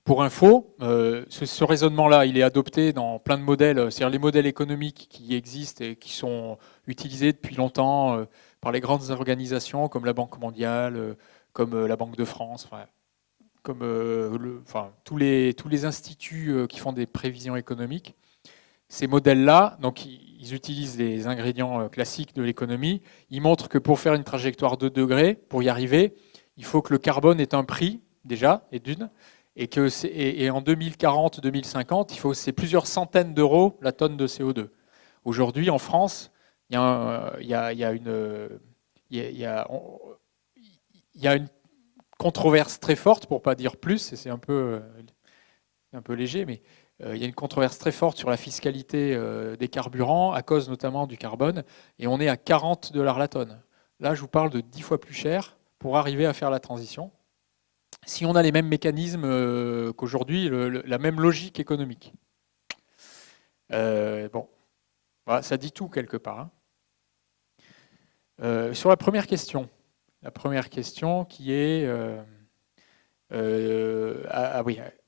Pour info, ce raisonnement-là, il est adopté dans plein de modèles, c'est-à-dire les modèles économiques qui existent et qui sont utilisés depuis longtemps par les grandes organisations comme la Banque mondiale, comme la Banque de France, comme tous les instituts qui font des prévisions économiques. Ces modèles-là, donc ils utilisent les ingrédients classiques de l'économie. Ils montrent que pour faire une trajectoire de 2 degrés, pour y arriver, il faut que le carbone ait un prix déjà, et d'une, Et en 2040-2050, c'est plusieurs centaines d'euros la tonne de CO2. Aujourd'hui, en France, il y a une controverse très forte, pour ne pas dire plus, et c'est un peu léger, mais il y a une controverse très forte sur la fiscalité des carburants, à cause notamment du carbone, et on est à 40 $ la tonne. Là, je vous parle de 10 fois plus cher pour arriver à faire la transition. Si on a les mêmes mécanismes qu'aujourd'hui, la même logique économique. Bon, voilà, ça dit tout quelque part. Sur la première question qui est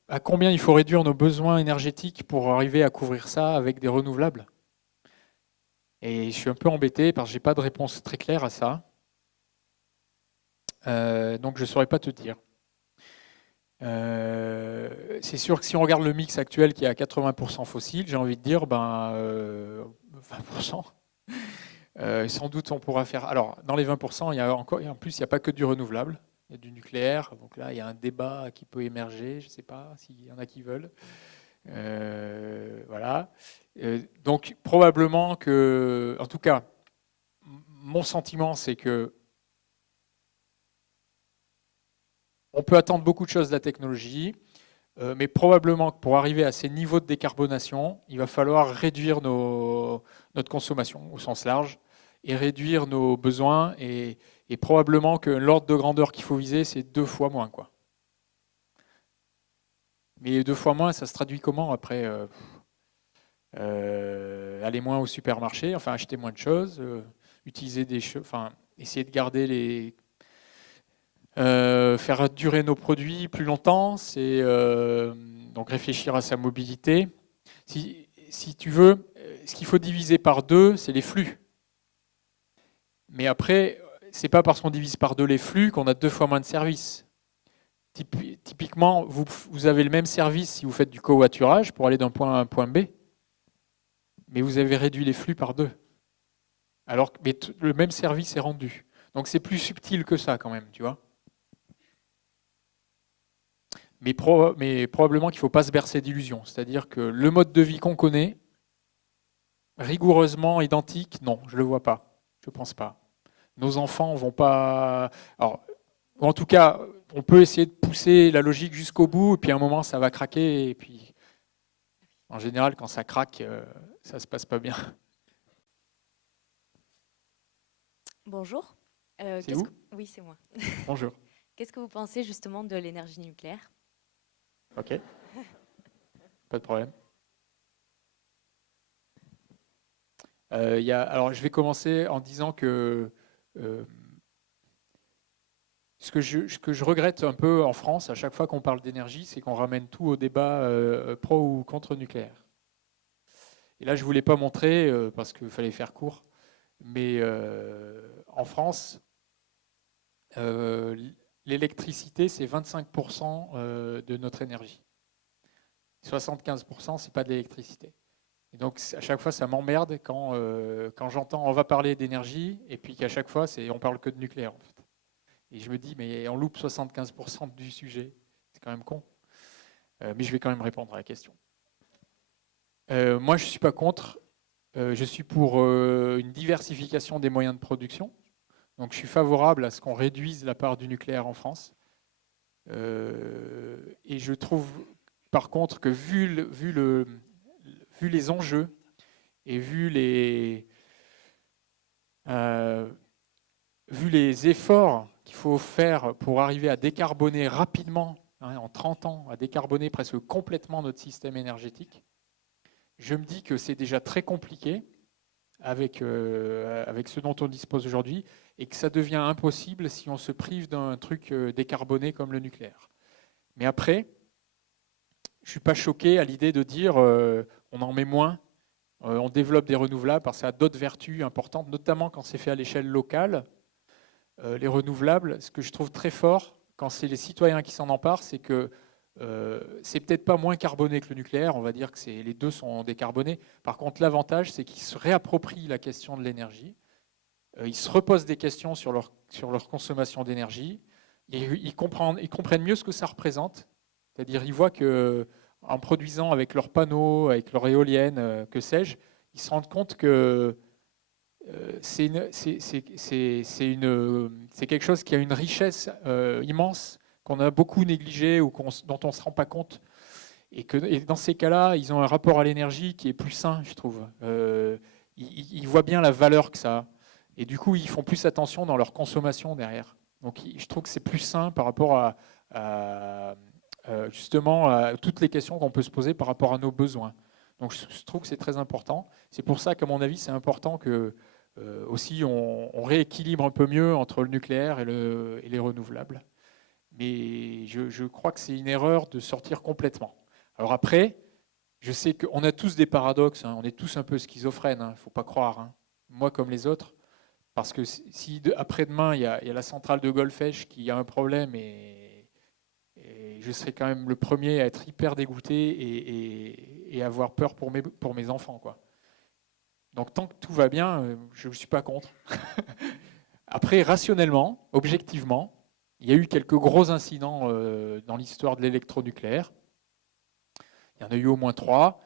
à combien il faut réduire nos besoins énergétiques pour arriver à couvrir ça avec des renouvelables? Et je suis un peu embêté parce que je n'ai pas de réponse très claire à ça. Donc je ne saurais pas te dire. C'est sûr que si on regarde le mix actuel qui est à 80% fossile, j'ai envie de dire 20%. Sans doute on pourra faire. Alors dans les 20%, en plus il n'y a pas que du renouvelable, il y a du nucléaire. Donc là il y a un débat qui peut émerger. Je ne sais pas s'il y en a qui veulent. Voilà. Donc probablement que, en tout cas, mon sentiment c'est que on peut attendre beaucoup de choses de la technologie, mais probablement que pour arriver à ces niveaux de décarbonation, il va falloir réduire notre consommation au sens large et réduire nos besoins. Et probablement que l'ordre de grandeur qu'il faut viser, c'est 2 fois moins, quoi. Mais 2 fois moins, ça se traduit comment après aller moins au supermarché, enfin acheter moins de choses, utiliser des choses, enfin essayer de garder les... faire durer nos produits plus longtemps, c'est donc réfléchir à sa mobilité. Si tu veux, ce qu'il faut diviser par 2, c'est les flux. Mais après, c'est pas parce qu'on divise par 2 les flux qu'on a 2 fois moins de services. Typiquement, vous avez le même service si vous faites du covoiturage pour aller d'un point A à un point B, mais vous avez réduit les flux par 2. Alors que le même service est rendu. Donc c'est plus subtil que ça quand même, tu vois. Mais probablement qu'il ne faut pas se bercer d'illusions. C'est-à-dire que le mode de vie qu'on connaît, rigoureusement identique, non, je ne le vois pas. Je ne pense pas. Nos enfants ne vont pas... Alors, en tout cas, on peut essayer de pousser la logique jusqu'au bout, et puis à un moment, ça va craquer. Et puis, en général, quand ça craque, ça ne se passe pas bien. Bonjour. C'est vous ? Oui, c'est moi. Bonjour. Qu'est-ce que vous pensez justement de l'énergie nucléaire ? Ok. Pas de problème. Alors, je vais commencer en disant que ce que je regrette un peu en France, à chaque fois qu'on parle d'énergie, c'est qu'on ramène tout au débat pro ou contre nucléaire. Et là, je ne voulais pas montrer, parce qu'il fallait faire court, mais en France, l'électricité, c'est 25% de notre énergie. 75%, ce n'est pas de l'électricité. Et donc, à chaque fois, ça m'emmerde quand j'entends on va parler d'énergie, et puis qu'à chaque fois, on parle que de nucléaire. En fait. Et je me dis, mais on loupe 75% du sujet. C'est quand même con. Mais je vais quand même répondre à la question. Moi, je ne suis pas contre. Je suis pour une diversification des moyens de production. Donc, je suis favorable à ce qu'on réduise la part du nucléaire en France. Et je trouve, par contre, que vu les enjeux et vu les efforts qu'il faut faire pour arriver à décarboner rapidement, en 30 ans, à décarboner presque complètement notre système énergétique, je me dis que c'est déjà très compliqué avec ce dont on dispose aujourd'hui et que ça devient impossible si on se prive d'un truc décarboné comme le nucléaire. Mais après, je ne suis pas choqué à l'idée de dire on en met moins, on développe des renouvelables parce que ça a d'autres vertus importantes, notamment quand c'est fait à l'échelle locale. Les renouvelables, ce que je trouve très fort, quand c'est les citoyens qui s'en emparent, c'est que c'est peut-être pas moins carboné que le nucléaire, on va dire que les deux sont décarbonés. Par contre, l'avantage, c'est qu'ils se réapproprient la question de l'énergie, ils se reposent des questions sur leur consommation d'énergie, ils comprennent mieux ce que ça représente, C'est-à-dire ils voient qu'en produisant avec leurs panneaux, avec leur éolienne, que sais-je, ils se rendent compte que c'est quelque chose qui a une richesse immense, qu'on a beaucoup négligée ou dont on ne se rend pas compte. Et dans ces cas-là, ils ont un rapport à l'énergie qui est plus sain, je trouve. Ils voient bien la valeur que ça a. Et du coup, ils font plus attention dans leur consommation derrière. Donc je trouve que c'est plus sain par rapport justement à toutes les questions qu'on peut se poser par rapport à nos besoins. Donc je trouve que c'est très important. C'est pour ça qu'à mon avis, c'est important que aussi on rééquilibre un peu mieux entre le nucléaire et les renouvelables. Mais je crois que c'est une erreur de sortir complètement. Alors après, je sais qu'on a tous des paradoxes, hein, on est tous un peu schizophrènes, il ne faut pas croire, hein, moi comme les autres, parce que si après-demain, il y a la centrale de Golfech qui a un problème, et je serai quand même le premier à être hyper dégoûté et avoir peur pour mes enfants, quoi. Donc tant que tout va bien, je ne suis pas contre. Après, rationnellement, objectivement, il y a eu quelques gros incidents dans l'histoire de l'électronucléaire. Il y en a eu au moins 3,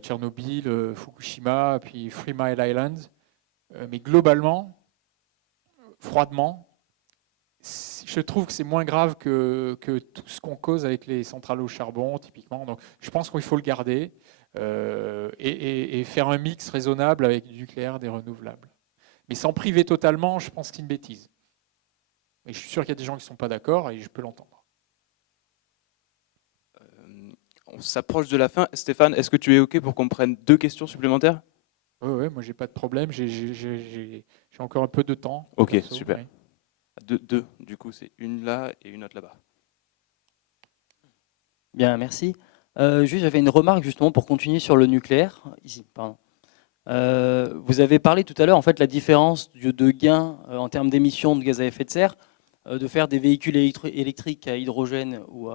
Tchernobyl, Fukushima, puis 3 Mile Island. Mais globalement, froidement, je trouve que c'est moins grave que tout ce qu'on cause avec les centrales au charbon, typiquement. Donc, je pense qu'il faut le garder et faire un mix raisonnable avec du nucléaire, des renouvelables. Mais s'en priver totalement, je pense que c'est une bêtise. Et je suis sûr qu'il y a des gens qui ne sont pas d'accord et je peux l'entendre. On s'approche de la fin. Stéphane, est-ce que tu es OK pour qu'on prenne 2 questions supplémentaires? Oui, moi j'ai pas de problème, j'ai encore un peu de temps. OK, perso, super. oui. Deux, du coup, c'est une là et une autre là-bas. Bien, merci. Juste, j'avais une remarque justement pour continuer sur le nucléaire. Ici, pardon. Vous avez parlé tout à l'heure, en fait, la différence de gain en termes d'émissions de gaz à effet de serre, de faire des véhicules électriques à hydrogène ou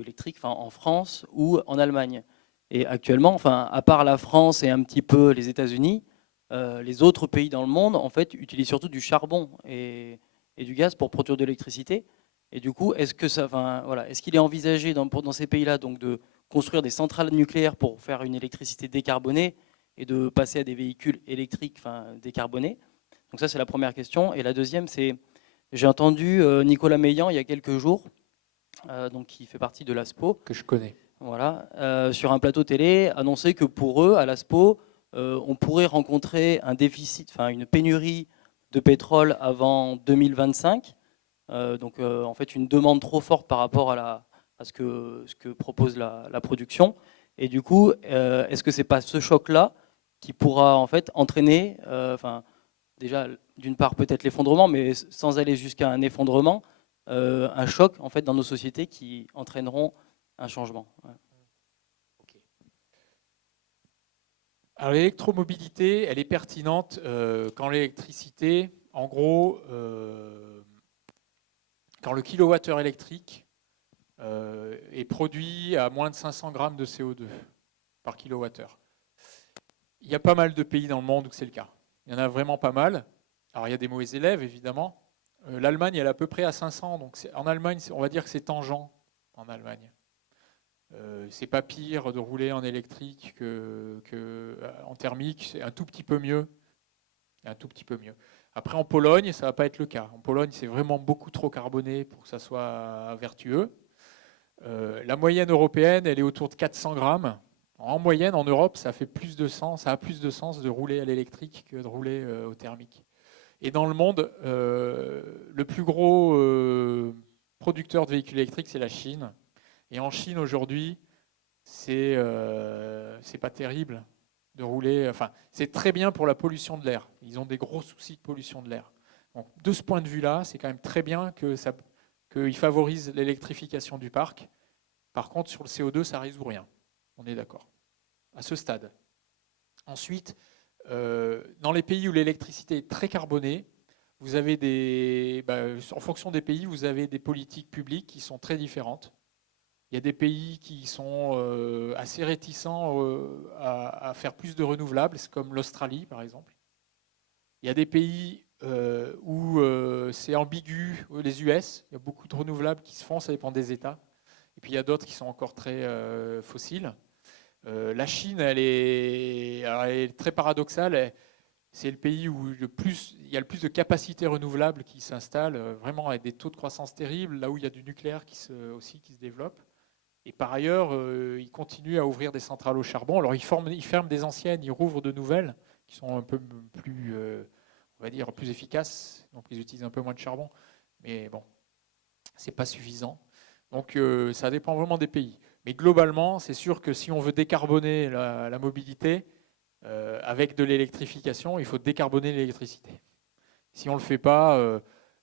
électriques, enfin, en France ou en Allemagne. Et actuellement, enfin, à part la France et un petit peu les États-Unis, les autres pays dans le monde, en fait, utilisent surtout du charbon et du gaz pour produire de l'électricité. Et du coup, est-ce qu'il est envisagé dans ces pays-là donc de construire des centrales nucléaires pour faire une électricité décarbonée et de passer à des véhicules électriques, enfin, décarbonés? Donc ça, c'est la première question. Et la deuxième, c'est, j'ai entendu Nicolas Meillan il y a quelques jours, donc qui fait partie de l'ASPO, que je connais. Voilà, sur un plateau télé, annoncer que pour eux, à l'ASPO, on pourrait rencontrer un déficit, enfin une pénurie de pétrole avant 2025. Donc en fait une demande trop forte par rapport à ce que propose la production. Et du coup, est-ce que c'est pas ce choc-là qui pourra en fait entraîner, déjà d'une part peut-être l'effondrement, mais sans aller jusqu'à un effondrement, un choc en fait dans nos sociétés qui entraîneront un changement. Ouais. Alors l'électromobilité, elle est pertinente quand l'électricité, en gros, quand le kilowattheure électrique est produit à moins de 500 grammes de CO2 par kilowattheure. Il y a pas mal de pays dans le monde où c'est le cas. Il y en a vraiment pas mal. Alors il y a des mauvais élèves, évidemment. L'Allemagne, elle est à peu près à 500. Donc en Allemagne, on va dire que c'est tangent en Allemagne. C'est pas pire de rouler en électrique qu'en thermique, c'est un tout petit peu mieux. Un tout petit peu mieux. Après, en Pologne, ça ne va pas être le cas. En Pologne, c'est vraiment beaucoup trop carboné pour que ça soit vertueux. La moyenne européenne, elle est autour de 400 grammes. En moyenne, en Europe, ça a plus de sens de rouler à l'électrique que de rouler au thermique. Et dans le monde, le plus gros producteur de véhicules électriques, c'est la Chine. Et en Chine, aujourd'hui, c'est pas terrible de rouler. Enfin, c'est très bien pour la pollution de l'air. Ils ont des gros soucis de pollution de l'air. Donc, de ce point de vue-là, c'est quand même très bien qu'ils favorisent l'électrification du parc. Par contre, sur le CO2, ça ne résout rien. On est d'accord. À ce stade. Ensuite, dans les pays où l'électricité est très carbonée, vous avez en fonction des pays, vous avez des politiques publiques qui sont très différentes. Il y a des pays qui sont assez réticents à faire plus de renouvelables, comme l'Australie par exemple. Il y a des pays où c'est ambigu, les US, il y a beaucoup de renouvelables qui se font, ça dépend des États. Et puis il y a d'autres qui sont encore très fossiles. La Chine, elle est très paradoxale. C'est le pays où il y a le plus de capacités renouvelables qui s'installent, vraiment avec des taux de croissance terribles, là où il y a du nucléaire aussi qui se développe. Et par ailleurs, ils continuent à ouvrir des centrales au charbon. Alors ils ferment des anciennes, ils rouvrent de nouvelles qui sont un peu plus, on va dire, plus efficaces. Donc ils utilisent un peu moins de charbon. Mais bon, c'est pas suffisant. Donc ça dépend vraiment des pays. Mais globalement, c'est sûr que si on veut décarboner la mobilité, avec de l'électrification, il faut décarboner l'électricité. Si on ne le fait pas,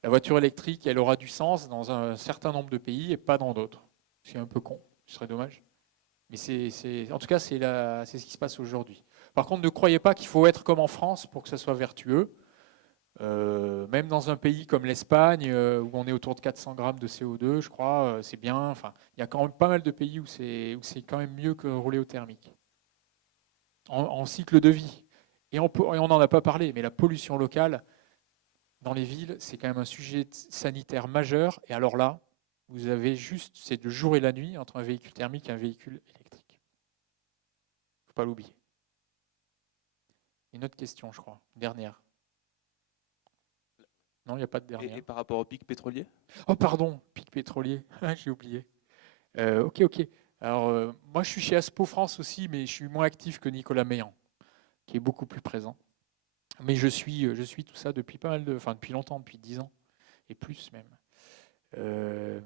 la voiture électrique, elle aura du sens dans un certain nombre de pays et pas dans d'autres. C'est un peu con, ce serait dommage. Mais en tout cas, c'est ce qui se passe aujourd'hui. Par contre, ne croyez pas qu'il faut être comme en France pour que ça soit vertueux. Même dans un pays comme l'Espagne, où on est autour de 400 grammes de CO2, je crois, c'est bien. Enfin, il y a quand même pas mal de pays où c'est quand même mieux que rouler au thermique. En cycle de vie. Et on n'en a pas parlé, mais la pollution locale dans les villes, c'est quand même un sujet sanitaire majeur. Et alors là, vous avez juste, c'est le jour et la nuit entre un véhicule thermique et un véhicule électrique. Il ne faut pas l'oublier. Une autre question, je crois, dernière. Non, il n'y a pas de dernière. Et par rapport au pic pétrolier? Oh, pardon, pic pétrolier, j'ai oublié. Ok. Alors, moi, je suis chez Aspo France aussi, mais je suis moins actif que Nicolas Meillan, qui est beaucoup plus présent. Mais je suis tout ça depuis depuis longtemps, depuis 10 ans, et plus même.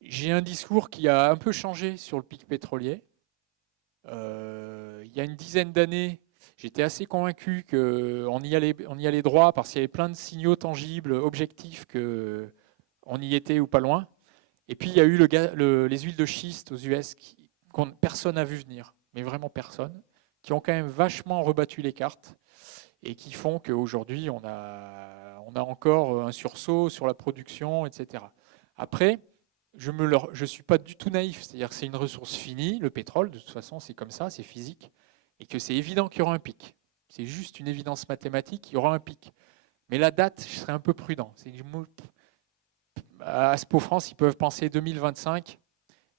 J'ai un discours qui a un peu changé sur le pic pétrolier. Il y a une dizaine d'années, j'étais assez convaincu qu'on y allait droit, parce qu'il y avait plein de signaux tangibles, objectifs, qu'on y était ou pas loin. Et puis il y a eu les huiles de schiste aux US que personne n'a vu venir, mais vraiment personne, qui ont quand même vachement rebattu les cartes et qui font qu'aujourd'hui on a encore un sursaut sur la production, etc. Après, je ne suis pas du tout naïf, c'est-à-dire que c'est une ressource finie, le pétrole, de toute façon c'est comme ça, c'est physique, et que c'est évident qu'il y aura un pic. C'est juste une évidence mathématique, il y aura un pic. Mais la date, je serais un peu prudent. À Aspo France, ils peuvent penser 2025.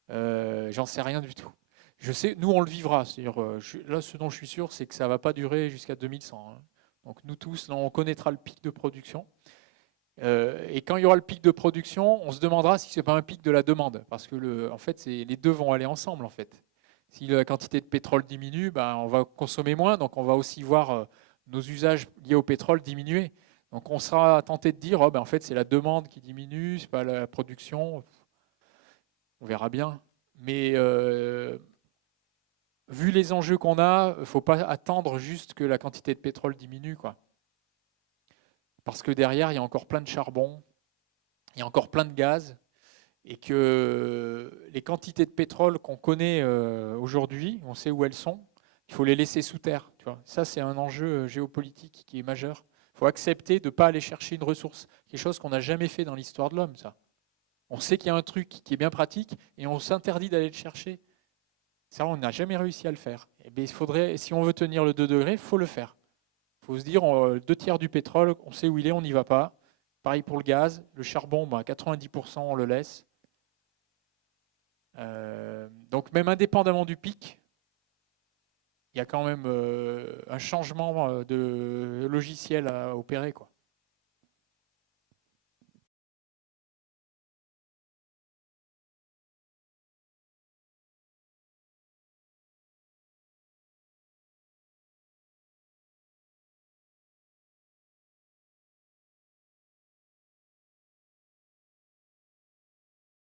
J'en sais rien du tout. Je sais, nous, on le vivra. C'est-à-dire, là, ce dont je suis sûr, c'est que ça ne va pas durer jusqu'à 2100. Hein. Donc, nous tous, là, on connaîtra le pic de production. Et quand il y aura le pic de production, on se demandera si ce n'est pas un pic de la demande. Parce que, en fait, les deux vont aller ensemble, en fait. Si la quantité de pétrole diminue, ben, on va consommer moins. Donc, on va aussi voir nos usages liés au pétrole diminuer. Donc on sera tenté de dire, en fait c'est la demande qui diminue, c'est pas la production. On verra bien. Mais vu les enjeux qu'on a, il ne faut pas attendre juste que la quantité de pétrole diminue, quoi. Parce que derrière, il y a encore plein de charbon, il y a encore plein de gaz, et que les quantités de pétrole qu'on connaît aujourd'hui, on sait où elles sont, il faut les laisser sous terre. Tu vois. Ça, c'est un enjeu géopolitique qui est majeur. Il faut accepter de ne pas aller chercher une ressource, quelque chose qu'on n'a jamais fait dans l'histoire de l'homme. Ça. On sait qu'il y a un truc qui est bien pratique et on s'interdit d'aller le chercher. Ça, on n'a jamais réussi à le faire. Et bien, si on veut tenir le 2 degrés, il faut le faire. Il faut se dire, 2/3 du pétrole, on sait où il est, on n'y va pas. Pareil pour le gaz, le charbon, 90% on le laisse. Donc même indépendamment du pic, il y a quand même un changement de logiciel à opérer, quoi.